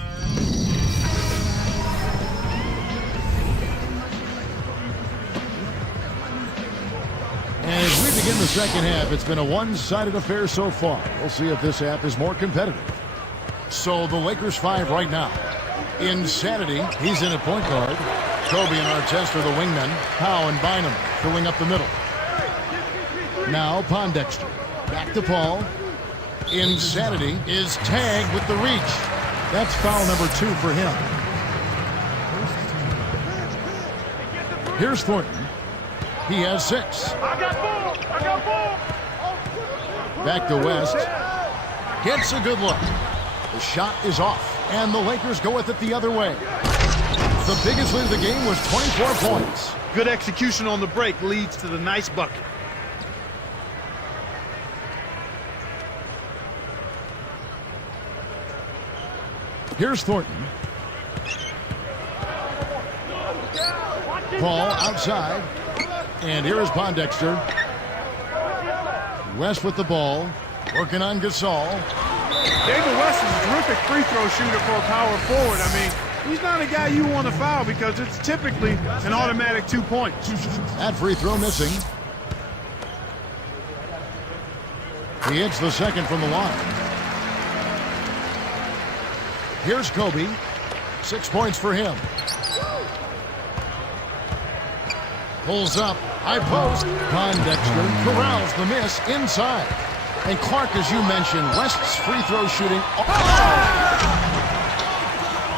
And as we begin the second half, it's been a one-sided affair so far. We'll see if this half is more competitive. So the Lakers 5 right now. Insanity, he's in at point guard. Kobe and Artest are the wingmen. Howe and Bynum filling up the middle. Now Pondexter. Back to Paul. Insanity is tagged with the reach. That's foul number 2 for him. Here's Thornton. He has 6. Back to West. Gets a good look. The shot is off, and the Lakers go with it the other way. The biggest lead of the game was 24 points. Good execution on the break leads to the nice bucket. Here's Thornton. Paul outside. And here is Pondexter. West with the ball. Working on Gasol. David West is a terrific free throw shooter for a power forward. I mean, he's not a guy you want to foul because it's typically an automatic 2 points. That free throw missing. He hits the second from the line. Here's Kobe. 6 points for him. Pulls up. High post. Pondexter corrals the miss inside. And Clark, as you mentioned, West's free throw shooting. Oh!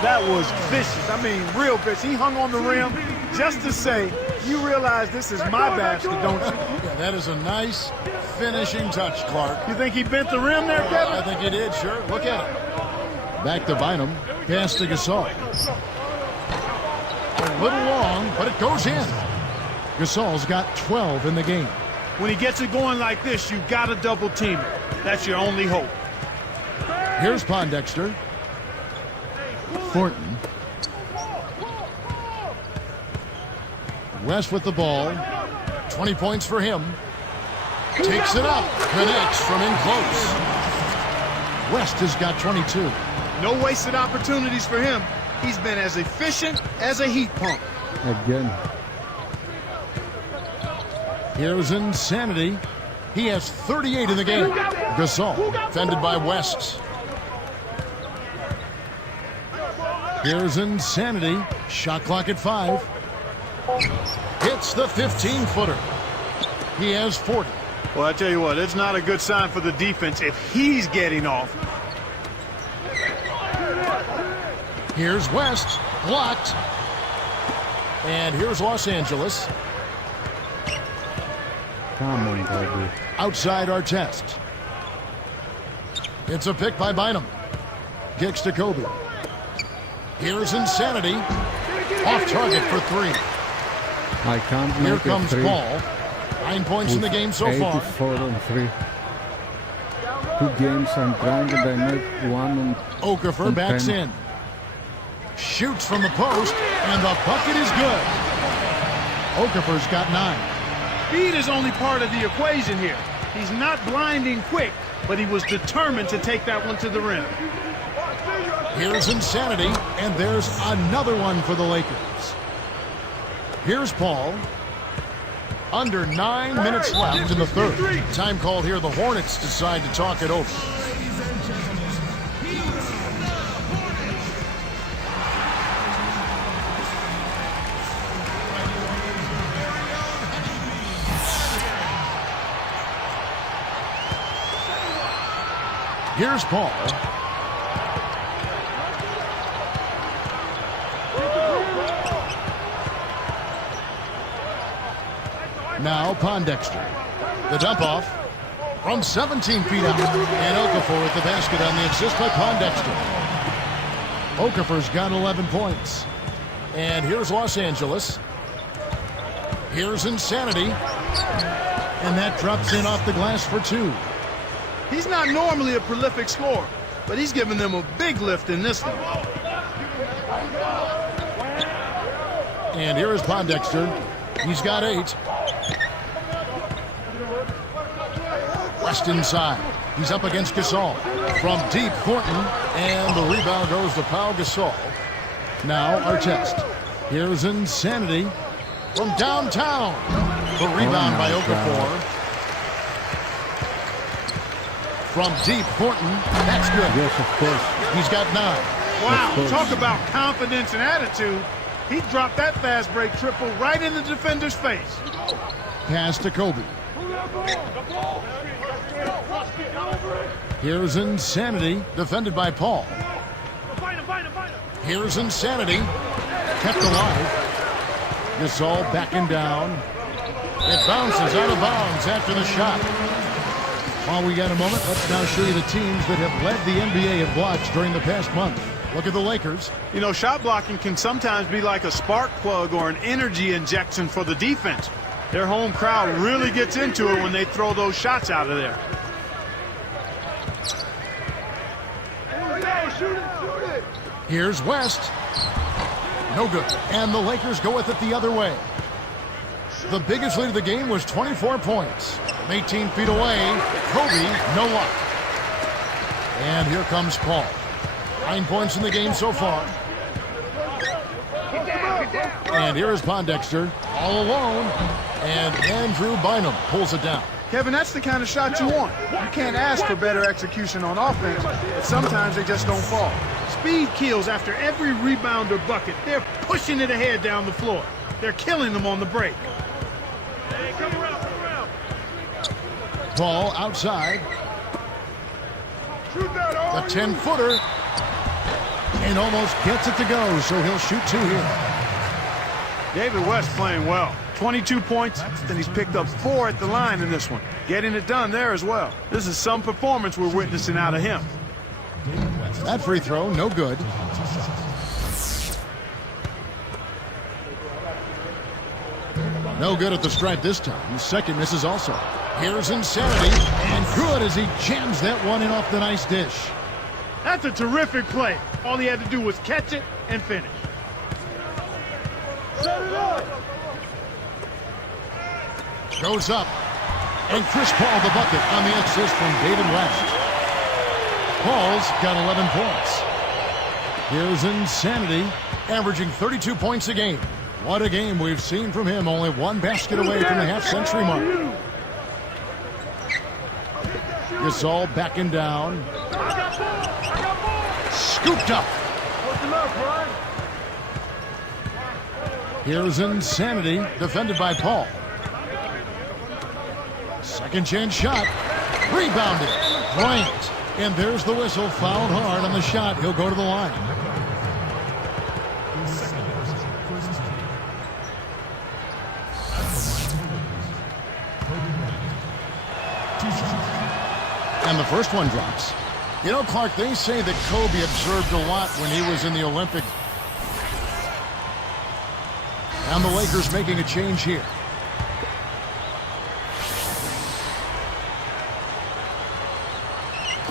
That was vicious. I mean, real vicious. He hung on the rim just to say, you realize this is my basket, don't you? Yeah, that is a nice finishing touch, Clark. You think he bent the rim there, Kevin? I think he did, sure. Look at it. Back to Bynum. Pass to Gasol. A little long, but it goes in. Gasol's got 12 in the game. When he gets it going like this, you got to double team it. That's your only hope. Here's Pondexter. Thornton. West with the ball. 20 points for him. Takes it up. Connects from in close. West has got 22. No wasted opportunities for him. He's been as efficient as a heat pump. Again. Here's Insanity. He has 38 in the game. Gasol, fended by West. Here's Insanity. Shot clock at 5. Hits the 15-footer. He has 40. Well, I tell you what, it's not a good sign for the defense if he's getting off. Here's West. Blocked. And here's Los Angeles. Come on, Kobe. Outside Artest. It's a pick by Bynum. Kicks to Kobe. Here's Insanity. Off target for 3. I can't Here make comes a 3 Paul. 9 points in the game so far. 84 on 3. 2 games I'm trying and I make 1 on Okafor on backs 10. in. Shoots from the post, and the bucket is good. Okafor's got 9. Speed is only part of the equation here. He's not blinding quick, but he was determined to take that one to the rim. Here's Insanity, and there's another one for the Lakers. Here's Paul. Under 9 minutes left in the third. Time called here. The Hornets decide to talk it over. Here's Paul. Now Pondexter. The dump off from 17 feet out. And Okafor with the basket on the assist by Pondexter. Okafor's got 11 points. And here's Los Angeles. Here's Insanity. And that drops in off the glass for 2. He's not normally a prolific scorer, but he's given them a big lift in this one. And here is Pondexter. He's got 8. West inside. He's up against Gasol. From deep, Thornton. And the rebound goes to Pau Gasol. Now Artest. Here's Insanity. From downtown. The rebound by Okafor. From deep, Thornton. That's good. Yes, of course. He's got 9. Wow, talk about confidence and attitude. He dropped that fast break triple right in the defender's face. Pass to Kobe. Here's Insanity, defended by Paul. Here's Insanity, kept alive. Gasol backing down. It bounces out of bounds after the shot. While we got a moment, let's now show you the teams that have led the NBA in blocks during the past month. Look at the Lakers. You know, shot blocking can sometimes be like a spark plug or an energy injection for the defense. Their home crowd really gets into it when they throw those shots out of there. Here's West. No good. And the Lakers go with it the other way. The biggest lead of the game was 24 points. From 18 feet away, Kobe, no luck. And here comes Paul. 9 points in the game so far. And here is Pondexter, all alone. And Andrew Bynum pulls it down. Kevin, that's the kind of shot you want. You can't ask for better execution on offense, but sometimes they just don't fall. Speed kills after every rebound or bucket. They're pushing it ahead down the floor. They're killing them on the break. Paul outside. The 10-footer. And almost gets it to go, so he'll shoot 2 here. David West playing well. 22 points, and he's picked up 4 at the line in this one. Getting it done there as well. This is some performance we're witnessing out of him. That free throw, no good. No good at the stripe this time. The second misses also. Here's Insanity, and good as he jams that one in off the nice dish. That's a terrific play. All he had to do was catch it and finish. Goes up. And Chris Paul the bucket on the assist from David West. Paul's got 11 points. Here's Insanity, averaging 32 points a game. What a game we've seen from him. Only 1 basket away from the half-century mark. Gasol backing down. Scooped up. Here's Insanity, defended by Paul. Second chance shot. And the first one drops. You know, Clark, they say that Kobe observed a lot when he was in the Olympics. And the Lakers making a change here.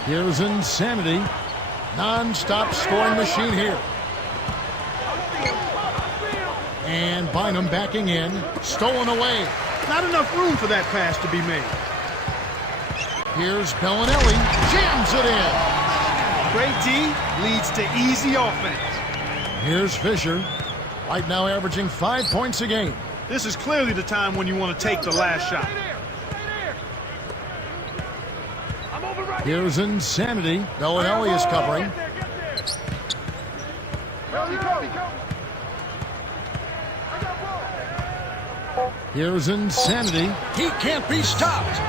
Here's insanity. Non-stop scoring machine here. And Bynum backing in. Stolen away. Not enough room for that pass to be made. Here's Bellinelli. Jams it in. Great D leads to easy offense. Here's Fisher. Right now averaging 5 points a game. This is clearly the time when you want to take the last shot. Here's insanity. Bellinelli is covering. Here's insanity. He can't be stopped.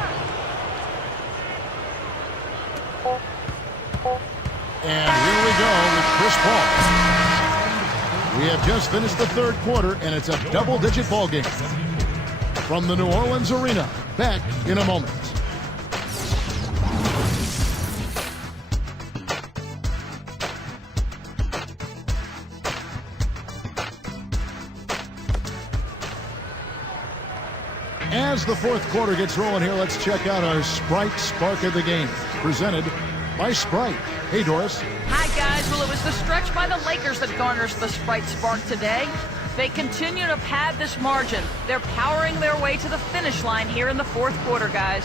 And here we go with Chris Paul. We have just finished the third quarter, and it's a double-digit ball game. From the New Orleans Arena, back in a moment. As the fourth quarter gets rolling here, let's check out our Sprite Spark of the Game, presented by Sprite. Hey, Doris. Hi, guys. Well, it was the stretch by the Lakers that garners the Sprite Spark today. They continue to pad this margin. They're powering their way to the finish line here in the fourth quarter, guys.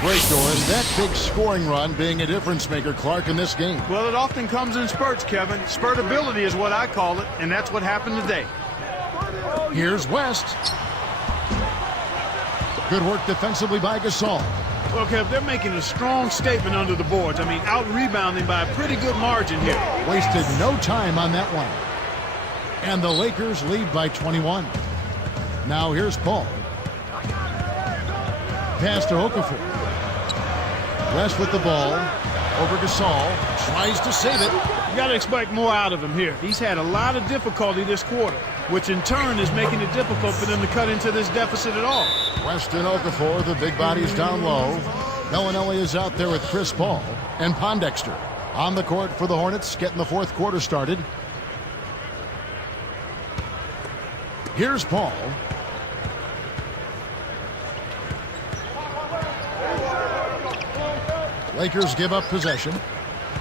Great, Doris. That big scoring run being a difference maker, Clark, in this game. Well, it often comes in spurts, Kevin. Spurtability is what I call it, and that's what happened today. Here's West. Good work defensively by Gasol. Well, Kev, they're making a strong statement under the boards. I mean, out-rebounding by a pretty good margin here. Wasted no time on that one. And the Lakers lead by 21. Now here's Paul. Pass to Okafor. West with the ball. Over Gasol. Tries to save it. You got to expect more out of him here. He's had a lot of difficulty this quarter, which in turn is making it difficult for them to cut into this deficit at all. West and Okafor, the big bodies down low. Bellinelli is out there with Chris Paul and Pondexter on the court for the Hornets, getting the fourth quarter started. Here's Paul. Lakers give up possession.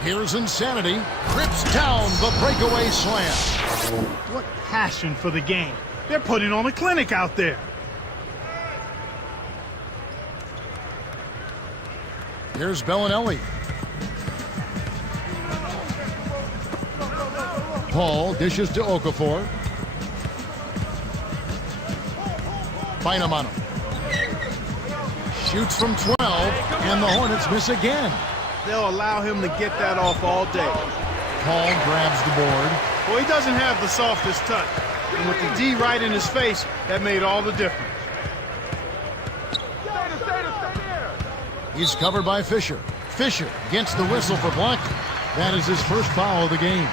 Here's insanity. Rips down the breakaway slam. What passion for the game. They're putting on a clinic out there. Here's Bellinelli. Paul dishes to Okafor. Bynum on him. Shoots from 12, and the Hornets miss again. They'll allow him to get that off all day. Paul grabs the board. Well, he doesn't have the softest touch. And with the D right in his face, that made all the difference. He's covered by Fisher. Fisher gets the whistle for blocking. That is his first foul of the game.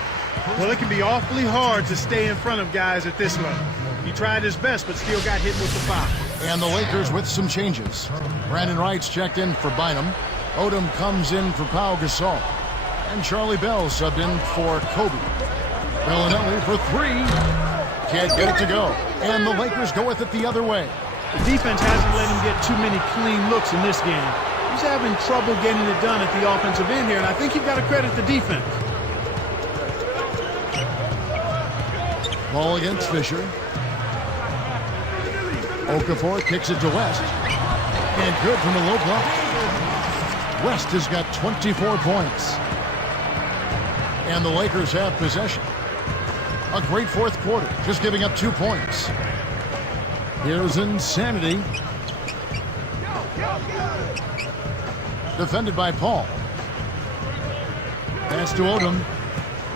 Well, it can be awfully hard to stay in front of guys at this level. He tried his best, but still got hit with the foul. And the Lakers with some changes. Brandon Wright's checked in for Bynum. Odom comes in for Pau Gasol. And Charlie Bell subbed in for Kobe. Bellinelli for three. Can't get it to go. And the Lakers go with it the other way. The defense hasn't let him get too many clean looks in this game. He's having trouble getting it done at the offensive end here, and I think you've got to credit the defense. Ball against Fisher. Okafor kicks it to West. And good from the low block. West has got 24 points. And the Lakers have possession. A great fourth quarter, just giving up 2 points. Here's insanity. Defended by Paul. Pass to Odom.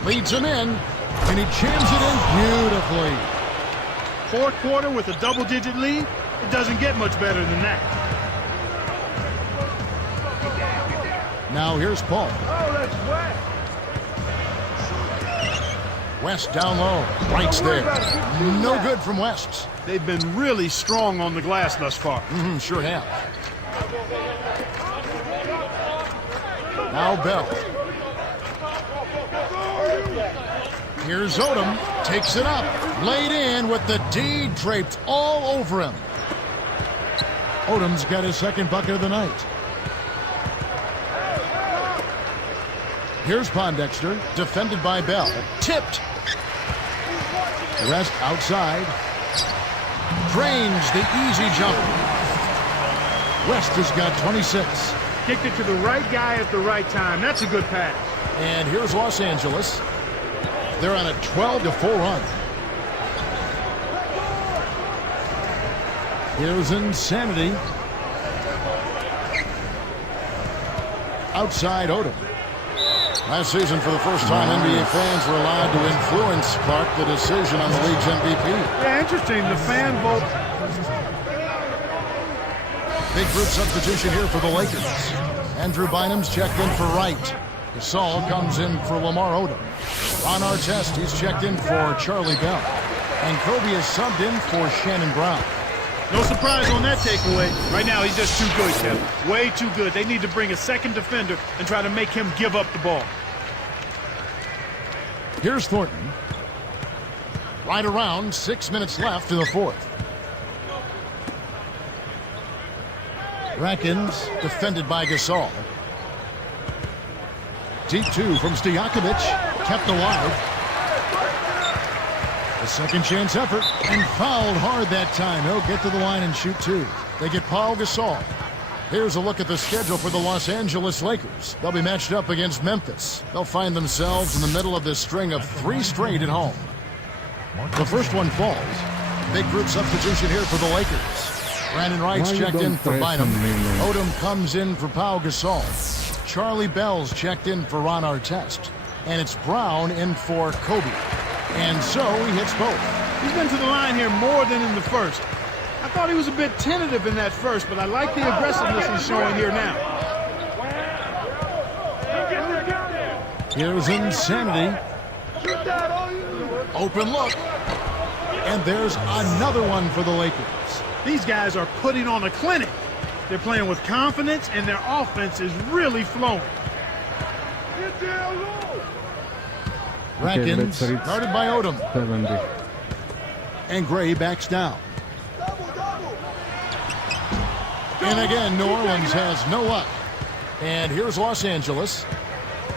Leads him in. And he jams it in beautifully. Fourth quarter with a double-digit lead, it doesn't get much better than that. Now here's Paul. Oh, that's wet. West down low. Wright's there. No good from West. They've been really strong on the glass thus far. Sure have. Now Bell. Here's Odom. Takes it up. Laid in with the D draped all over him. Odom's got his second bucket of the night. Here's Pondexter, defended by Bell. Tipped. The rest outside. Drains the easy jumper. West has got 26. Kicked it to the right guy at the right time. That's a good pass. And here's Los Angeles. They're on a 12-4 run. Here's Insanity. Outside Odom. Last season, for the first time, NBA fans were allowed to influence, Clark, the decision on the league's MVP. Yeah, interesting. The fan vote. Big group substitution here for the Lakers. Andrew Bynum's checked in for Wright. Gasol comes in for Lamar Odom. Ron Artest, he's checked in for Charlie Bell. And Kobe is subbed in for Shannon Brown. No surprise on that takeaway. Right now, he's just too good, Kevin. Way too good. They need to bring a second defender and try to make him give up the ball. Here's Thornton. Right around 6 minutes left in the fourth. Rankins, defended by Gasol. Deep two from Stojakovic, kept alive. A second chance effort, and fouled hard that time. He'll get to the line and shoot two. They get Paul Gasol. Here's a look at the schedule for the Los Angeles Lakers. They'll be matched up against Memphis. They'll find themselves in the middle of this string of 3 straight at home. The first one falls. Big group substitution here for the Lakers. Brandon Wright's checked in for Bynum. Odom comes in for Pau Gasol. Charlie Bell's checked in for Ron Artest. And it's Brown in for Kobe. And so he hits both. He's been to the line here more than in the first. I thought he was a bit tentative in that first, but I like the aggressiveness he's showing here now. Here's Insanity. Open look. And there's another one for the Lakers. These guys are putting on a clinic. They're playing with confidence, and their offense is really flowing. Rankins, guarded by Odom. 70. And Gray backs down. And again, New Orleans has no luck. And here's Los Angeles.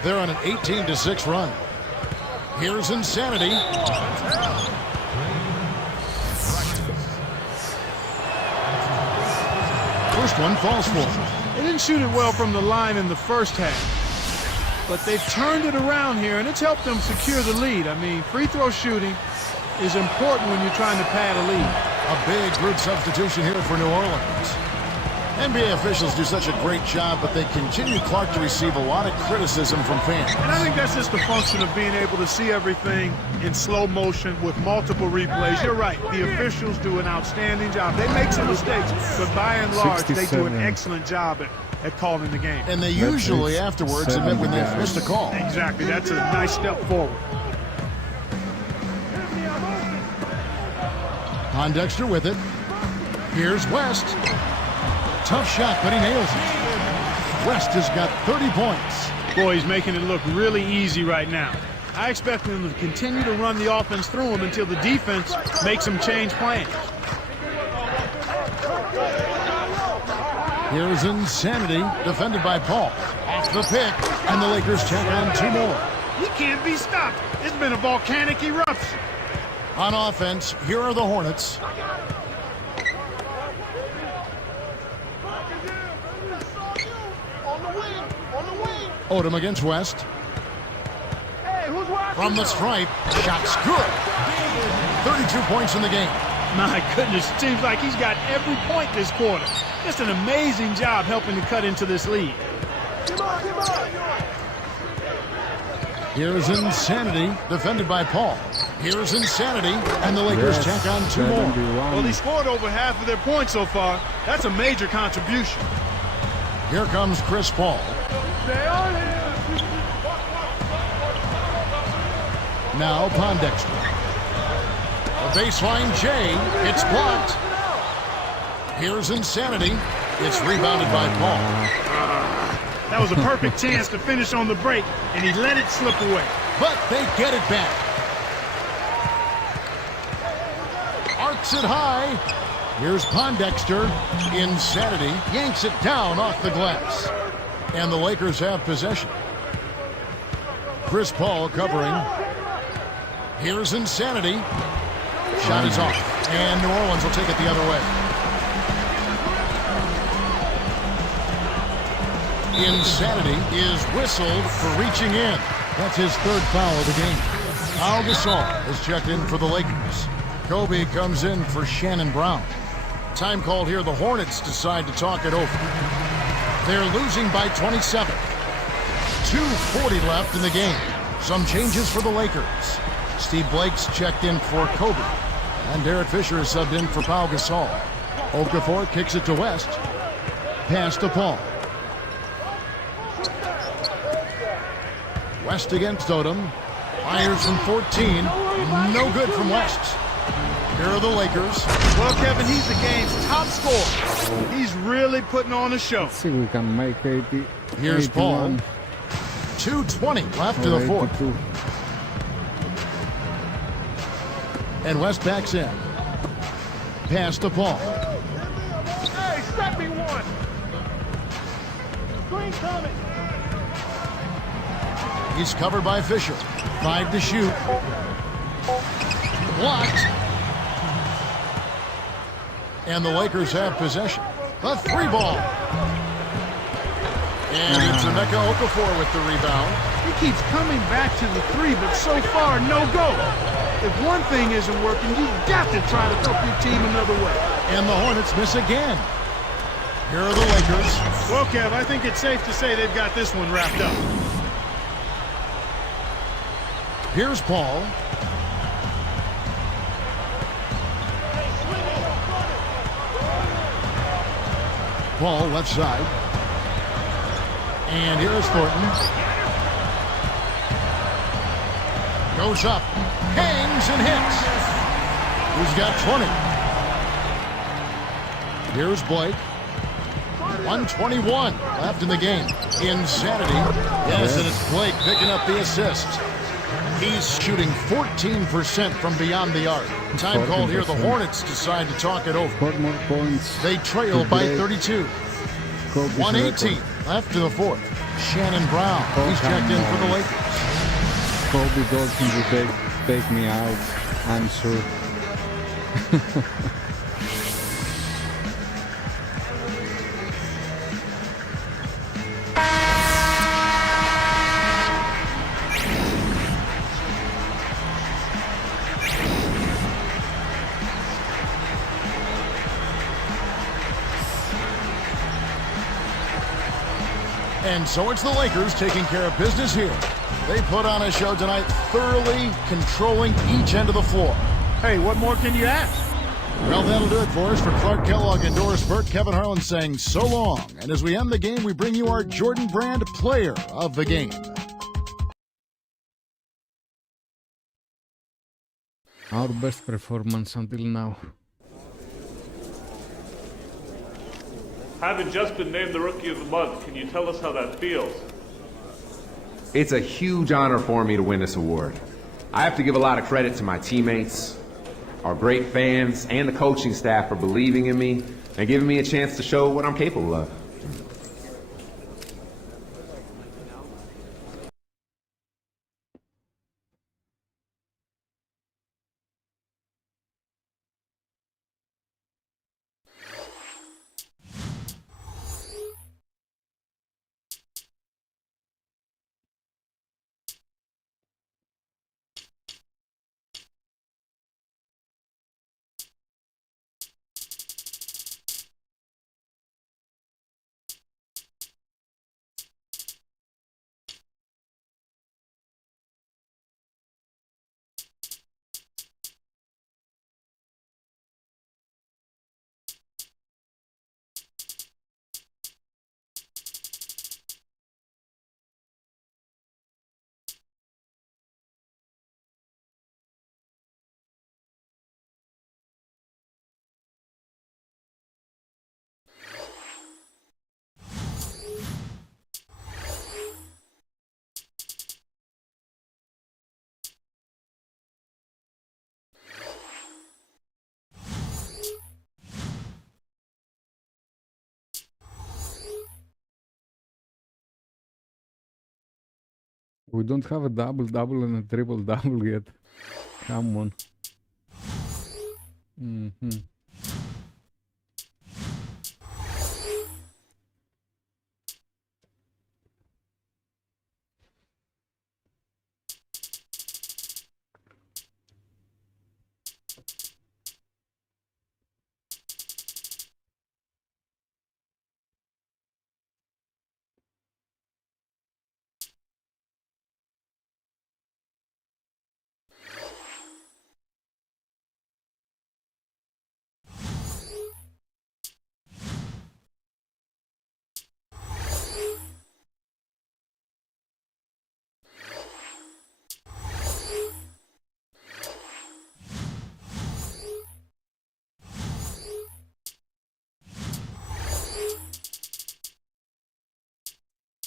They're on an 18-6 run. Here's Insanity. First one falls for him. They didn't shoot it well from the line in the first half. But they've turned it around here, and it's helped them secure the lead. I mean, free throw shooting is important when you're trying to pad a lead. A big group substitution here for New Orleans. NBA officials do such a great job, but they continue, Clark, to receive a lot of criticism from fans. And I think that's just a function of being able to see everything in slow motion with multiple replays. You're right. The officials do an outstanding job. They make some mistakes, but by and large, they do an excellent job at calling the game. And they usually afterwards admit when they've missed a call. Exactly. That's a nice step forward. Pondexter with it. Here's West. Tough shot, but he nails it. West has got 30 points. Boy, he's making it look really easy right now. I expect him to continue to run the offense through him until the defense makes him change plans. Here's Insanity, defended by Paul. Off the pick, and the Lakers check on 2 more. He can't be stopped. It's been a volcanic eruption. On offense, here are the Hornets. Odom against West. From the stripe, shot's good. 32 points in the game. My goodness, seems like he's got every point this quarter. Just an amazing job helping to cut into this lead. Here's Insanity, defended by Paul. Here's Insanity, and the Lakers check on 2 more. Well, he scored over half of their points so far. That's a major contribution. Here comes Chris Paul. Now Pondexter. A baseline J. It's blocked. Here's Insanity. It's rebounded by Paul. That was a perfect chance to finish on the break, and he let it slip away. But they get it back. Arcs it high. Here's Pondexter. Insanity yanks it down off the glass. And the Lakers have possession. Chris Paul covering. Here's Insanity. Shot is off. And New Orleans will take it the other way. Insanity is whistled for reaching in. That's his third foul of the game. Pau Gasol is checked in for the Lakers. Kobe comes in for Shannon Brown. Time called here. The Hornets decide to talk it over. They're losing by 27. 2:40 left in the game. Some changes for the Lakers. Steve Blake's checked in for Kobe. And Derek Fisher is subbed in for Pau Gasol. Okafor kicks it to West. Pass to Paul. West against Odom. Fires from 14. No good from West. Here are the Lakers. Well, Kevin, he's the game's top scorer. He's really putting on a show. Let's see if we can make 80. Here's 81 Paul. 2:20 left to or the fourth. 82. And West backs in. Pass to Paul. Hey, step me one. Screen coming. He's covered by Fisher. 5 to shoot. Blocked. And the Lakers have possession. A 3 ball. And it's Emeka Okafor with the rebound. He keeps coming back to the 3, but so far, no go. If one thing isn't working, you've got to try to help your team another way. And the Hornets miss again. Here are the Lakers. Well, Kev, I think it's safe to say they've got this one wrapped up. Here's Paul. Paul left side. And here's Thornton. Goes up. Hangs and hits. Who's got 20? Here's Blake. 1:21 left in the game. Insanity. Yes, and it's Blake picking up the assist. He's shooting 14% from beyond the arc. Time called here. The Hornets decide to talk it over. 4 more points. They trail to by break 32. Kobe's 118 record. left to the fourth. Shannon Brown. He's checked in for the Lakers. Kobe told him to take me out. I'm sure. And so it's the Lakers taking care of business here. They put on a show tonight, thoroughly controlling each end of the floor. Hey, what more can you ask? Well, that'll do it for us. For Clark Kellogg and Doris Burke, Kevin Harlan saying so long. And as we end the game, we bring you our Jordan Brand Player of the Game. Our best performance until now. Having just been named the Rookie of the Month, can you tell us how that feels? It's a huge honor for me to win this award. I have to give a lot of credit to my teammates, our great fans, and the coaching staff for believing in me and giving me a chance to show what I'm capable of. We don't have a double-double and a triple-double yet. Come on.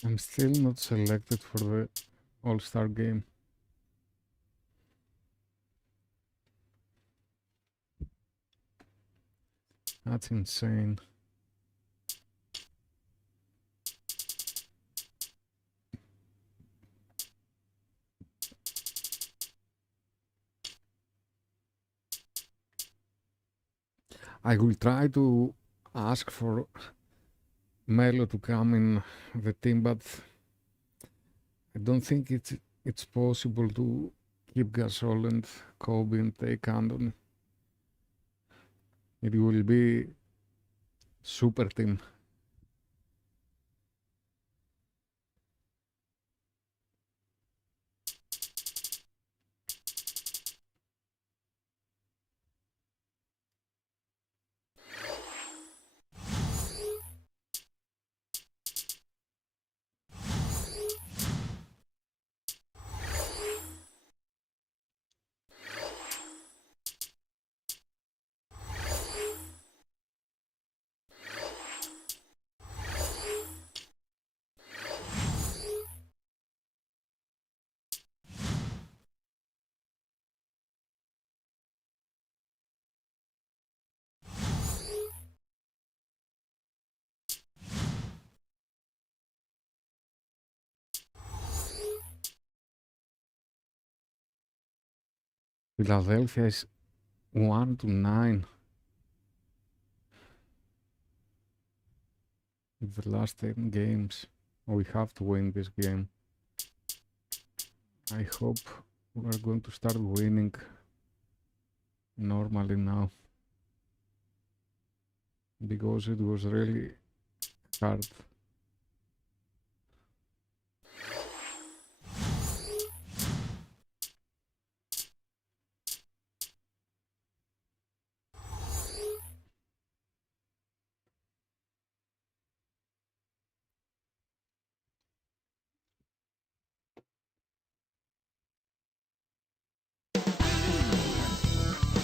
I'm still not selected for the All-Star game. That's insane. I will try to ask for Melo to come in the team, but I don't think it's possible to keep Gasol and Kobe and take Anthony. It will be super team. Philadelphia is 1-9. The last 10 games. We have to win this game. I hope we're going to start winning normally now, because it was really hard.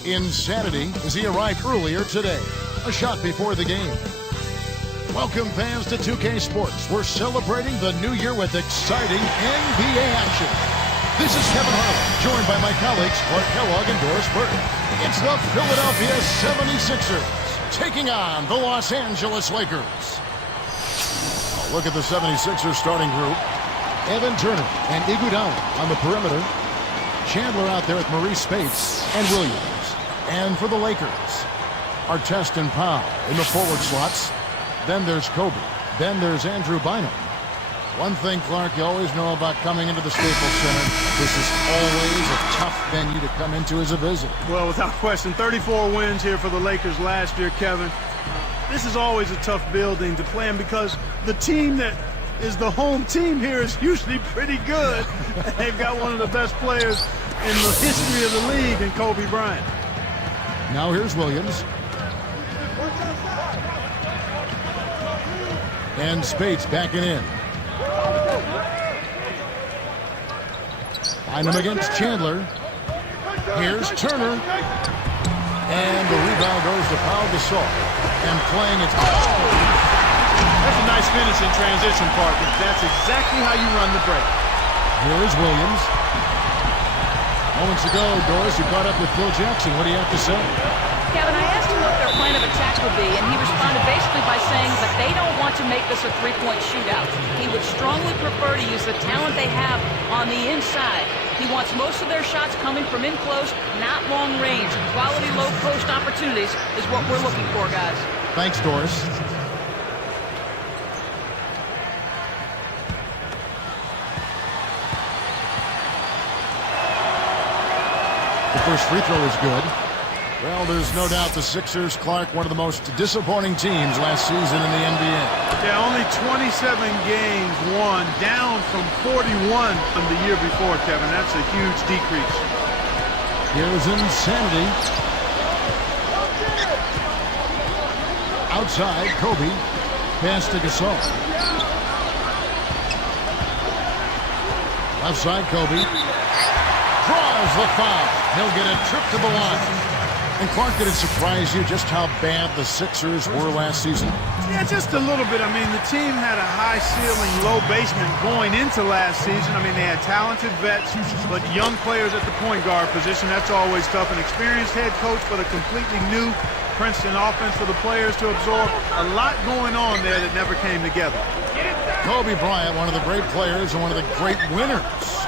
Insanity as he arrived earlier today. A shot before the game. Welcome fans to 2K Sports. We're celebrating the new year with exciting NBA action. This is Kevin Harlan, joined by my colleagues Clark Kellogg and Doris Burton. It's the Philadelphia 76ers taking on the Los Angeles Lakers. A look at the 76ers starting group. Evan Turner and Iguodala on the perimeter. Chandler out there with Maurice Spates and Williams. And for the Lakers, Artest and Powell in the forward slots. Then there's Kobe. Then there's Andrew Bynum. One thing, Clark, you always know about coming into the Staples Center. This is always a tough venue to come into as a visitor. Well, without question, 34 wins here for the Lakers last year, Kevin. This is always a tough building to play in because the team that is the home team here is usually pretty good. They've got one of the best players in the history of the league in Kobe Bryant. Now here's Williams. And Spates backing in. Bynum against Chandler. Here's Turner. And the rebound goes to Pau Gasol. And playing it. That's a nice finish in transition, partner. That's exactly how you run the break. Here is Williams. Moments ago, Doris, you caught up with Phil Jackson. What do you have to say? Kevin, I asked him what their plan of attack would be, and he responded basically by saying that they don't want to make this a three-point shootout. He would strongly prefer to use the talent they have on the inside. He wants most of their shots coming from in close, not long range. Quality low post opportunities is what we're looking for, guys. Thanks, Doris. The first free throw is good. Well, there's no doubt the Sixers, Clark, one of the most disappointing teams last season in the NBA. Yeah, only 27 games won, down from 41 from the year before, Kevin. That's a huge decrease. Here's Insanity. Outside, Kobe. Pass to Gasol. Left side, Kobe. Draws the foul. He'll get a trip to the line. And Clark, did it surprise you just how bad the Sixers were last season? Yeah, just a little bit. I mean, the team had a high ceiling, low basement going into last season. I mean, they had talented vets, but young players at the point guard position. That's always tough. An experienced head coach, but a completely new Princeton offense for the players to absorb. A lot going on there that never came together. Kobe Bryant, one of the great players and one of the great winners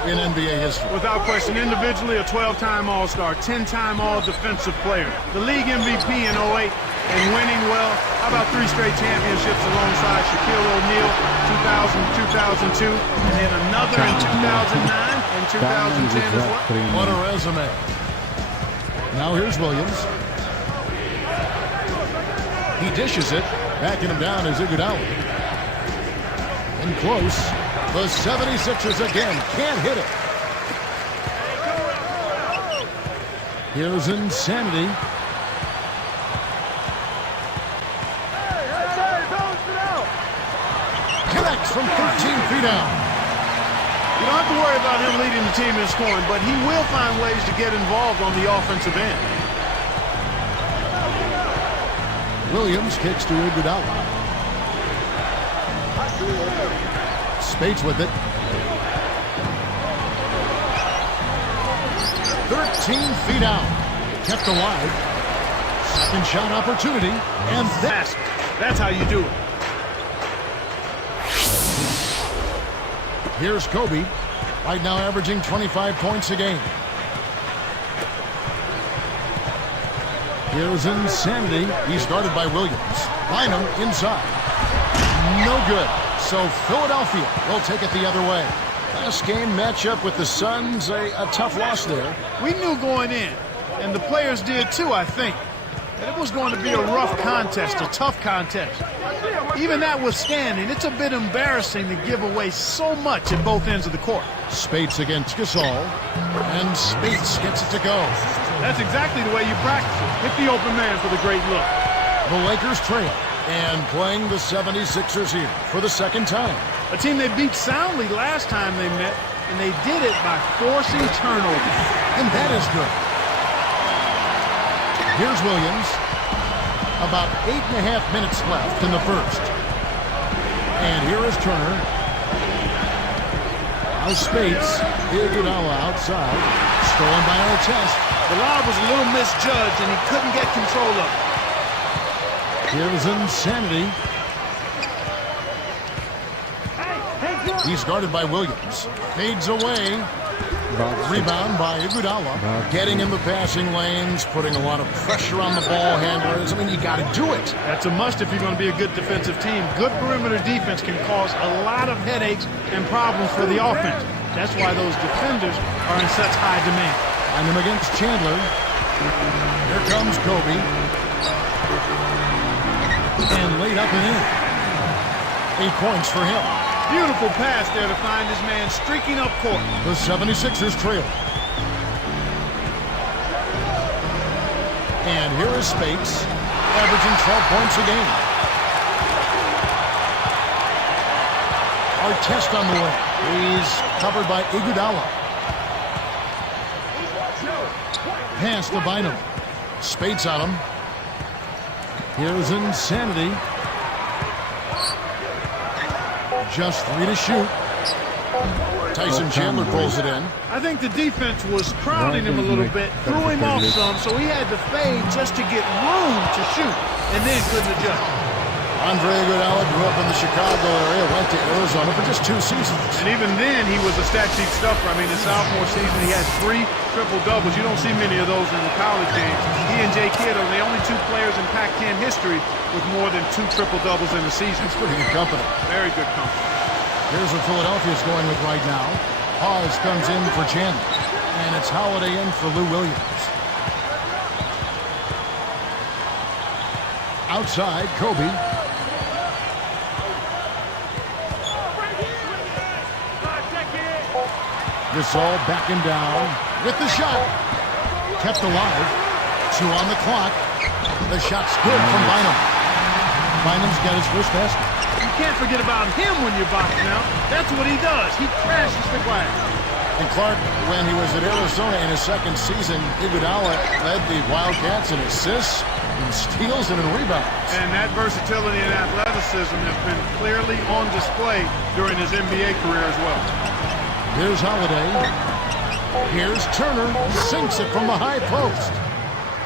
in NBA history. Without question, individually a 12-time All-Star, 10-time All-Defensive Player, the league MVP in 08, and winning well. How about 3 straight championships alongside Shaquille O'Neal, 2000, 2002, and then another in 2009 and 2010 as well. What a resume. Now here's Williams. He dishes it. Backing him down is Iguodala. In close. The 76ers again can't hit it. Here's Insanity. Connects from 13 feet out. You don't have to worry about him leading the team in scoring, but he will find ways to get involved on the offensive end. Williams kicks to Iguodala. Spates with it. 13 feet out. Kept alive. Second shot opportunity. And that's how you do it. Here's Kobe. Right now averaging 25 points a game. Here's Insanity. He's guarded by Williams. Bynum inside. No good. So Philadelphia will take it the other way. Last game matchup with the Suns, a tough loss there. We knew going in, and the players did too, I think, that it was going to be a rough contest, a tough contest. Even that withstanding, it's a bit embarrassing to give away so much at both ends of the court. Spates against Gasol, and Spates gets it to go. That's exactly the way you practice it. Hit the open man for the great look. The Lakers trail. And playing the 76ers here for the second time. A team they beat soundly last time they met, and they did it by forcing turnovers. And that is good. Here's Williams. About 8.5 minutes left in the first. And here is Turner. Now Spates. Iguodala outside. Stolen by Artest. The lob was a little misjudged, and he couldn't get control of it. Here's Insanity. He's guarded by Williams. Fades away. Rebound by Iguodala. Getting in the passing lanes, putting a lot of pressure on the ball handlers. I mean, you got to do it. That's a must if you're going to be a good defensive team. Good perimeter defense can cause a lot of headaches and problems for the offense. That's why those defenders are in such high demand. And him against Chandler. Here comes Kobe. And laid up and in. 8 points for him. Beautiful pass there to find his man streaking up court. The 76ers trail. And here is Spates, averaging 12 points a game. Artest on the way. He's covered by Iguodala. Pass to Bynum. Spates on him. Here's Insanity. Just 3 to shoot. Tyson Chandler pulls it in. I think the defense was crowding him a little bit, threw him off some, so he had to fade just to get room to shoot, and then couldn't adjust. Andre Iguodala grew up in the Chicago area, went to Arizona for just 2 seasons. And even then, he was a stat sheet stuffer. I mean, his sophomore season, he had 3 triple-doubles. You don't see many of those in the college games. He and Jay Kidd are the only 2 players in Pac-10 history with more than 2 triple-doubles in the season. It's pretty good company. Very good company. Here's what Philadelphia's going with right now. Hawes comes in for Chandler, and it's Holiday in for Lou Williams. Outside, Kobe. Gasol backing down with the shot. Kept alive. 2 on the clock. The shot's good from Bynum. Bynum's got his first basket. You can't forget about him when you're boxing out. That's what he does. He crashes the glass. And Clark, when he was at Arizona in his second season, Iguodala led the Wildcats in assists, in steals, and in rebounds. And that versatility and athleticism have been clearly on display during his NBA career as well. Here's Holiday. Here's Turner. Sinks it from the high post.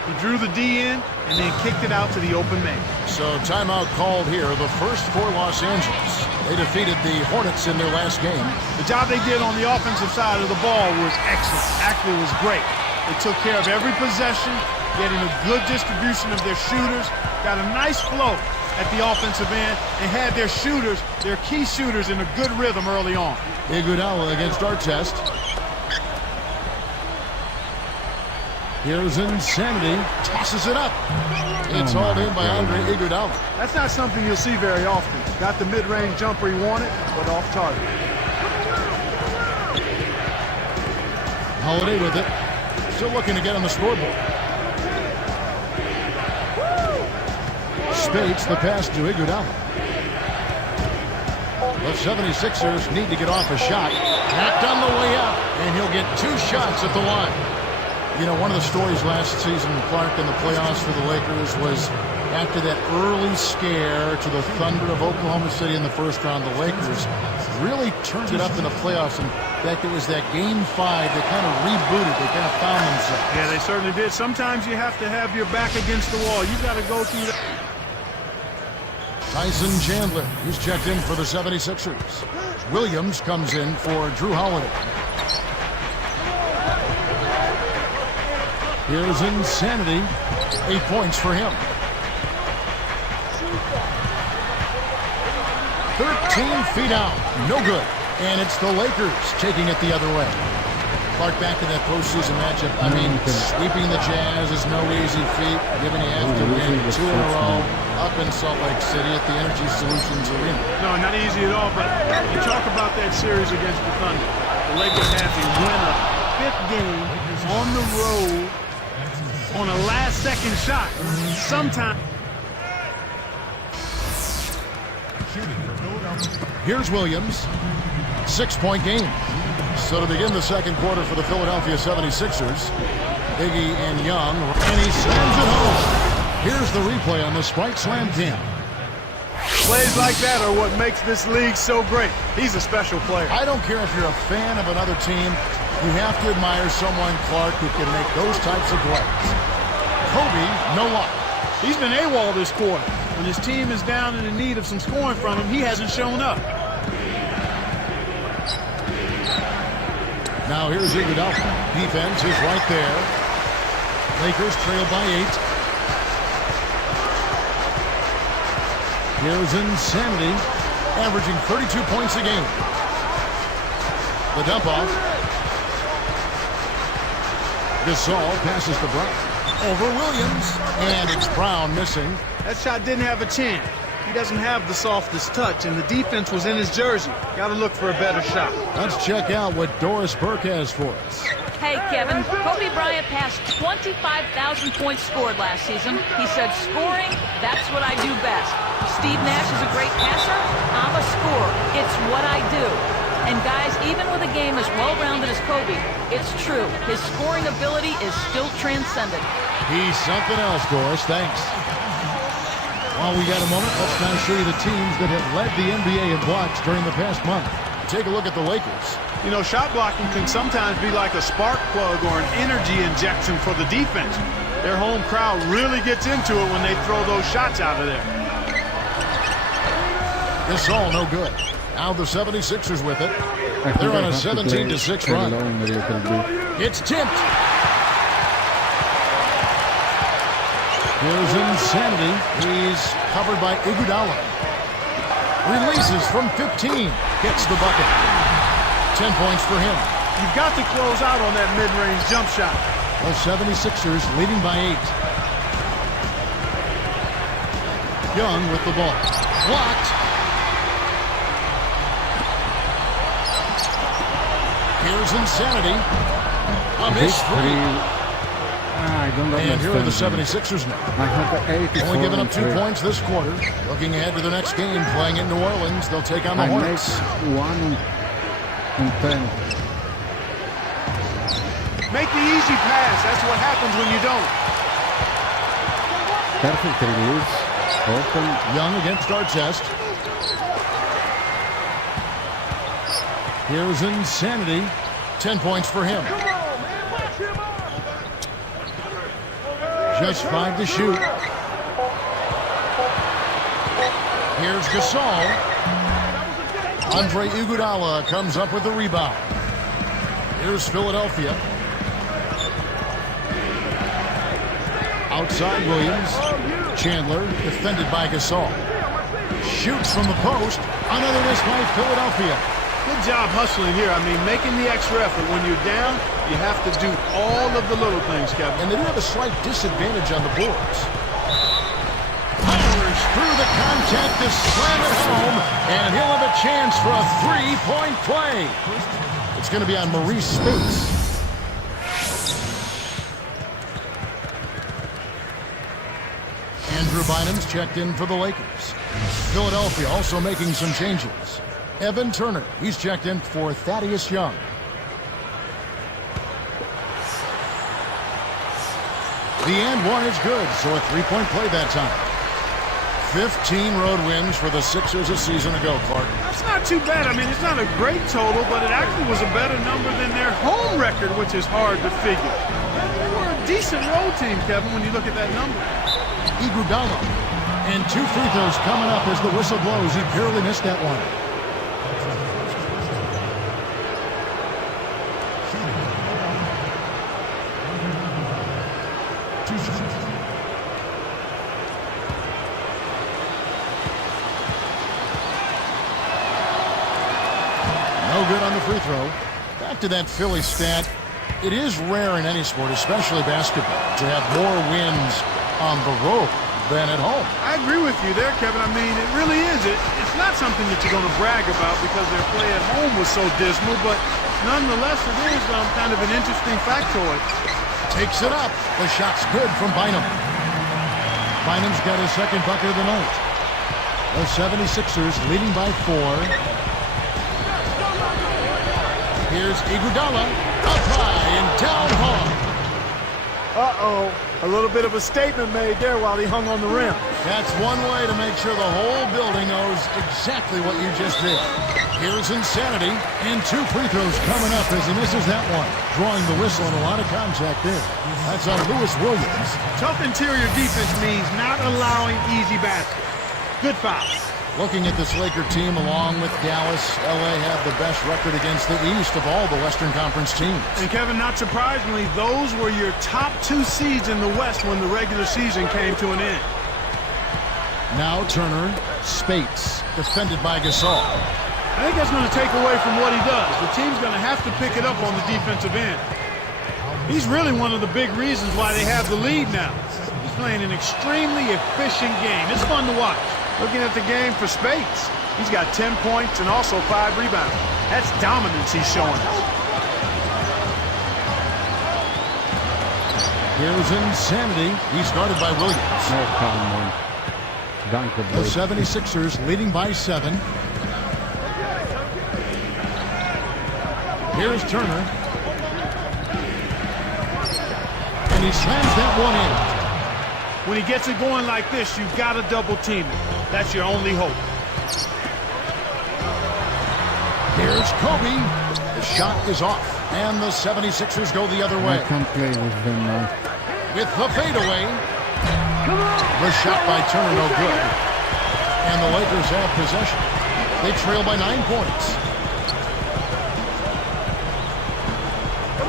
He drew the D in and then kicked it out to the open man. So timeout called here. The first for Los Angeles. They defeated the Hornets in their last game. The job they did on the offensive side of the ball was excellent. Actually, it was great. They took care of every possession, getting a good distribution of their shooters, got a nice flow at the offensive end, and had their shooters, their key shooters, in a good rhythm early on. Iguodala against Artest. Here's Insanity. Tosses it up. It's hauled in by Andre Iguodala. That's not something you'll see very often. Got the mid-range jumper he wanted, but off target. Holiday with it. Still looking to get on the scoreboard. Spates the pass to Iguodala. The 76ers need to get off a shot. Knocked on the way up, and he'll get 2 shots at the line. You know, one of the stories last season, Clark, in the playoffs for the Lakers was after that early scare to the Thunder of Oklahoma City in the first round, the Lakers really turned it up in the playoffs. In fact, it was that Game 5 that kind of rebooted. They kind of found themselves. Yeah, they certainly did. Sometimes you have to have your back against the wall. You got to go through that. Tyson Chandler, he's checked in for the 76ers. Williams comes in for Drew Holiday. Here's Insanity. 8 points for him. 13 feet out. No good. And it's the Lakers taking it the other way. Clark, back to that postseason matchup. I mean, sweeping the Jazz is no easy feat, given you have to win 2 in a row up in Salt Lake City at the Energy Solutions Arena. No, not easy at all, but you talk about that series against the Thunder. The Lakers had to win a 5th game on the road on a last-second shot. Sometime. Here's Williams. 6-point game. So to begin the second quarter for the Philadelphia 76ers, Iggy and Young, and he slams it home. Here's the replay on the Spike Slam cam. Plays like that are what makes this league so great. He's a special player. I don't care if you're a fan of another team, you have to admire someone, Clark, who can make those types of plays. Kobe, no luck. He's been AWOL this quarter. When his team is down and in need of some scoring from him, he hasn't shown up. Now here's Iguodala. Defense is right there. Lakers trail by 8. Here's Insanity, averaging 32 points a game. The dump off. Gasol passes to Brown. Over Williams. And it's Brown missing. That shot didn't have a chance. He doesn't have the softest touch, and the defense was in his jersey. Got to look for a better shot. Let's check out what Doris Burke has for us. Hey, Kevin, Kobe Bryant passed 25,000 points scored last season. He said, scoring, that's what I do best. Steve Nash is a great passer. I'm a scorer. It's what I do. And guys, even with a game as well-rounded as Kobe, it's true. His scoring ability is still transcendent. He's something else, Doris. Thanks. While we got a moment, let's now show you the teams that have led the NBA in blocks during the past month. Take a look at the Lakers. You know, shot blocking can sometimes be like a spark plug or an energy injection for the defense. Their home crowd really gets into it when they throw those shots out of there. This all no good. Now the 76ers with it. They're on a 17-6 run. It's tipped. Here's Insanity. He's covered by Iguodala. Releases from 15. Gets the bucket. 10 points for him. You've got to close out on that mid-range jump shot. The 76ers leading by 8. Young with the ball. Blocked. Here's Insanity. A missed three. I don't understand. And here are the 76ers now. I have 84. Only giving up 2 points this quarter. Looking ahead to the next game, playing in New Orleans. They'll take on the Hornets. I make 1 and 10. Make the easy pass. That's what happens when you don't. Perfect release. Open. Young against Artest. Here's Insanity. 10 points for him. Just 5 to shoot. Here's Gasol. Andre Iguodala comes up with the rebound. Here's Philadelphia. Outside Williams. Chandler defended by Gasol. Shoots from the post. Another miss by Philadelphia. Good job hustling here. I mean, making the extra effort. When you're down, you have to do all of the little things, Kevin. And they do have a slight disadvantage on the boards. Powers through the contact to slam it home, and he'll have a chance for a three-point play. It's going to be on Maurice Spates. Andrew Bynum's checked in for the Lakers. Philadelphia also making some changes. Evan Turner, he's checked in for Thaddeus Young. The and one is good, so a three-point play that time. 15 road wins for the Sixers a season ago, Clark. That's not too bad. I mean, it's not a great total, but it actually was a better number than their home record, which is hard to figure. They were a decent road team, Kevin, when you look at that number. Iguodala. And 2 free throws coming up as the whistle blows. He barely missed that one. No good on the free throw. Back to that Philly stat. It is rare in any sport, especially basketball, to have more wins on the road than at home. I agree with you there, Kevin. I mean, it really is. It's not something that you're going to brag about because their play at home was so dismal, but nonetheless, it is kind of an interesting factoid. Takes it up. The shot's good from Bynum. Bynum's got his second bucket of the night. The 76ers leading by 4. Here's Iguodala. Up high and down hard. Uh-oh. A little bit of a statement made there while he hung on the rim. That's one way to make sure the whole building knows exactly what you just did. Here's Insanity. And 2 free throws coming up as he misses that one. Drawing the whistle and a lot of contact there. That's on Lewis Williams. Tough interior defense means not allowing easy baskets. Good foul. Looking at this Laker team along with Dallas, LA have the best record against the East of all the Western Conference teams. And Kevin, not surprisingly, those were your top 2 seeds in the West when the regular season came to an end. Now Turner, Spates, defended by Gasol. I think that's going to take away from what he does. The team's going to have to pick it up on the defensive end. He's really one of the big reasons why they have the lead now. He's playing an extremely efficient game. It's fun to watch. Looking at the game for Spates, he's got 10 points and also 5 rebounds. That's dominance he's showing us. Here's Insanity. He's guarded by Williams. Oh, come on. Dunk the The 76ers leading by 7. Here's Turner. And he slams that one in. When he gets it going like this, you've got to double team it. That's your only hope. Here's Kobe. The shot is off. And the 76ers go the other I way. can't play with them now. With the fadeaway. The shot by Turner no good. And the Lakers have possession. They trail by 9 points.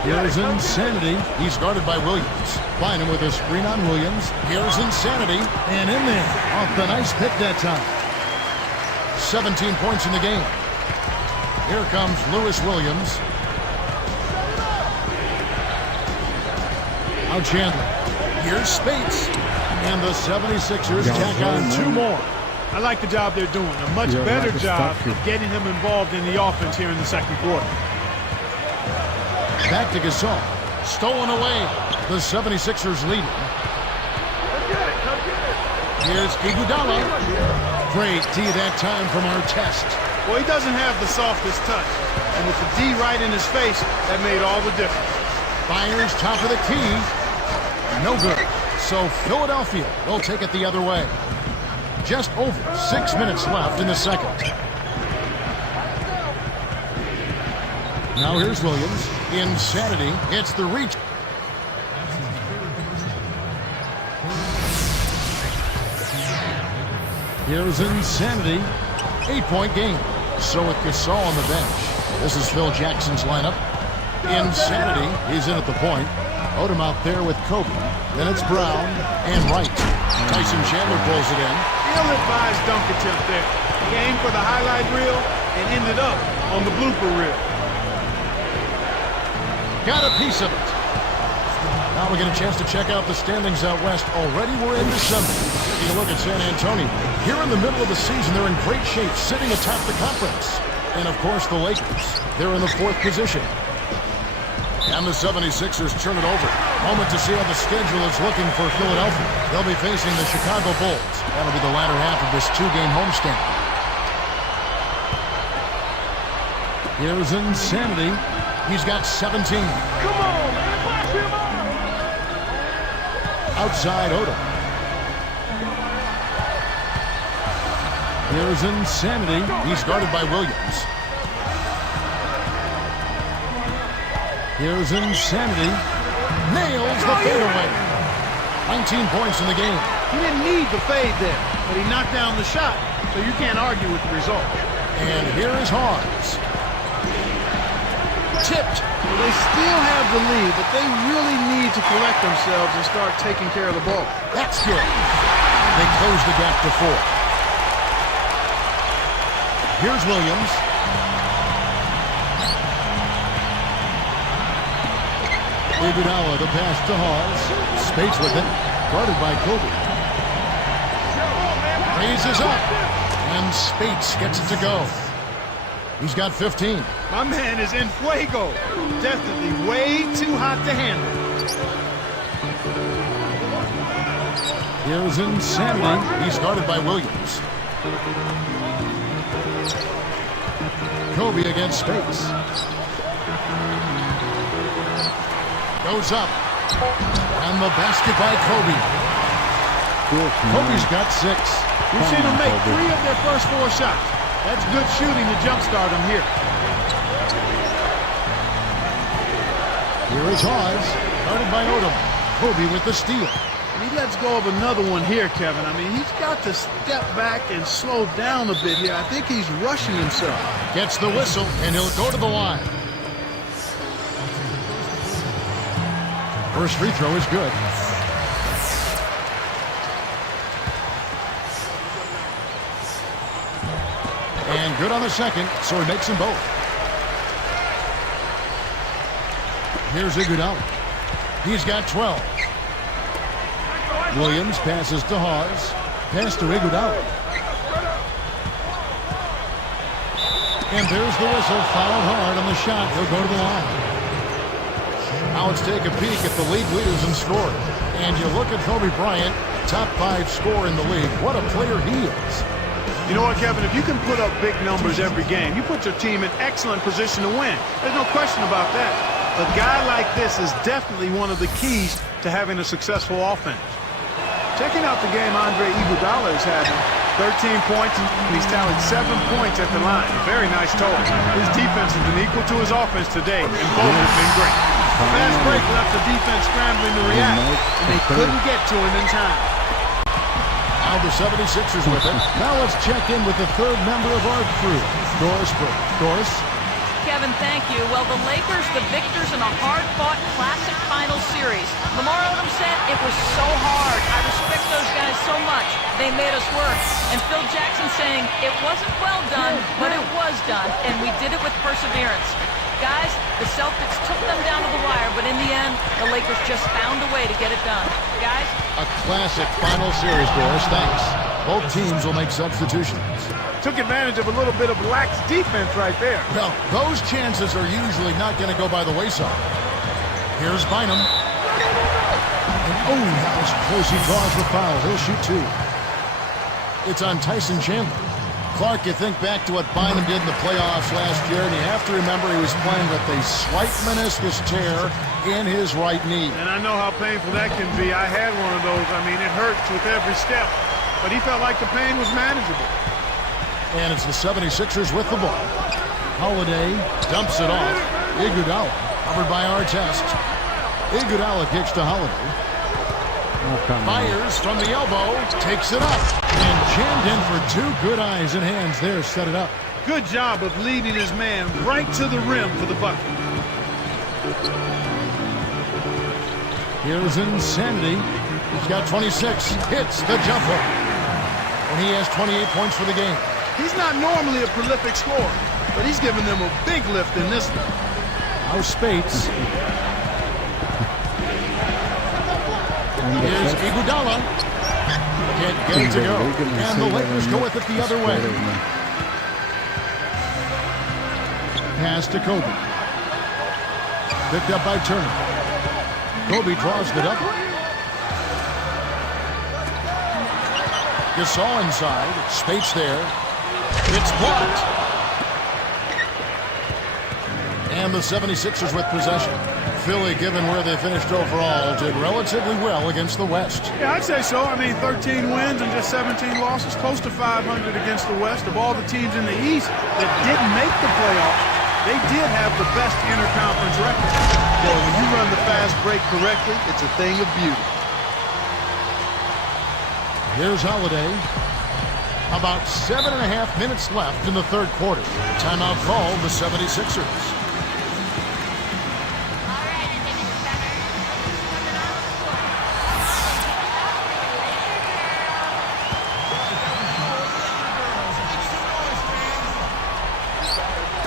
Here's Insanity. He's guarded by Williams. Bynum with a screen on Williams. Here's Insanity. And in there. Off the nice pick that time. 17 points in the game. Here comes Lewis Williams. Now Chandler. Here's Spates. And the 76ers tack on 2 more. I like the job they're doing. A much You're better like a job statue. of getting him involved in the offense here in the second quarter. Back to Gasol. Stolen away. The 76ers leading. Here's Iguodala. Great D that time from Artest. Well, he doesn't have the softest touch. And with the D right in his face, that made all the difference. Fires top of the key. No good. So Philadelphia will take it the other way. Just over 6 minutes left in the second. Now here's Williams. Insanity. It's the reach. Here's Insanity. 8-point game. So with Gasol on the bench, this is Phil Jackson's lineup. Insanity. He's in at the point. Odom out there with Kobe. Then it's Brown and Wright. Tyson Chandler pulls it in. Ill-advised dunk attempt there. He aimed for the highlight reel and ended up on the blooper reel. Got a piece of it. Now we get a chance to check out the standings out west. Already we're in December. Taking a look at San Antonio. Here in the middle of the season, they're in great shape, sitting atop the conference. And of course, the Lakers. They're in the 4th position. And the 76ers turn it over. Moment to see how the schedule is looking for Philadelphia. They'll be facing the Chicago Bulls. That'll be the latter half of this 2-game homestand. Here's Insanity. He's got 17. Come on, man. Flash him out. Outside Odom. Here's Insanity. He's guarded by Williams. Here's Insanity. Nails the fadeaway. 19 points in the game. He didn't need the fade there, but he knocked down the shot, so you can't argue with the result. And here is Hawes. Tipped. Well, they still have the lead, but they really need to collect themselves and start taking care of the ball. That's good. They close the gap to 4. Here's Williams. Iguodala, the pass to Hawes. Spates with it. Guarded by Kobe. Raises up. And Spates gets it to go. He's got 15. My man is in fuego. Definitely way too hot to handle. Here's Insanity. He's guarded by Williams. Kobe against Spates. Goes up. And the basket by Kobe. Kobe's got 6. We've seen them make 3 of their first 4 shots. That's good shooting to jumpstart them here. Here is Hawes. Guarded by Odom. Kobe with the steal. And he lets go of another one here, Kevin. I mean, he's got to step back and slow down a bit here. I think he's rushing himself. Gets the whistle, and he'll go to the line. First free throw is good. And good on the second, so he makes them both. Here's Iguodala. He's got 12. Williams passes to Hawes. Pass to Iguodala. And there's the whistle. Fouled hard on the shot. He'll go to the line. Now let's take a peek at the league leaders in scoring. And you look at Kobe Bryant, top 5 scorer in the league. What a player he is. You know what, Kevin? If you can put up big numbers every game, you put your team in excellent position to win. There's no question about that. A guy like this is definitely one of the keys to having a successful offense. Checking out the game Andre Iguodala is having, 13 points, and he's tallied 7 points at the line. Very nice total. His defense has been equal to his offense today, and both have been great. The fast break left the defense scrambling to react, and they couldn't get to him in time. Now the 76ers with it. Now let's check in with the third member of our crew, Doris Burke. Doris? Kevin, thank you. Well, the Lakers, the victors in a hard-fought classic final series. Lamar Odom said it was so hard. I respect those guys so much. They made us work. And Phil Jackson saying it wasn't well done, but it was done, and we did it with perseverance. Guys, the Celtics took them down to the wire, but in the end, the Lakers just found a way to get it done. Guys? A classic final series, Doris. Thanks. Both teams will make substitutions. Took advantage of a little bit of lax defense right there. Well, those chances are usually not going to go by the wayside. Here's Bynum. And oh, that was close. He draws the foul. He'll shoot 2. It's on Tyson Chandler. Clark, you think back to what Bynum did in the playoffs last year, and you have to remember he was playing with a slight meniscus tear in his right knee. And I know how painful that can be. I had one of those. I mean, it hurts with every step. But he felt like the pain was manageable. And it's the 76ers with the ball. Holiday dumps it off. Iguodala, covered by Artest. Iguodala kicks to Holiday. Fires from the elbow, takes it up. And jammed in for 2 good eyes and hands there, set it up. Good job of leading his man right to the rim for the bucket. Here's Insanity. He's got 26. Hits the jumper. And he has 28 points for the game. He's not normally a prolific scorer, but he's given them a big lift in this one. Now Spates. Here's Iguodala. Can't get it to go. And the Lakers go with it the other way. Pass to Kobe. Picked up by Turner. Kobe draws the double. Gasol inside. Spates there. It's blocked. And the 76ers with possession. Philly, given where they finished overall, did relatively well against the West. Yeah, I'd say so. I mean, 13 wins and just 17 losses, close to 500 against the West. Of all the teams in the East that didn't make the playoffs, they did have the best interconference record. So when you run the fast break correctly, it's a thing of beauty. Here's Holiday. About 7.5 minutes left in the third quarter. Timeout called the 76ers.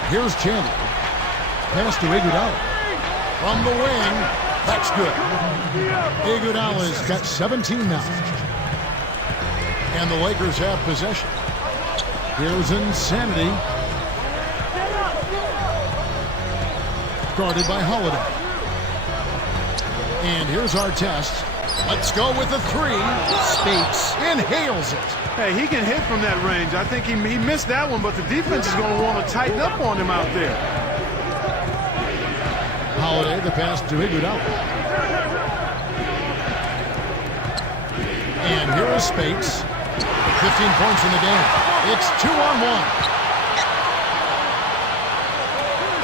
Here's Chandler. Pass to Iguodala. From the wing. That's good. Iguodala's got 17 now. And the Lakers have possession. Here's Insanity. Guarded by Holiday. And here's Artest. Let's go with the 3. Spates inhales it. Hey, he can hit from that range. I think he missed that one, but the defense is going to want to tighten up on him out there. Holiday, the pass to Iguodala. And here is Spates. 15 points in the game. It's 2-on-1.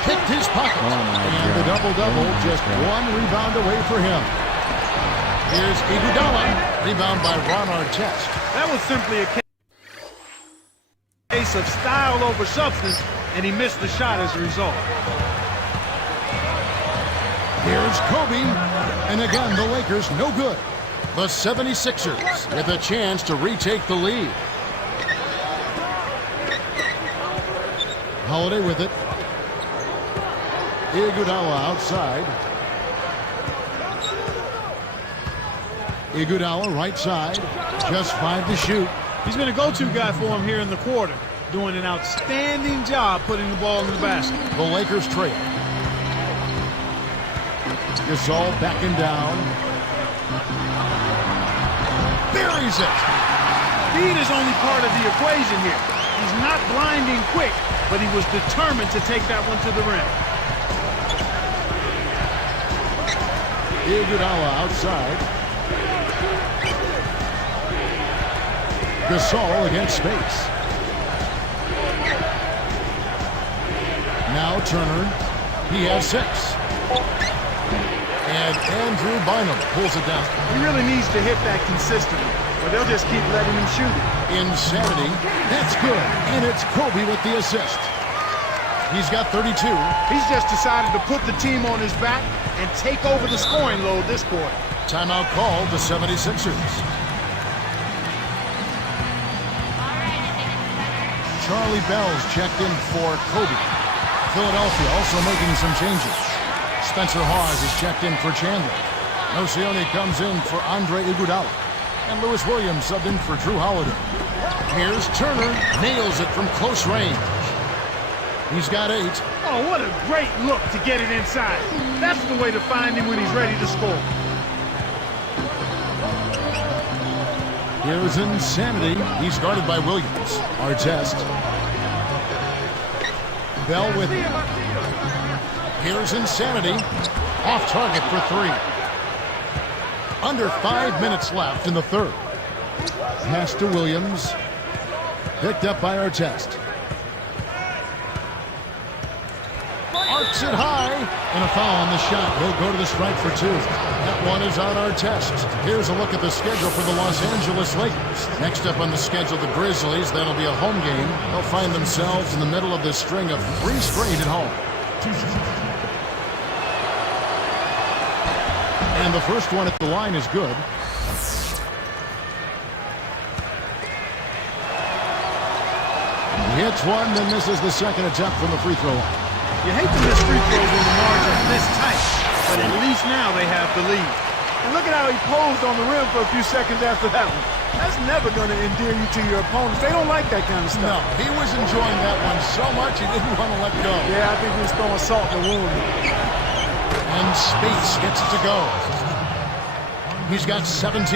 Picked his pocket. And the double-double, just 1 rebound away for him. Here's Iguodala. Rebound by Ron Artest. That was simply a case of style over substance, and he missed the shot as a result. Here's Kobe. And again, the Lakers no good. The 76ers with a chance to retake the lead. Holiday with it. Iguodala outside. Iguodala right side. Just 5 to shoot. He's been a go-to guy for him here in the quarter, doing an outstanding job putting the ball in the basket. The Lakers trail. Gasol backing down. Buries it. Speed is only part of the equation here. He's not blinding quick, but he was determined to take that one to the rim. Iguodala outside. Gasol against space. Now Turner. He has 6. And Andrew Bynum pulls it down. He really needs to hit that consistently, or they'll just keep letting him shoot it. Insanity. That's good. And it's Kobe with the assist. He's got 32. He's just decided to put the team on his back and take over the scoring load this quarter. Timeout called the 76ers. Charlie Bell's checked in for Kobe. Philadelphia also making some changes. Spencer Hawes is checked in for Chandler. Nocioni comes in for Andre Iguodala. And Lewis Williams subbed in for Drew Holiday. Here's Turner. Nails it from close range. He's got 8. Oh, what a great look to get it inside. That's the way to find him when he's ready to score. Here's Insanity. He's guarded by Williams. Artest. Bell with it. Here's Insanity. Off target for 3. Under 5 minutes left in the third. Pass to Williams. Picked up by Artest. Arcs it high. And a foul on the shot. He'll go to the strike for 2. That one is on Artest. Here's a look at the schedule for the Los Angeles Lakers. Next up on the schedule, the Grizzlies. That'll be a home game. They'll find themselves in the middle of this string of 3 straight at home. And the first one at the line is good. He hits one, then misses the second attempt from the free throw line. You hate to miss free throws when the margin's this tight, but at least now they have the lead. And look at how he posed on the rim for a few seconds after that one. That's never going to endear you to your opponents. They don't like that kind of stuff. No, he was enjoying that one so much he didn't want to let go. Yeah, I think he was throwing salt in the wound. And Spates gets it to go. He's got 17.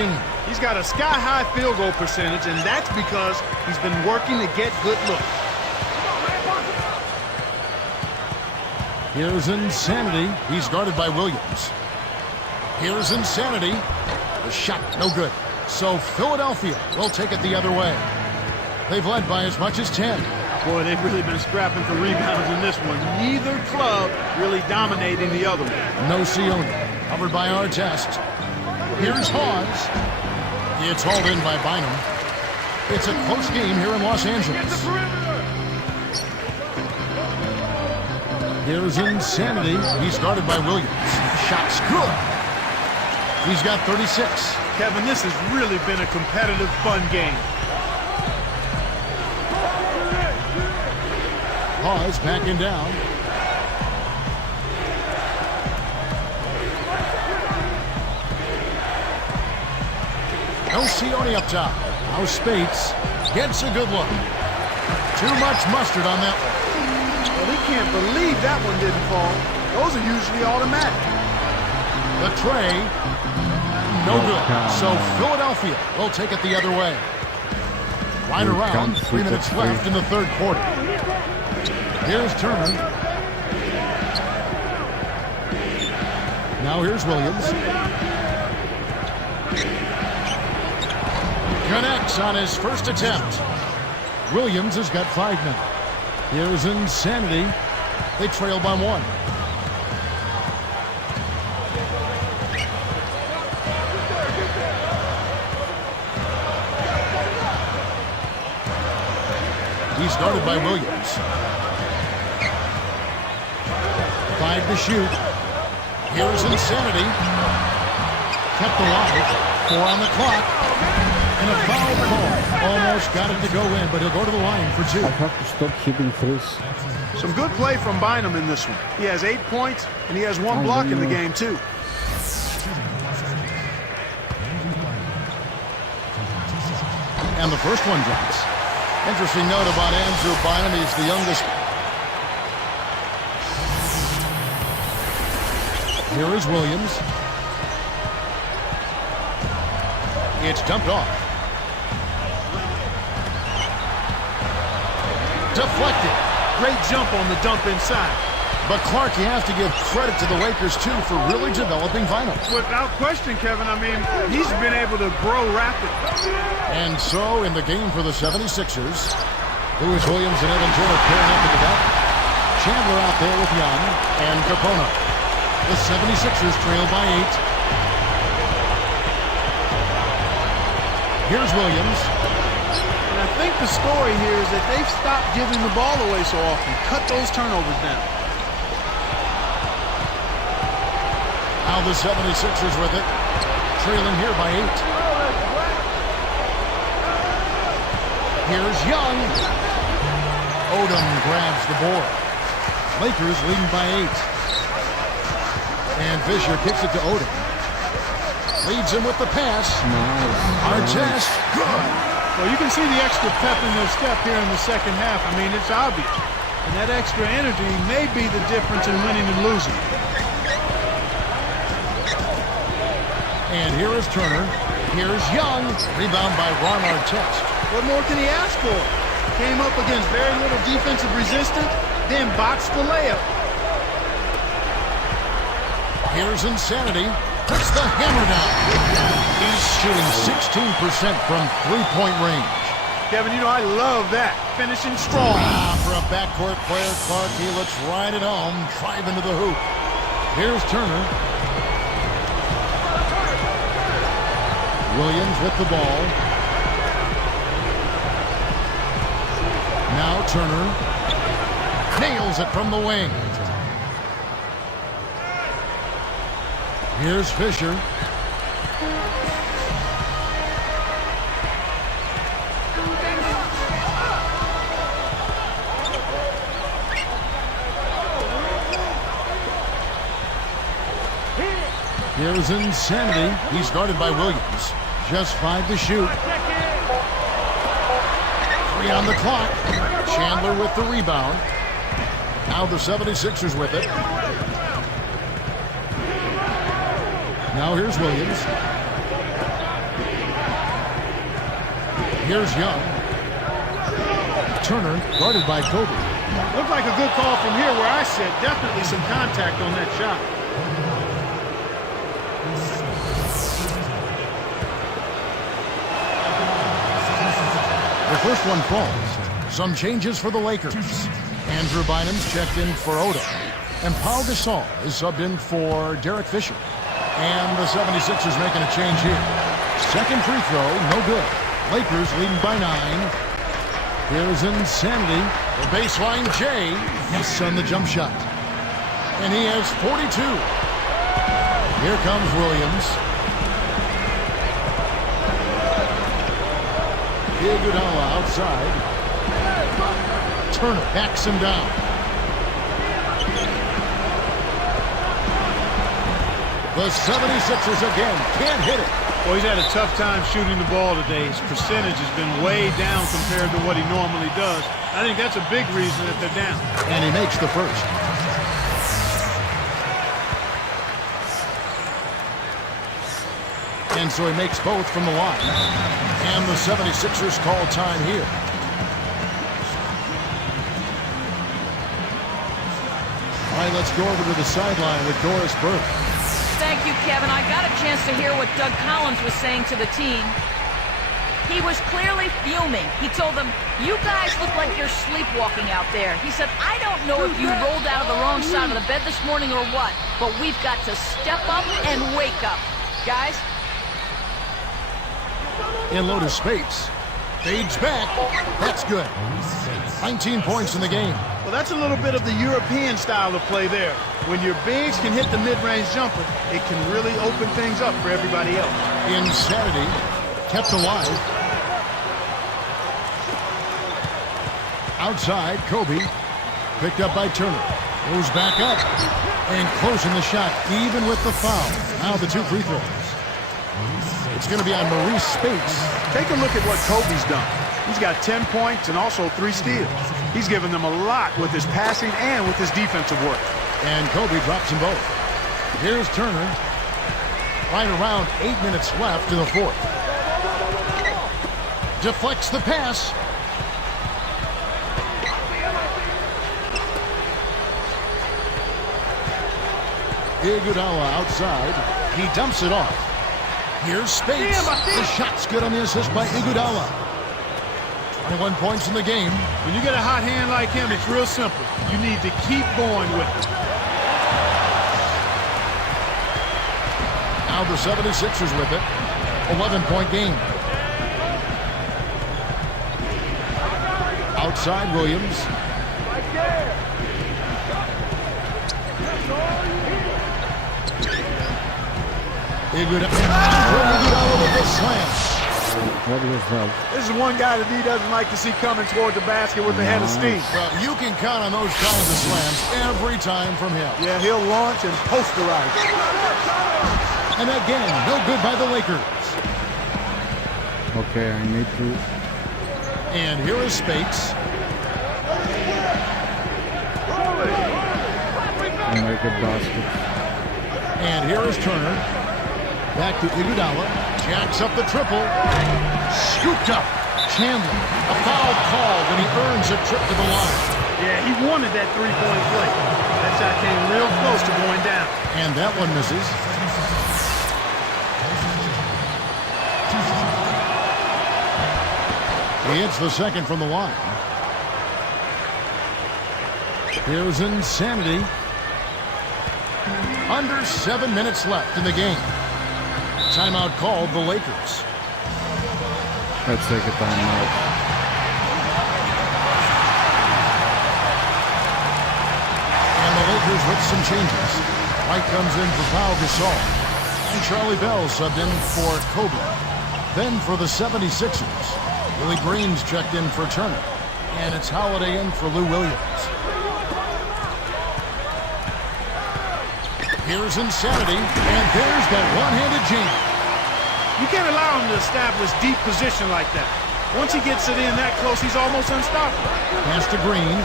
He's got a sky-high field goal percentage, and that's because he's been working to get good looks. Here's Insanity. He's guarded by Williams. Here's Insanity. The shot, no good. So Philadelphia will take it the other way. They've led by as much as 10. Boy, they've really been scrapping for rebounds in this one. Neither club really dominating the other one. Nocioni, covered by Artest. Here's Hawes. It's hauled in by Bynum. It's a close game here in Los Angeles. Here's Insanity. He's guarded by Williams. Shot's good. He's got 36. Kevin, this has really been a competitive, fun game. Hawes backing down. Nocioni up top. Now Spates gets a good look. Too much mustard on that one. Well, he can't believe that one didn't fall. Those are usually automatic. The tray, no good. So Philadelphia will take it the other way. Right around 3 minutes left in the third quarter. Here's Turner. Now here's Williams. Connects on his first attempt. Williams has got 5 now. Here's Insanity. They trail by 1. He's guarded by Williams. 5 to shoot. Here's Insanity. Kept alive. 4 on the clock. And a foul call. Almost got it to go in, but he'll go to the line for 2. I have to stop hitting threes. Some good play from Bynum in this one. He has 8 points, and he has 1 block in the game, too. And the first one drops. Interesting note about Andrew Bynum. He's the youngest. Here is Williams. It's dumped off. Deflected. Great jump on the dump inside. But Clark, you have to give credit to the Lakers, too, for really developing vinyl. Without question, Kevin, I mean, he's been able to grow rapidly. And so, in the game for the 76ers, Lewis Williams and Evan Turner pairing up at the back. Chandler out there with Young and Capona. The 76ers trail by 8. Here's Williams. And I think the story here is that they've stopped giving the ball away so often. Cut those turnovers down. Now the 76ers with it, trailing here by 8. Here's Young. Odom grabs the board. Lakers leading by 8. And Fisher kicks it to Odom. Leads him with the pass. Artest, good. Well, you can see the extra pep in their step here in the second half. I mean, it's obvious. And that extra energy may be the difference in winning and losing. And here is Turner. Here's Young. Rebound by Ron Artest. What more can he ask for? Came up against very little defensive resistance, then boxed the layup. Here's Insanity. Puts the hammer down. He's shooting 16% from three-point range. Kevin, you know, I love that. Finishing strong. For a backcourt player, Clark, he looks right at home, driving to the hoop. Here's Turner. Williams with the ball. Now Turner nails it from the wing. Here's Fisher. Here's Insanity. He's guarded by Williams. Just 5 to shoot. 3 on the clock. Chandler with the rebound. Now the 76ers with it. Now here's Williams. Here's Young. Turner guarded by Kobe. Looked like a good call from here where I sit. Definitely some contact on that shot. The first one falls. Some changes for the Lakers. Andrew Bynum's checked in for Odom. And Pau Gasol is subbed in for Derek Fisher. And the 76ers making a change here. Second free throw, no good. Lakers leading by 9. Here's Insanity. The baseline, Jay. Yes, on the jump shot. And he has 42. Here comes Williams. Iguodala outside. Turner backs him down. The 76ers again can't hit it. Well, he's had a tough time shooting the ball today. His percentage has been way down compared to what he normally does. I think that's a big reason that they're down. And he makes the first. And so he makes both from the line. And the 76ers call time here. All right, let's go over to the sideline with Doris Burke. Thank you, Kevin. I got a chance to hear what Doug Collins was saying to the team. He was clearly fuming. He told them, you guys look like you're sleepwalking out there. He said, I don't know if you rolled out of the wrong side of the bed this morning or what, but we've got to step up and wake up. Guys? In Lotus Spates. Fades back. That's good. 19 points in the game. Well, that's a little bit of the European style of play there. When your bigs can hit the mid-range jumper, it can really open things up for everybody else. Insanity kept alive. Outside, Kobe. Picked up by Turner. Goes back up. And closing the shot, even with the foul. Now the 2 free throws. It's going to be on Maurice Spates. Take a look at what Kobe's done. He's got 10 points and also 3 steals. He's given them a lot with his passing and with his defensive work. And Kobe drops them both. Here's Turner. Right around 8 minutes left in the fourth. Deflects the pass. Iguodala outside. He dumps it off. Here's Spates. The shot's good on the assist by Iguodala. 21 points in the game. When you get a hot hand like him, it's real simple. You need to keep going with it. Now the 76ers with it. 11-point game. Outside Williams. Iguodala with the slam. What was that? This is one guy that he doesn't like to see coming toward the basket with a head of steam. Well, you can count on those kinds of slams every time from him. Yeah, he'll launch and posterize. And again, no good by the Lakers. Okay, I need to... And here is Spates. make a basket. And here is Turner. Back to Iguodala. Jacks up the triple. Scooped up. Chandler. A foul called, and he earns a trip to the line. Yeah, he wanted that three-point play. That shot came real close to going down. And that one misses. He hits the second from the line. Here's Insanity. Under 7 minutes left in the game. Timeout called the Lakers. Let's take a timeout. And the Lakers with some changes. White comes in for Pau Gasol. And Charlie Bell subbed in for Kobe. Then for the 76ers, Willie Green's checked in for Turner. And it's Holiday in for Lou Williams. Here's Insanity, and there's the one-handed jam. You can't allow him to establish deep position like that. Once he gets it in that close, he's almost unstoppable. Pass to Green.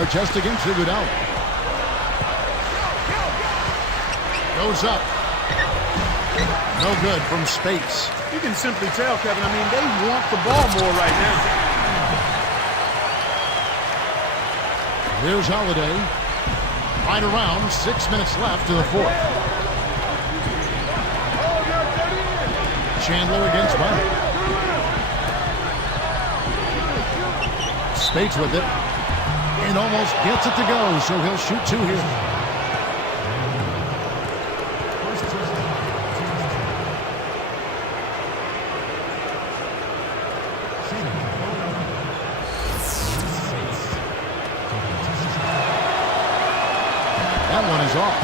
Artest against Iguodala. Goes up. No good from Spates. You can simply tell, Kevin, I mean, they want the ball more right now. Here's Holiday. Right around 6 minutes left to the fourth. Chandler against Bynum. Spates with it. And almost gets it to go, so he'll shoot two here. That one is off.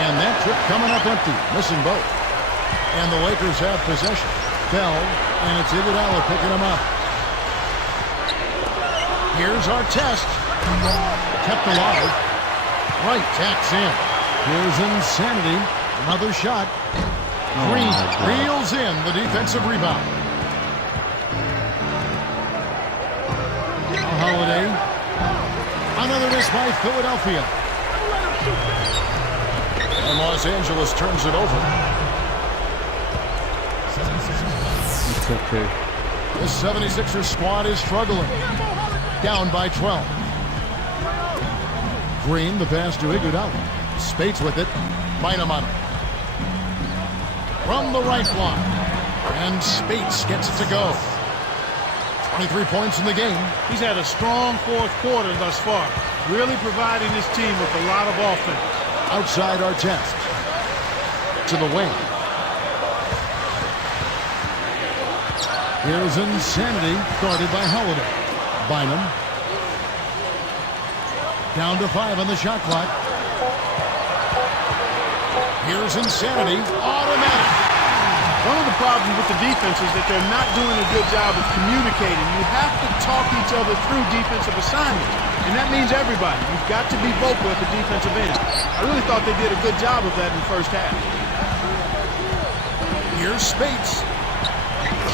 And that trip coming up empty, missing both. And the Lakers have possession. Bell, and it's Iguodala picking him up. Here's Artest. Kept alive. Right tacks in. Here's Insanity. Another shot. Green reels in the defensive rebound. Holiday. Another miss by Philadelphia. And Los Angeles turns it over. It's okay. This 76ers squad is struggling. Down by 12. Green, the pass to Iguodala. Spates with it. Bynum on him. From the right block. And Spates gets it to go. 23 points in the game. He's had a strong fourth quarter thus far, really providing his team with a lot of offense. Outside Artest. To the wing. Here's Insanity, guarded by Holiday. Bynum. Down to 5 on the shot clock. Here's Insanity. Automatic. One of the problems with the defense is that they're not doing a good job of communicating. You have to talk each other through defensive assignments, and that means everybody. You've got to be vocal at the defensive end. I really thought they did a good job of that in the first half. Here's Spates.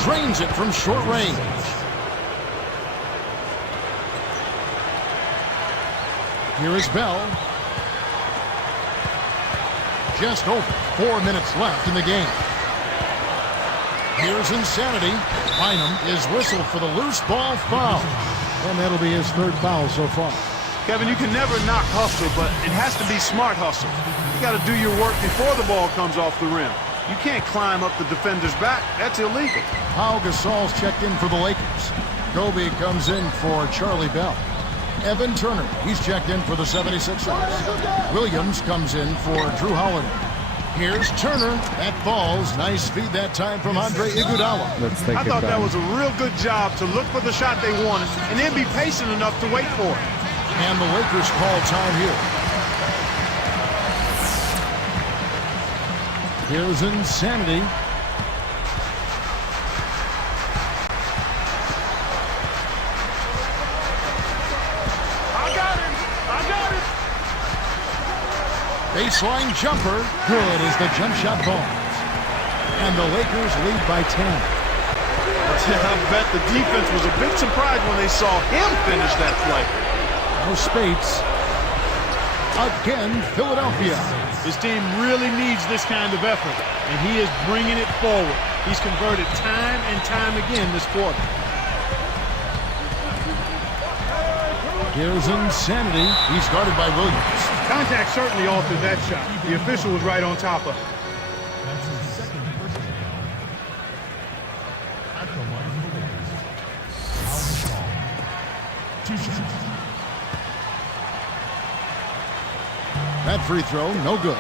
Drains it from short range. Here is Bell. Just over 4 minutes left in the game. Here's Insanity. Bynum is whistled for the loose ball foul. And that'll be his third foul so far. Kevin, you can never knock hustle, but it has to be smart hustle. You got to do your work before the ball comes off the rim. You can't climb up the defender's back. That's illegal. Pau Gasol's checked in for the Lakers. Kobe comes in for Charlie Bell. Evan Turner, he's checked in for the 76ers. Williams comes in for Drew Holiday. Here's Turner. That ball's nice feed that time from Andre Iguodala. Let's take I it thought that down. was a real good job to look for the shot they wanted and then be patient enough to wait for it. And the Lakers call time here. Here's Insanity. I got it. Baseline jumper. Good as the jump shot falls. And the Lakers lead by 10. I bet the defense was a bit surprised when they saw him finish that play. No Spates. Again, Philadelphia. His team really needs this kind of effort, and he is bringing it forward. He's converted time and time again this quarter. Here's Insanity. He's guarded by Williams. Contact certainly altered that shot. The official was right on top of it. That free throw, no good.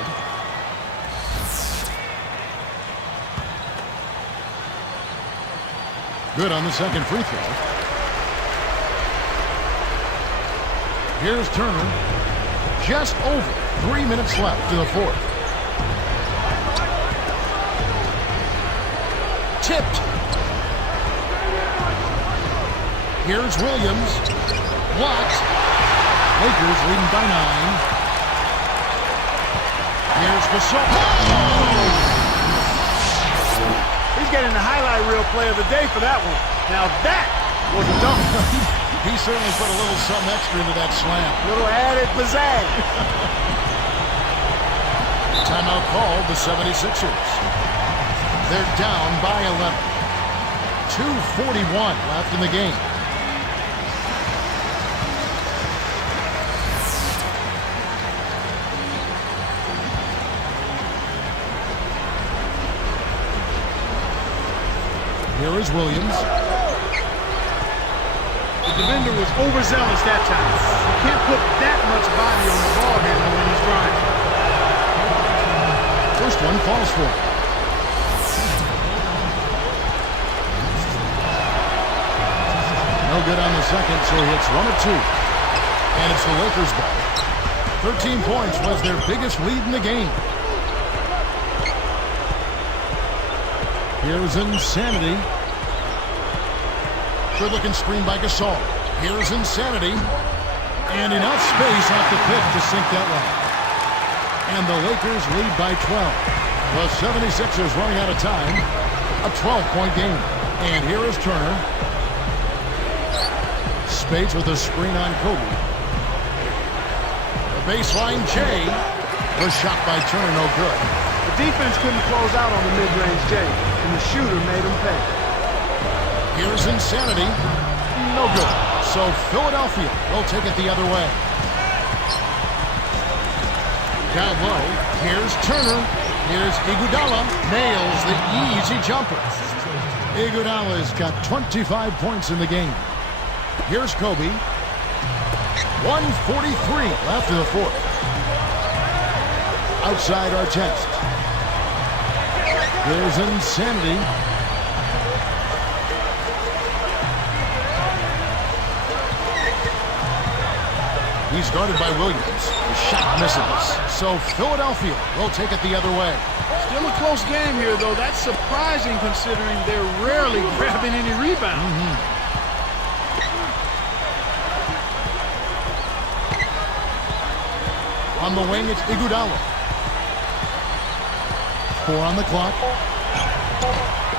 Good on the second free throw. Here's Turner. Just over 3 minutes left to the fourth. Tipped. Here's Williams. Blocked. Lakers leading by 9. Here's Gasol. He's getting the highlight reel play of the day for that one. Now that was a dunk. He certainly put a little something extra into that slam. Little added pizzazz. Timeout called the 76ers. They're down by 11. 2:41 left in the game. Here is Williams. The defender was overzealous that time. You can't put that much body on the ball handler when he's running. First one falls for him. No good on the second, so he hits 1 of 2. And it's the Lakers' ball. 13 points was their biggest lead in the game. Here's Insanity. Good-looking screen by Gasol. Here's Insanity. And enough space off the pick to sink that one. And the Lakers lead by 12. The 76ers running out of time. A 12-point game. And here is Turner. Spates with a screen on Kobe. The baseline Jay. The shot by Turner, no good. The defense couldn't close out on the mid-range Jay, and the shooter made him pay. Here's Insanity. No good. So Philadelphia will take it the other way. Down low. Here's Turner. Here's Iguodala. Nails the easy jumper. Iguodala's got 25 points in the game. Here's Kobe. 1:43 left in the fourth. Outside our test. Here's Insanity. He's guarded by Williams. The shot misses. So Philadelphia will take it the other way. Still a close game here, though. That's surprising considering they're rarely grabbing any rebound. On the wing, it's Iguodala. 4 on the clock.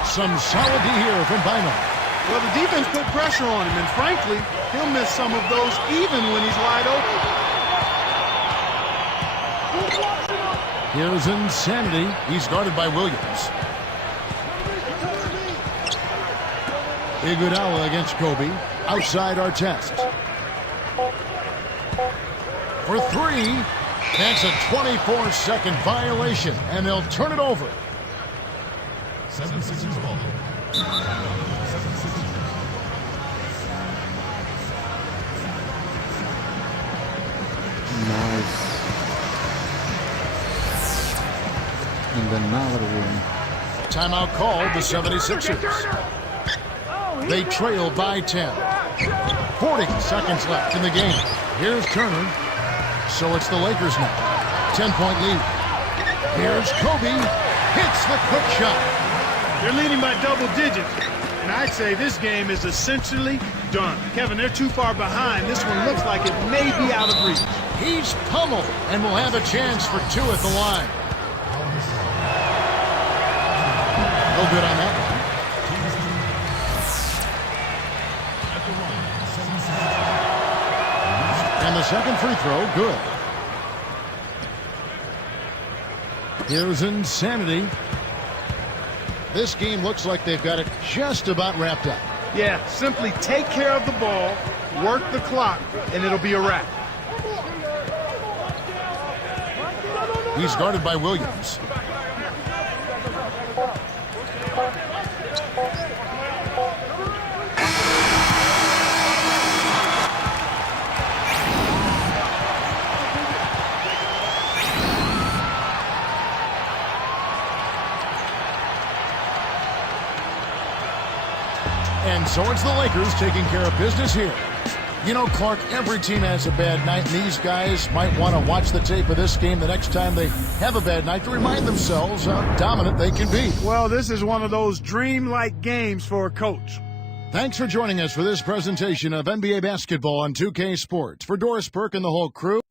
Some solid D here from Bynum. Well, the defense put pressure on him, and frankly, he'll miss some of those even when he's wide open. Here's Insanity. He's guarded by Williams. Iguodala against Kobe. Outside Artest. For three. That's a 24-second violation, and they'll turn it over. 7-6 ball. Nice. And another one. Timeout called the 76ers. They trail by 10. 40 seconds left in the game. Here's Turner. So it's the Lakers now. 10-point lead. Here's Kobe. Hits the quick shot. They're leading by double digits. And I'd say this game is essentially done. Kevin, they're too far behind. This one looks like it may be out of reach. He's pummeled and will have a chance for two at the line. No good on that one. And the second free throw, good. Here's insanity. This game looks like they've got it just about wrapped up. Yeah, simply take care of the ball, work the clock, and it'll be a wrap. He's guarded by Williams. And so it's the Lakers taking care of business here. You know, Clark, every team has a bad night, and these guys might want to watch the tape of this game the next time they have a bad night to remind themselves how dominant they can be. Well, this is one of those dream-like games for a coach. Thanks for joining us for this presentation of NBA basketball on 2K Sports. For Doris Burke and the whole crew.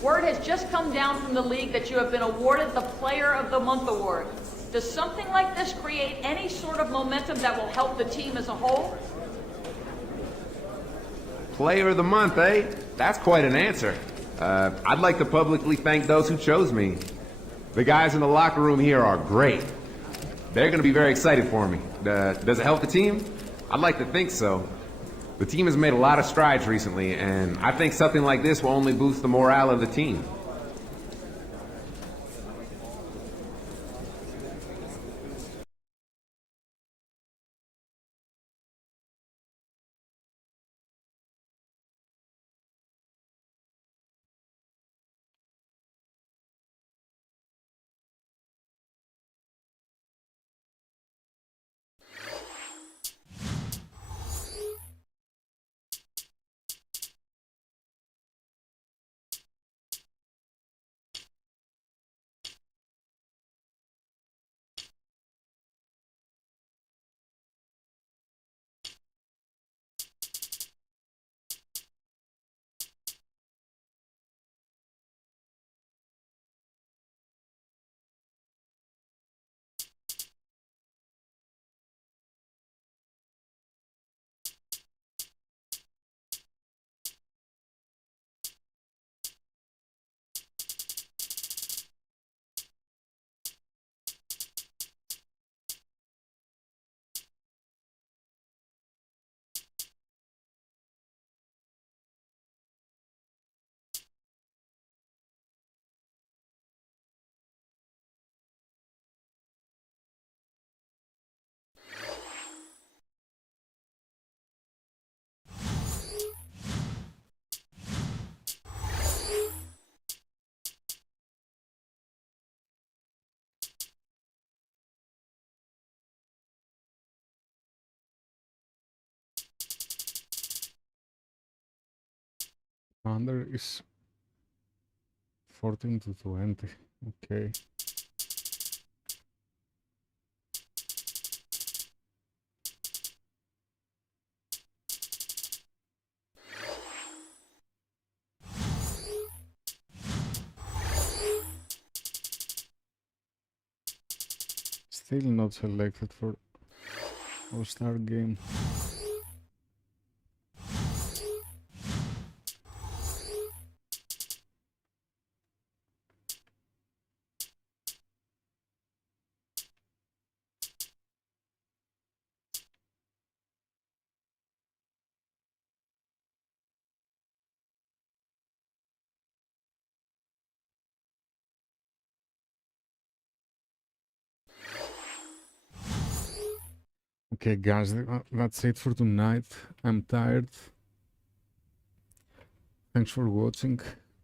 Word has just come down from the league that you have been awarded the Player of the Month award. Does something like this create any sort of momentum that will help the team as a whole? Player of the month, eh? That's quite an answer. I'd like to publicly thank those who chose me. The guys in the locker room here are great. They're going to be very excited for me. Does it help the team? I'd like to think so. The team has made a lot of strides recently, and I think something like this will only boost the morale of the team. Under is 14-20. Okay. Still not selected for All-Star game. Okay, guys, that's it for tonight. I'm tired. Thanks for watching.